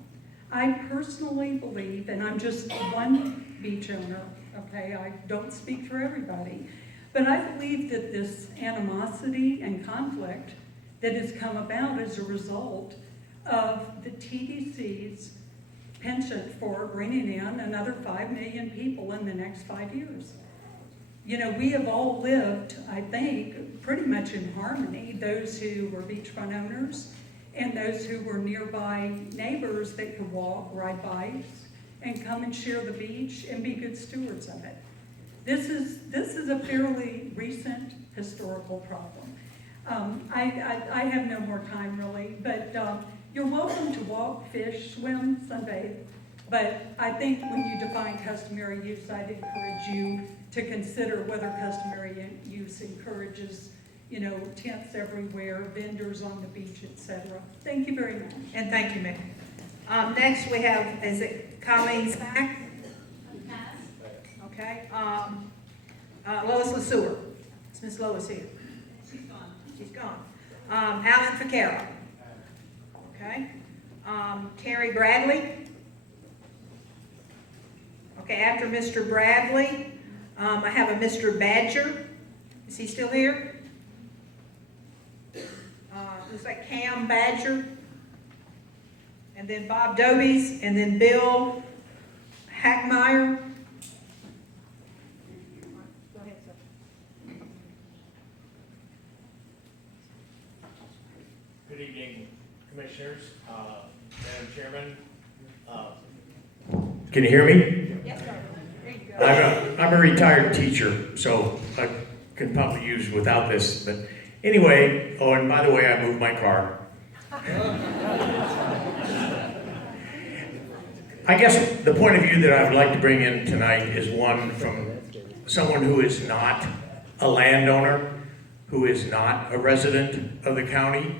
I personally believe, and I'm just one beach owner, okay, I don't speak for everybody, but I believe that this animosity and conflict that has come about as a result of the TDC's penchant for bringing in another 5 million people in the next 5 years. You know, we have all lived, I think, pretty much in harmony, those who were beachfront owners and those who were nearby neighbors that could walk, ride bikes, and come and share the beach and be good stewards of it. This is a fairly recent historical problem. I have no more time really, but you're welcome to walk, fish, swim, sunbathe. But I think when you define customary use, I'd encourage you to consider whether customary use encourages, you know, tents everywhere, vendors on the beach, etc. Thank you very much. And thank you, Mick. Next we have, is it Colleen Sack? Okay. Lois LeSueur. Is Miss Lois here? She's gone. She's gone. Alan Ficarra. Okay. Terry Bradley. Okay, after Mr. Bradley, I have a Mr. Badger. Is he still here? Looks like Cam Badger. And then Bob Dobies, and then Bill Hackmeyer. Go ahead, sir. Good evening, Commissioners, Madam Chairman. Can you hear me? Yes, sir. There you go. I'm a retired teacher, so I can probably use without this. But anyway, oh, and by the way, I moved my car. I guess the point of view that I would like to bring in tonight is one from someone who is not a landowner, who is not a resident of the county,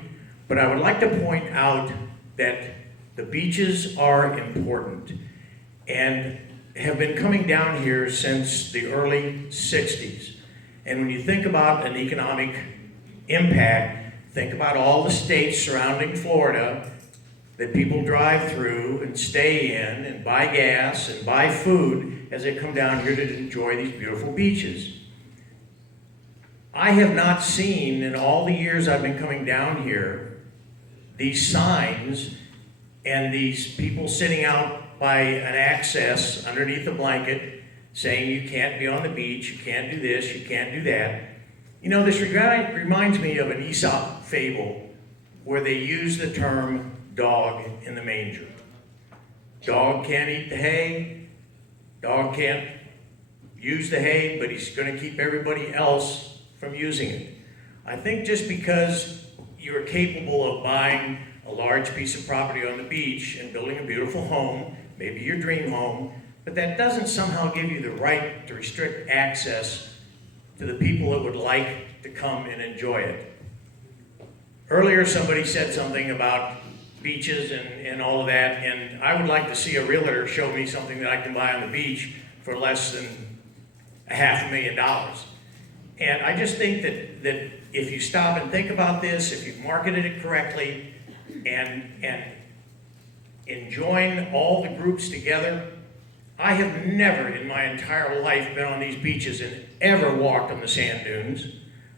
but I would like to point out that the beaches are important and have been coming down here since the early 60s. And when you think about an economic impact, think about all the states surrounding Florida that people drive through and stay in and buy gas and buy food as they come down here to enjoy these beautiful beaches. I have not seen in all the years I've been coming down here these signs and these people sitting out by an access underneath a blanket saying you can't be on the beach, you can't do this, you can't do that. You know, this reminds me of an Aesop fable where they use the term dog in the manger. Dog can't eat the hay, dog can't use the hay, but he's going to keep everybody else from using it. I think just because you're capable of buying a large piece of property on the beach and building a beautiful home, maybe your dream home, but that doesn't somehow give you the right to restrict access to the people that would like to come and enjoy it. Earlier somebody said something about beaches and all of that, and I would like to see a realtor show me something that I can buy on the beach for less than $500,000. And I just think that if you stop and think about this, if you've marketed it correctly, and join all the groups together, I have never in my entire life been on these beaches and ever walked on the sand dunes.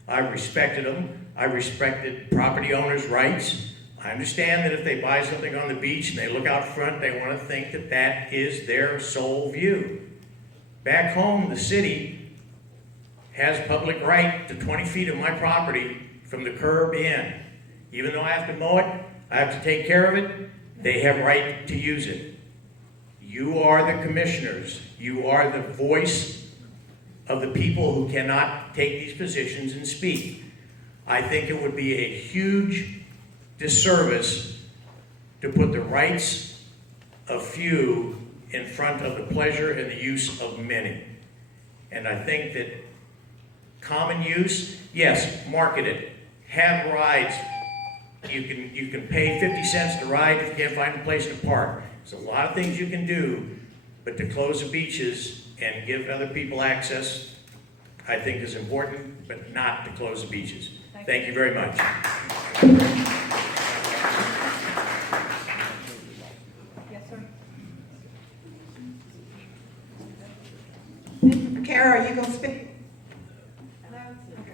I respected them. I respected property owners' rights. I understand that if they buy something on the beach and they look out front, they want to think that that is their sole view. Back home, the city has public right to 20 feet of my property from the curb in. Even though I have to mow it, I have to take care of it, they have right to use it. You are the commissioners. You are the voice of the people who cannot take these positions and speak. I think it would be a huge disservice to put the rights of few in front of the pleasure and the use of many. And I think that common use, yes, market it. have rides. You can pay 50 cents to ride if you can't find a place to park. There's a lot of things you can do, but to close the beaches and give other people access, I think is important, but not to close the beaches. Thank you very much. Yes, sir. Kara, are you gonna speak? No? Okay.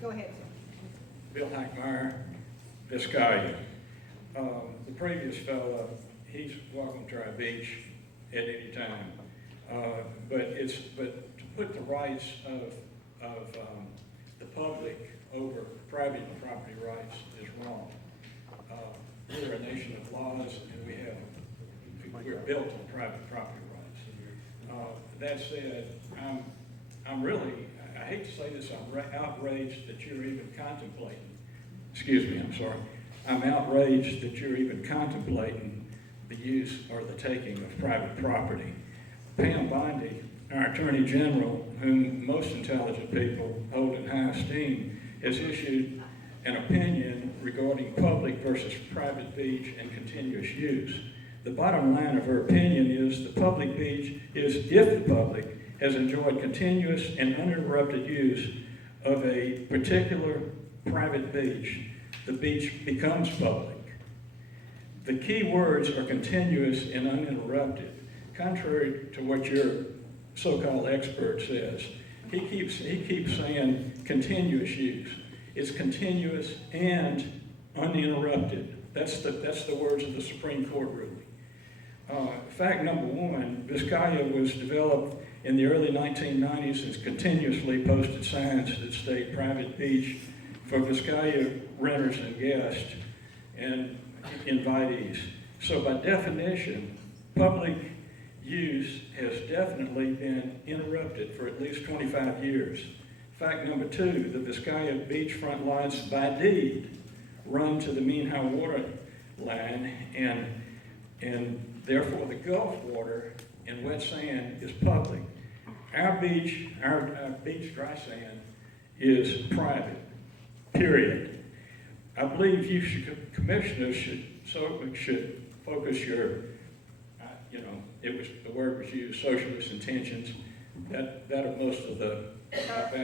Go ahead, sir. Bill Hackmeyer, Vizcaya. The previous fellow, he's welcome to our beach at any time. But to put the rights of the public over private property rights is wrong. We're a nation of laws, and we're built on private property rights. That said, I'm really, I hate to say this, I'm outraged that you're even contemplating, excuse me, I'm sorry. I'm outraged that you're even contemplating the use or the taking of private property. Pam Bondi, our Attorney General, whom most intelligent people hold in high esteem, has issued an opinion regarding public versus private beach and continuous use. The bottom line of her opinion is the public beach is if the public has enjoyed continuous and uninterrupted use of a particular private beach, the beach becomes public. The key words are continuous and uninterrupted. Contrary to what your so-called expert says, he keeps saying continuous use. It's continuous and uninterrupted. That's the words of the Supreme Court ruling. Fact number one, Vizcaya was developed in the early 1990s and continuously posted signs that state private beach for Vizcaya renters and guests and invitees. So by definition, public use has definitely been interrupted for at least 25 years. Fact number two, the Vizcaya beachfront lines by deed run to the mean high water line, and therefore the Gulf water and wet sand is public. Our beach dry sand is private, period. I believe commissioners should focus your, the word was used, socialist intentions, that of most of the, out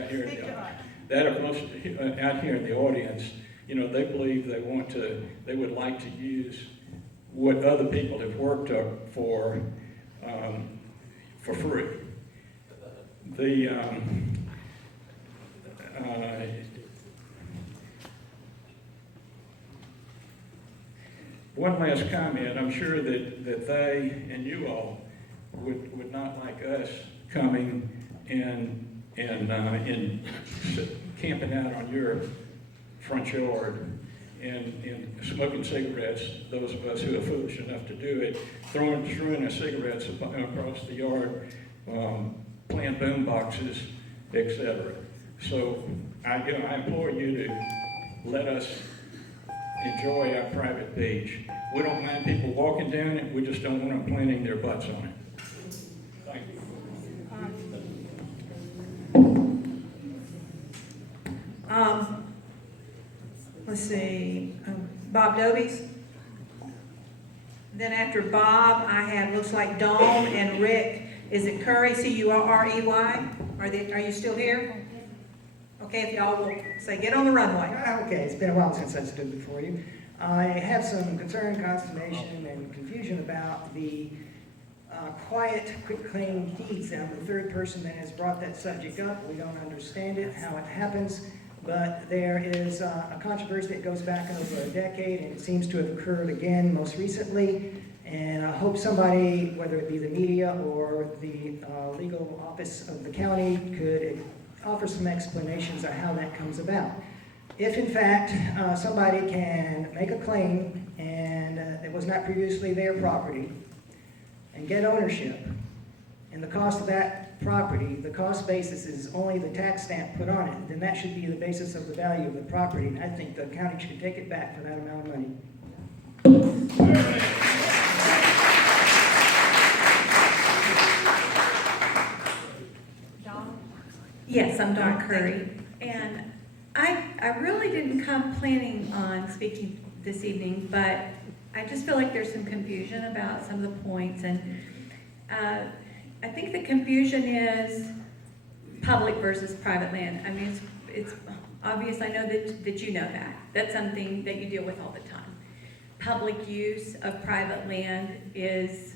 here in the audience, they believe they would like to use what other people have worked up for free. One last comment. I'm sure that they and you all would not like us coming and camping out on your front yard and smoking cigarettes, those of us who are foolish enough to do it, throwing our cigarettes across the yard, playing boom boxes, etc. So I implore you to let us enjoy our private beach. We don't mind people walking down it, we just don't want them planting their butts on it. Thank you. Let's see, Bob Dobies. Then after Bob, I have, looks like Dawn and Rick. Is it Curry, C-U-R-R-E-Y? Are you still here? Okay, if y'all will say, get on the runway. Okay, it's been a while since I stood before you. I have some concern, consternation, and confusion about the quiet, quick claim deeds. I'm the third person that has brought that subject up. We don't understand it, how it happens, but there is a controversy that goes back over a decade, and it seems to have occurred again most recently. And I hope somebody, whether it be the media or the legal office of the county, could offer some explanations of how that comes about. If in fact somebody can make a claim and it was not previously their property and get ownership, and the cost of that property, the cost basis is only the tax stamp put on it, then that should be the basis of the value of the property. And I think the county should take it back for that amount of money. Yes, I'm Dawn Curry, and didn't come planning on speaking this evening, but I just feel like there's some confusion about some of the points, and I think the confusion is public versus private land. I mean, it's obvious, I know that you know that. That's something that you deal with all the time. Public use of private land is,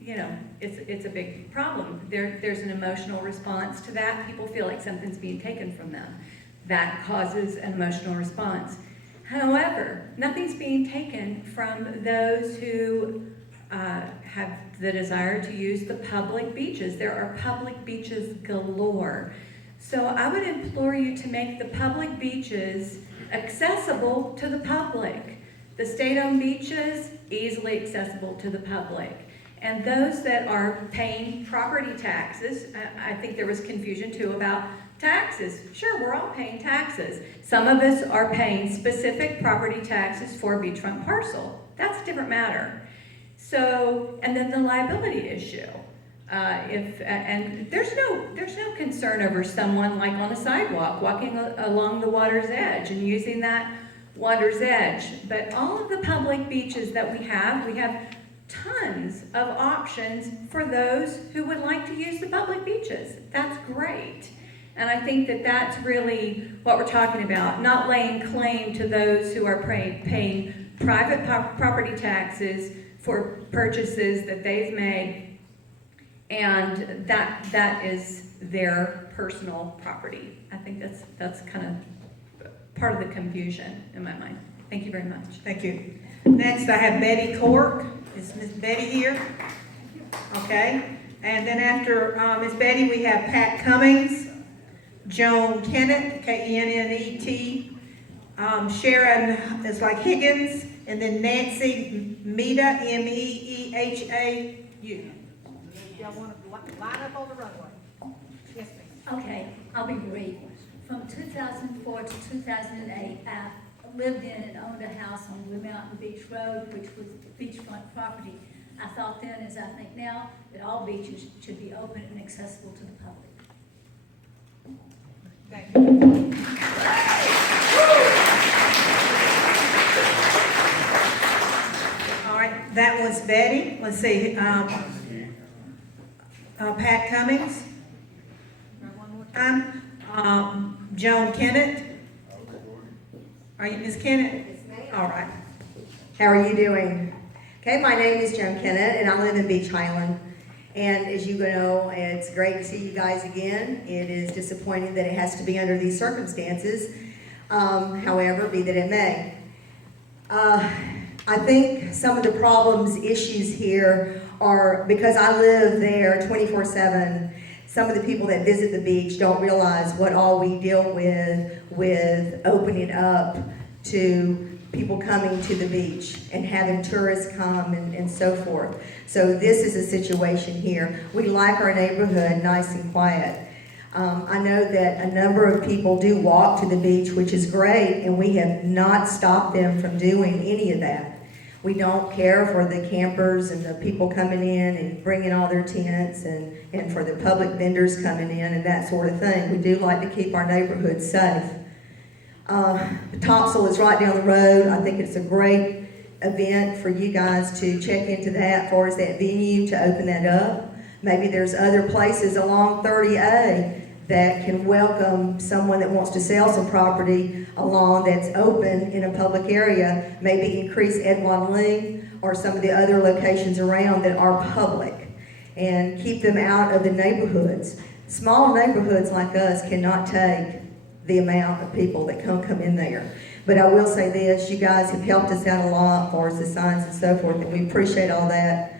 you know, it's a big problem. There's an emotional response to that. People feel like something's being taken from them. That causes an emotional response. However, nothing's being taken from those who have the desire to use the public beaches. There are public beaches galore. So I would implore you to make the public beaches accessible to the public. The state-owned beaches, easily accessible to the public. And those that are paying property taxes, I think there was confusion too about taxes. Sure, we're all paying taxes. Some of us are paying specific property taxes for a beachfront parcel. That's a different matter. So, and then the liability issue. And there's no concern over someone like on a sidewalk walking along the water's edge and using that water's edge. But all of the public beaches that we have tons of options for those who would like to use the public beaches. That's great. And I think that that's really what we're talking about, not laying claim to those who are paying private property taxes for purchases that they've made, and that is their personal property. I think that's kind of part of the confusion in my mind. Thank you very much. Thank you. Next, I have Betty Cork. Is Miss Betty here? Okay. And then after Miss Betty, we have Pat Cummings, Joan Kennett, Kennet, Sharon is like Higgins, and then Nancy Meada, Meehau. Y'all want to line up on the runway? Yes, ma'am. Okay, I'll be brief. From 2004 to 2008, I lived in and owned a house on Blue Mountain Beach Road, which was beachfront property. I thought then, as I think now, that all beaches should be open and accessible to the public. Thank you. All right, that was Betty. Let's see, Pat Cummings. Joan Kennett. Are you Ms. Kennett? Yes, ma'am. All right. How are you doing? Okay, my name is Joan Kennett, and I live in Beach Highland. And as you know, it's great to see you guys again. It is disappointing that it has to be under these circumstances. However, be that it may. I think some of the problems, issues here are, because I live there 24/7, some of the people that visit the beach don't realize what all we deal with opening up to people coming to the beach and having tourists come and so forth. So this is a situation here. We like our neighborhood nice and quiet. I know that a number of people do walk to the beach, which is great, and we have not stopped them from doing any of that. We don't care for the campers and the people coming in and bringing all their tents and for the public vendors coming in and that sort of thing. We do like to keep our neighborhood safe. Topsail is right down the road. I think it's a great event for you guys to check into that as far as that venue to open that up. Maybe there's other places along 30A that can welcome someone that wants to sell some property along that's open in a public area, maybe increase Edwin Ling or some of the other locations around that are public, and keep them out of the neighborhoods. Small neighborhoods like us cannot take the amount of people that come in there. But I will say this, you guys have helped us out a lot for the signs and so forth, and we appreciate all that.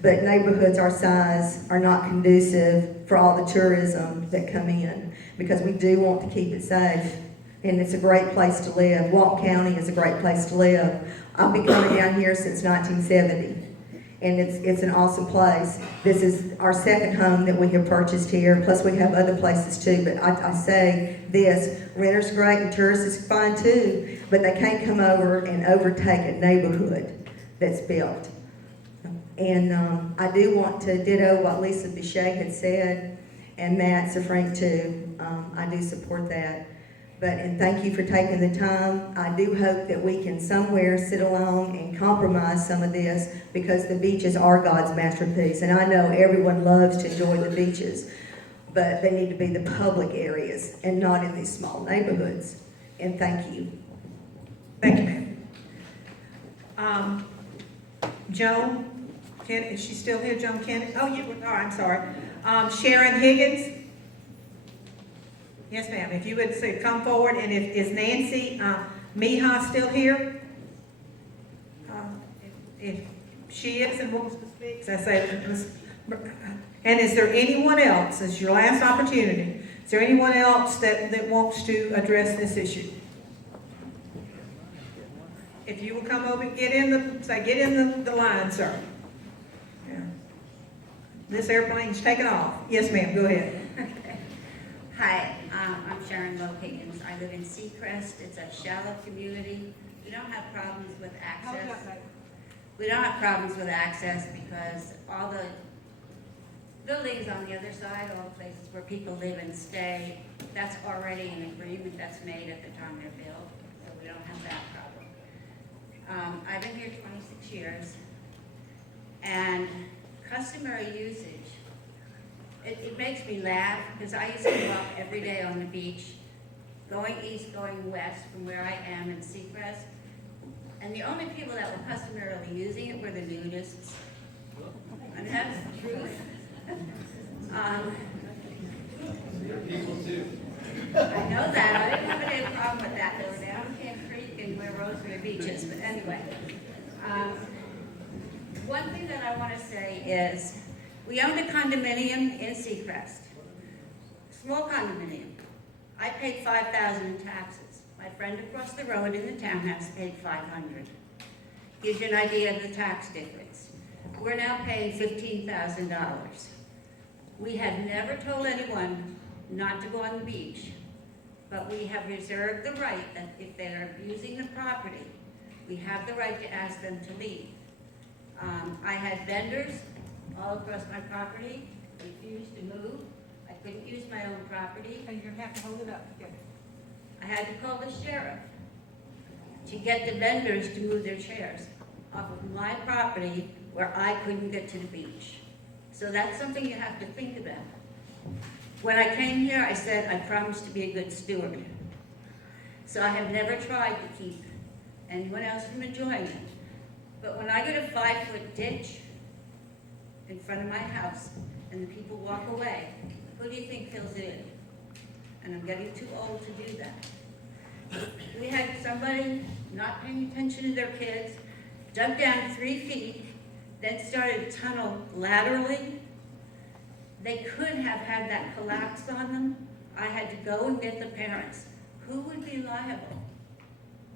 But neighborhoods our size are not conducive for all the tourism that come in, because we do want to keep it safe. And it's a great place to live. Walton County is a great place to live. I've been coming down here since 1970, and it's an awesome place. This is our second home that we have purchased here, plus we have other places too. But I say this, renters great and tourists is fine too, but they can't come over and overtake a neighborhood that's built. And I do want to ditto what Lisa Bichet had said, and Matt Safrank too. I do support that. And thank you for taking the time. I do hope that we can somewhere sit along and compromise some of this, because the beaches are God's masterpiece. And I know everyone loves to enjoy the beaches, but they need to be the public areas and not in these small neighborhoods. And thank you. Thank you, ma'am. Joan, is she still here, Joan Kennedy? Oh, I'm sorry. Sharon Higgins? Yes, ma'am, if you would say, come forward, and is Nancy Mihas still here? If she is and wants to speak, I say, and is there anyone else, this is your last opportunity, is there anyone else that wants to address this issue? If you will come over and get in the line, sir. Yeah. This airplane's taking off. Yes, ma'am, go ahead. Okay. Hi, I'm Sharon Lowe Higgins. I live in Seacrest. It's a shallow community. We don't have problems with access. We don't have problems with access because all the buildings on the other side, all the places where people live and stay, that's already an agreement that's made at the time they're built, so we don't have that problem. I've been here 26 years, and customary usage, it makes me laugh, because I used to walk every day on the beach, going east, going west from where I am in Seacrest, and the only people that were customarily using it were the nudists. And that's the truth. People too. I know that. I didn't have any problem with that. They were down Camp Creek and where Rosemary Beach is. But anyway, one thing that I want to say is we owned a condominium in Seacrest, small condominium. I paid $5,000 in taxes. My friend across the road in the townhouse paid $500. Gives you an idea of the tax difference. We're now paying $15,000. We have never told anyone not to go on the beach, but we have reserved the right that if they are abusing the property, we have the right to ask them to leave. I had vendors all across my property, refused to move. I couldn't use my own property. And you're going to have to hold it up together. I had to call the sheriff to get the vendors to move their chairs off of my property where I couldn't get to the beach. So that's something you have to think about. When I came here, I said I promised to be a good steward. So I have never tried to keep anyone else from enjoying it. But when I get a 5-foot ditch in front of my house and the people walk away, who do you think fills it in? And I'm getting too old to do that. We had somebody not paying attention to their kids, dug down 3 feet, then started a tunnel laterally. They could have had that collapse on them. I had to go and get the parents. Who would be liable?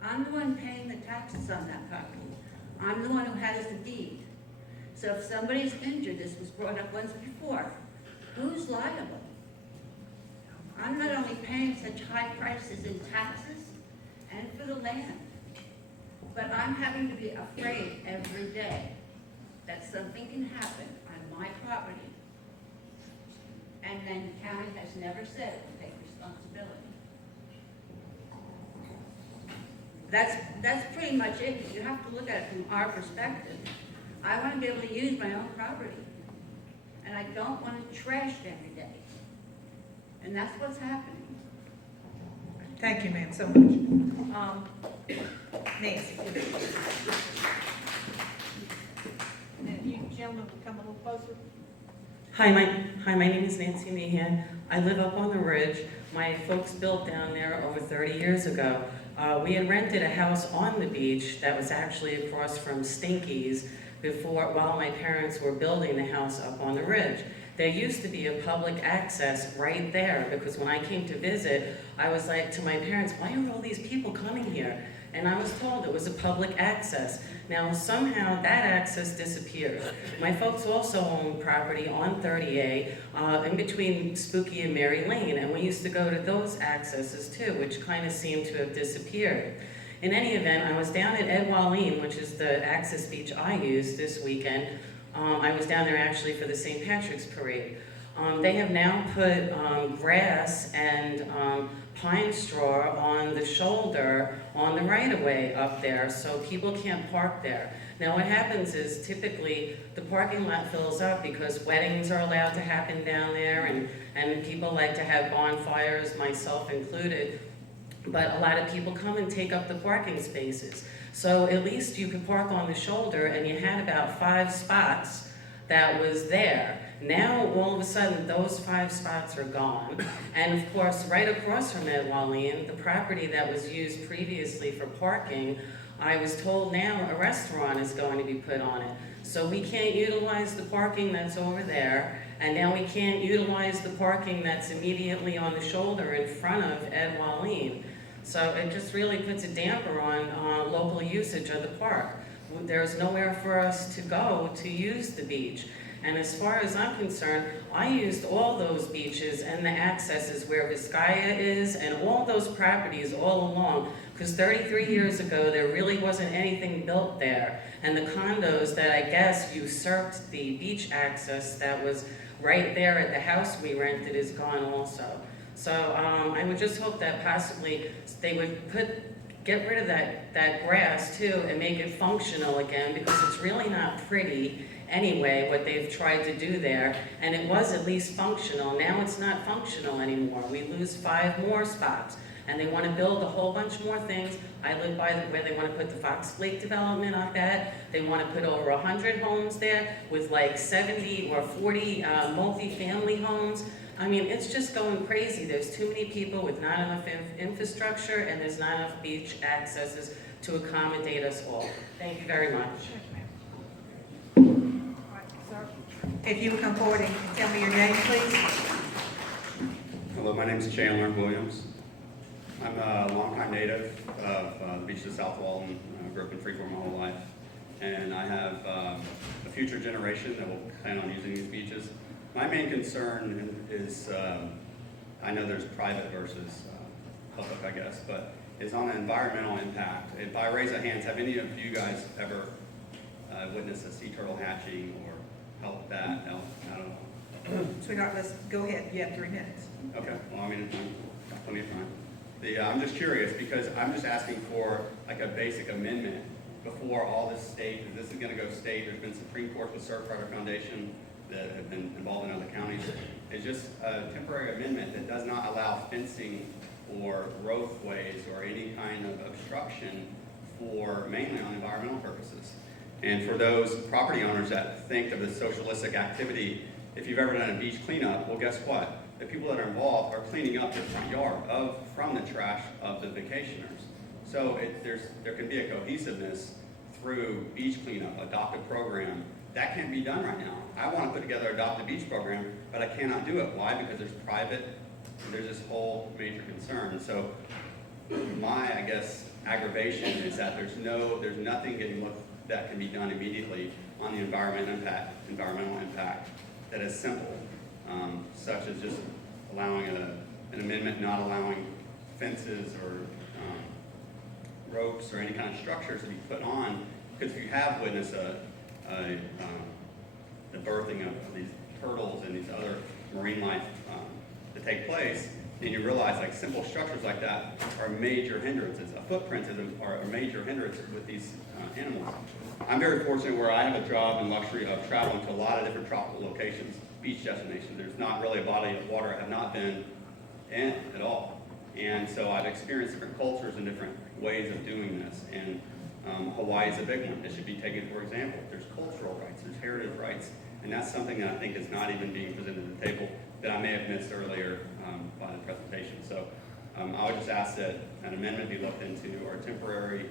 I'm the one paying the taxes on that property. I'm the one who has the deed. So if somebody's injured, this was brought up once before, who's liable? I'm not only paying such high prices in taxes and for the land, but I'm having to be afraid every day that something can happen on my property. And then the county has never said it will take responsibility. That's pretty much it. You have to look at it from our perspective. I want to be able to use my own property. And I don't want to trash it every day. And that's what's happening. Thank you, ma'am, so much. Nancy. And if you gentlemen would come a little closer. Hi, my name is Nancy Meehan. I live up on the ridge. My folks built down there over 30 years ago. We had rented a house on the beach that was actually across from Stinky's while my parents were building the house up on the ridge. There used to be a public access right there, because when I came to visit, I was like to my parents, why are all these people coming here? And I was told it was a public access. Now, somehow that access disappeared. My folks also own property on 30A in between Spooky and Mary Lane, and we used to go to those accesses too, which kind of seemed to have disappeared. In any event, I was down at Ed Walleen, which is the access beach I used this weekend. I was down there actually for the St. Patrick's Parade. They have now put grass and pine straw on the shoulder on the right-of-way up there, so people can't park there. Now what happens is typically the parking lot fills up because weddings are allowed to happen down there, and people like to have bonfires, myself included. But a lot of people come and take up the parking spaces. So at least you could park on the shoulder, and you had about 5 spots that was there. Now, all of a sudden, those 5 spots are gone. And of course, right across from Ed Wallin, the property that was used previously for parking, I was told now a restaurant is going to be put on it. So we can't utilize the parking that's over there, and now we can't utilize the parking that's immediately on the shoulder in front of Ed Wallin. So it just really puts a damper on local usage of the park. There's nowhere for us to go to use the beach. And as far as I'm concerned, I used all those beaches and the accesses where Vizcaya is and all those properties all along, because 33 years ago, there really wasn't anything built there. And the condos that I guess usurped the beach access that was right there at the house we rented is gone also. So I would just hope that possibly they would get rid of that grass too and make it functional again, because it's really not pretty anyway what they've tried to do there, and it was at least functional. Now it's not functional anymore. We lose 5 more spots, and they want to build a whole bunch more things. I live by where they want to put the Fox Lake development on that. They want to put over 100 homes there with like 70 or 40 multi-family homes. I mean, it's just going crazy. There's too many people with not enough infrastructure, and there's not enough beach accesses to accommodate us all. Thank you very much. If you would come forward and tell me your name, please. Hello, my name is Chandler Williams. I'm a longtime native of the beaches of South Walton. I grew up in Freeport my whole life. And I have a future generation that will plan on using these beaches. My main concern is, I know there's private versus public, I guess, but is on an environmental impact. If I raise a hand, have any of you guys ever witnessed a sea turtle hatching or helped that? No, I don't know. Sweetheart, let's go ahead. You have 3 minutes. Okay, well, I mean, got plenty of time. I'm just curious because I'm just asking for like a basic amendment before all this state, because this is going to go state. There's been Supreme Court with Surfrider Foundation that have been involved in other counties. It's just a temporary amendment that does not allow fencing or roadways or any kind of obstruction for mainly on environmental purposes. And for those property owners that think of the socialistic activity, if you've ever done a beach cleanup, well, guess what? The people that are involved are cleaning up their front yard from the trash of the vacationers. So there can be a cohesiveness through beach cleanup, adopt a program. That can't be done right now. I want to put together adopt a beach program, but I cannot do it. Why? Because there's this whole major concern. So my, I guess, aggravation is that there's nothing getting looked that can be done immediately on the environmental impact that is simple, such as just allowing an amendment not allowing fences or ropes or any kind of structures to be put on, because if you have witnessed the birthing of these turtles and these other marine life to take place, then you realize like simple structures like that are major hindrances. A footprint are a major hindrance with these animals. I'm very fortunate where I have a job and luxury of traveling to a lot of different tropical locations, beach destinations. There's not really a body of water I have not been in at all. And so I've experienced different cultures and different ways of doing this. And Hawaii is a big one. It should be taken for example. There's cultural rights, there's heritage rights, and that's something that I think is not even being presented at the table that I may have missed earlier by the presentation. So I would just ask that an amendment be looked into, or a temporary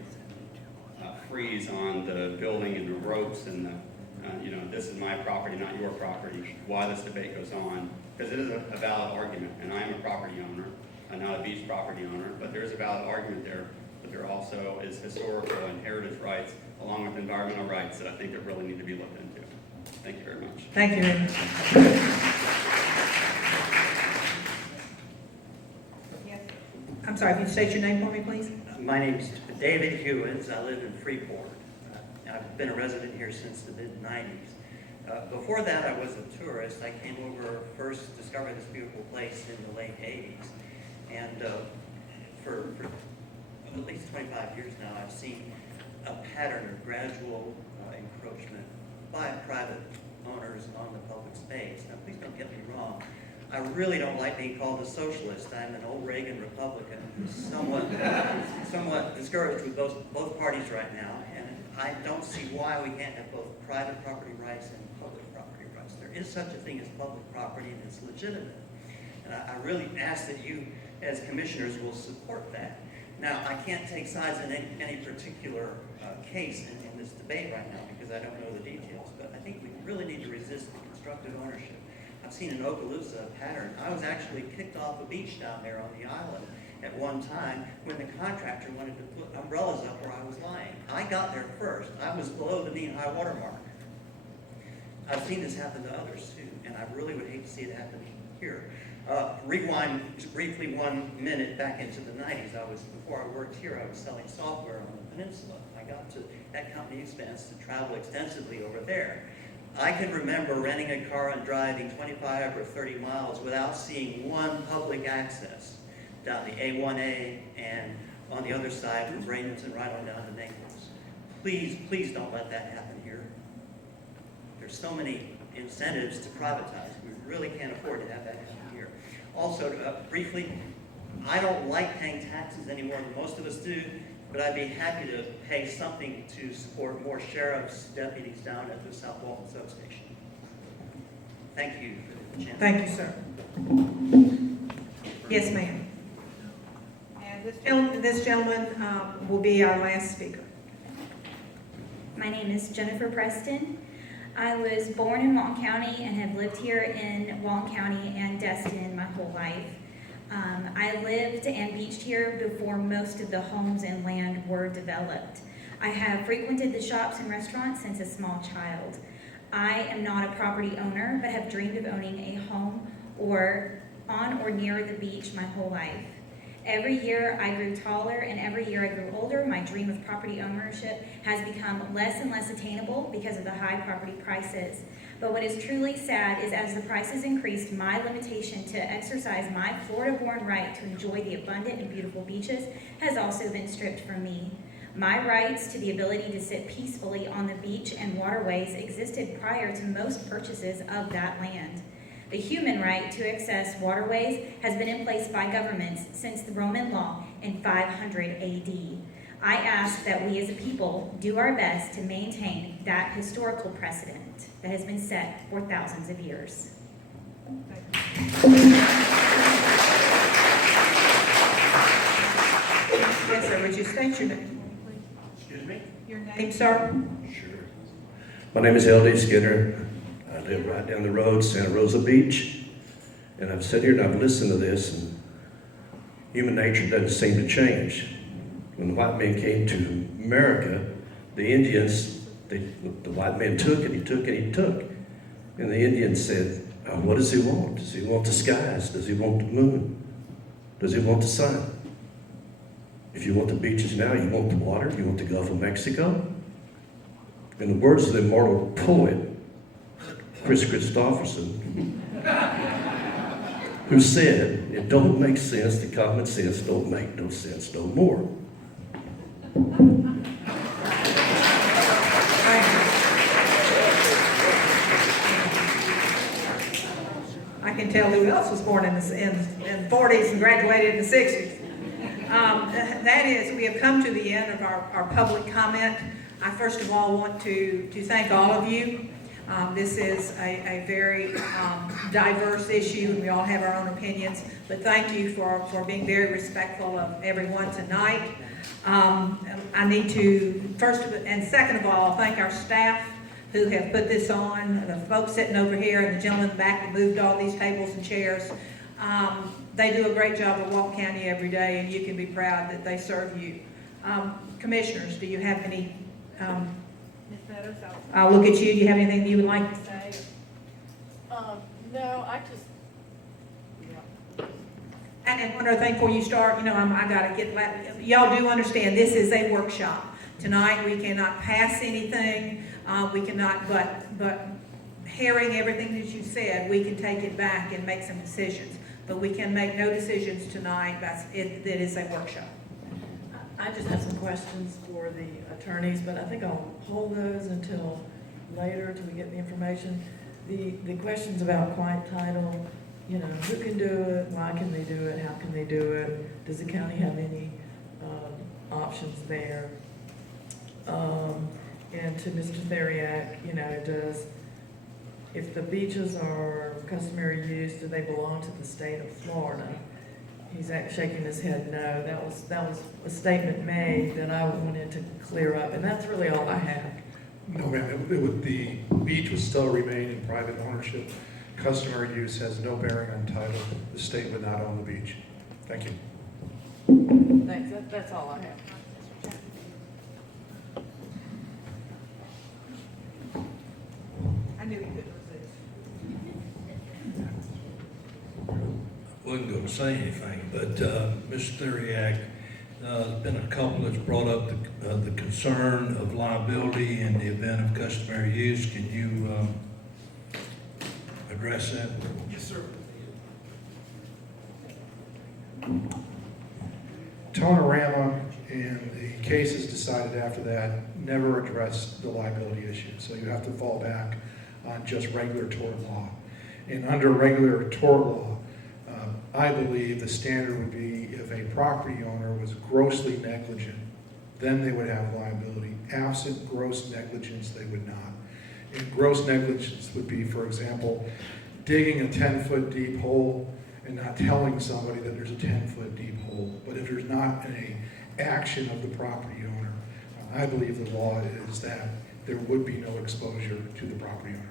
freeze on the building and the ropes and this is my property, not your property, why this debate goes on, because it is a valid argument, and I am a property owner, not a beach property owner, but there is a valid argument there, but there also is historical and heritage rights, along with environmental rights that I think that really need to be looked into. Thank you very much. Thank you very much. Yes. I'm sorry, if you state your name for me, please. My name's David Hewins. I live in Freeport. I've been a resident here since the mid-90s. Before that, I was a tourist. I came over first, discovered this beautiful place in the late 80s. And for at least 25 years now, I've seen a pattern of gradual encroachment by private owners on the public space. Now, please don't get me wrong. I really don't like being called a socialist. I'm an old Reagan Republican who's somewhat discouraged with both parties right now. And I don't see why we can't have both private property rights and public property rights. There is such a thing as public property, and it's legitimate. And I really ask that you, as commissioners, will support that. Now, I can't take sides in any particular case in this debate right now because I don't know the details, but I think we really need to resist the constructive ownership. I've seen in Okaloosa a pattern. I was actually kicked off a beach down there on the island at one time when the contractor wanted to put umbrellas up where I was lying. I got there first. I was below the mean high water mark. I've seen this happen to others too, and I really would hate to see it happen here. Rewind just briefly 1 minute back into the 90s. Before I worked here, I was selling software on the peninsula. I got to, at company expense, to travel extensively over there. I can remember renting a car and driving 25 or 30 miles without seeing one public access down the A1A and on the other side from Bradenton right on down to Naples. Please, please don't let that happen here. There's so many incentives to privatize. We really can't afford to have that happen here. Also, briefly, I don't like paying taxes any more than most of us do, but I'd be happy to pay something to support more sheriff's deputies down at the South Walton substation. Thank you for the chance. Thank you, sir. Yes, ma'am. And this gentleman will be our last speaker. My name is Jennifer Preston. I was born in Walton County and have lived here in Walton County and Destin my whole life. I lived and beached here before most of the homes and land were developed. I have frequented the shops and restaurants since a small child. I am not a property owner, but have dreamed of owning a home on or near the beach my whole life. Every year I grew taller, and every year I grew older. My dream of property ownership has become less and less attainable because of the high property prices. But what is truly sad is as the prices increased, my limitation to exercise my Florida-born right to enjoy the abundant and beautiful beaches has also been stripped from me. My rights to the ability to sit peacefully on the beach and waterways existed prior to most purchases of that land. The human right to access waterways has been in place by governments since the Roman law in 500 AD. I ask that we as a people do our best to maintain that historical precedent that has been set for thousands of years. Yes, sir. Would you state your name? Excuse me? Your name, sir? Sure. My name is L.D. Skinner. I live right down the road, Santa Rosa Beach. And I've sat here and I've listened to this, and human nature doesn't seem to change. When the white man came to America, the Indians, the white man took and he took and he took. And the Indians said, what does he want? Does he want the skies? Does he want the moon? Does he want the sun? If you want the beaches now, you want the water, you want the Gulf of Mexico. In the words of the immortal poet, Chris Christopherson, who said, it don't make sense, the common sense don't make no sense no more. I can tell who else was born in the 40s and graduated in the 60s. That is, we have come to the end of our public comment. I first of all want to thank all of you. This is a very diverse issue, and we all have our own opinions, but thank you for being very respectful of everyone tonight. I need to, first and second of all, thank our staff who have put this on, the folks sitting over here and the gentleman in the back that moved all these tables and chairs. They do a great job at Walton County every day, and you can be proud that they serve you. Commissioners, do you have any, Ms. Meadows, I'll look at you, do you have anything you would like to say? No, I just, And one other thing before you start, I gotta get, y'all do understand, this is a workshop. Tonight, we cannot pass anything, we cannot, but hearing everything that you said, we can take it back and make some decisions. but we can make no decisions tonight. It is a workshop. I just have some questions for the attorneys, but I think I'll hold those until later till we get the information. The questions about quiet title, you know, who can do it, why can they do it, how can they do it? Does the county have any options there? And to Mr. Theriak, you know, if the beaches are customary use, do they belong to the state of Florida? He's shaking his head no. That was a statement made that I wanted to clear up, and that's really all I have. No, ma'am, the beach would still remain in private ownership. Customary use has no bearing on title. The state would not own the beach. Thank you. Thanks, that's all I have. I knew he couldn't resist. Wasn't going to say anything, but Mr. Theriak, there's been a couple that's brought up the concern of liability in the event of customary use. Can you address that? Yes, sir. Tonorama and the cases decided after that never addressed the liability issue. So you have to fall back on just regular tort law. And under regular tort law, I believe the standard would be if a property owner was grossly negligent, then they would have liability. Absent gross negligence, they would not. And gross negligence would be, for example, digging a 10-foot deep hole and not telling somebody that there's a 10-foot deep hole. But if there's not an action of the property owner, I believe the law is that there would be no exposure to the property owner.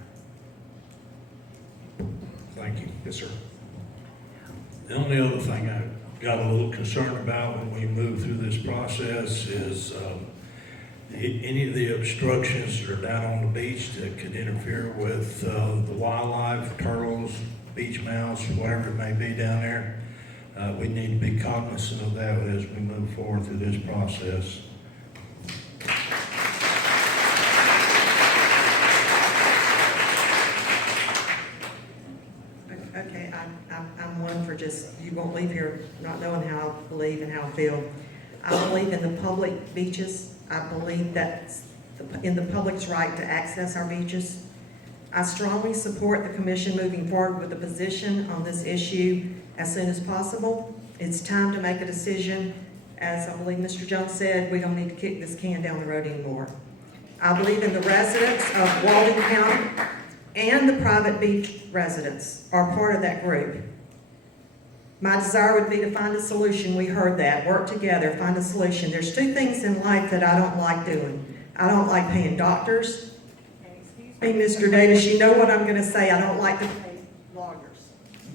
Thank you. Yes, sir. The only other thing I got a little concerned about when we move through this process is any of the obstructions that are down on the beach that could interfere with the wildlife, turtles, beach mouse, whatever it may be down there. We need to be cognizant of that as we move forward through this process. Okay, I'm one for just, you won't leave here not knowing how I believe and how I feel. I believe in the public beaches. I believe that's in the public's right to access our beaches. I strongly support the commission moving forward with a position on this issue as soon as possible. It's time to make a decision. As I believe Mr. Jones said, we don't need to kick this can down the road anymore. I believe in the residents of Walton County and the private beach residents are part of that group. My desire would be to find a solution. We heard that. Work together, find a solution. There's two things in life that I don't like doing. I don't like paying doctors. Hey, Mr. Davis, you know what I'm going to say. I don't like to pay lawyers.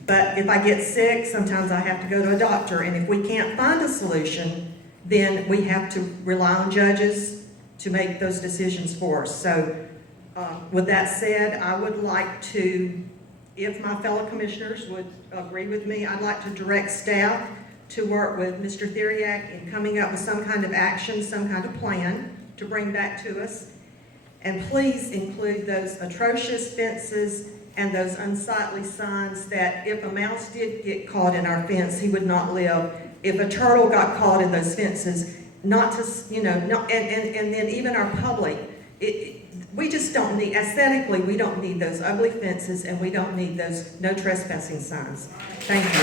But if I get sick, sometimes I have to go to a doctor. And if we can't find a solution, then we have to rely on judges to make those decisions for us. So with that said, I would like to, if my fellow commissioners would agree with me, I'd like to direct staff to work with Mr. Theriak in coming up with some kind of action, some kind of plan to bring back to us. And please include those atrocious fences and those unsightly signs that if a mouse did get caught in our fence, he would not live. If a turtle got caught in those fences, not to, you know, and then even our public, we just don't need, aesthetically, we don't need those ugly fences and we don't need those no trespassing signs. Thank you.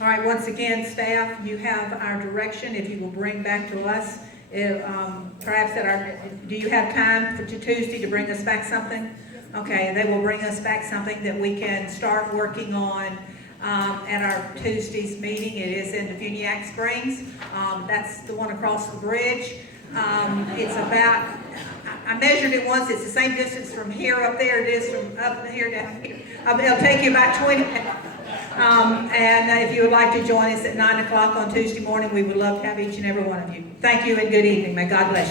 All right, once again, staff, you have our direction. If you will bring back to us, perhaps do you have time for Tuesday to bring us back something? Okay, they will bring us back something that we can start working on at our Tuesday's meeting. It is in Defuniak Springs. That's the one across the bridge. It's about, I measured it once, it's the same distance from here up there it is from up here down here. It'll take you about 20 minutes. And if you would like to join us at 9 o'clock on Tuesday morning, we would love to have each and every one of you. Thank you and good evening. May God bless you.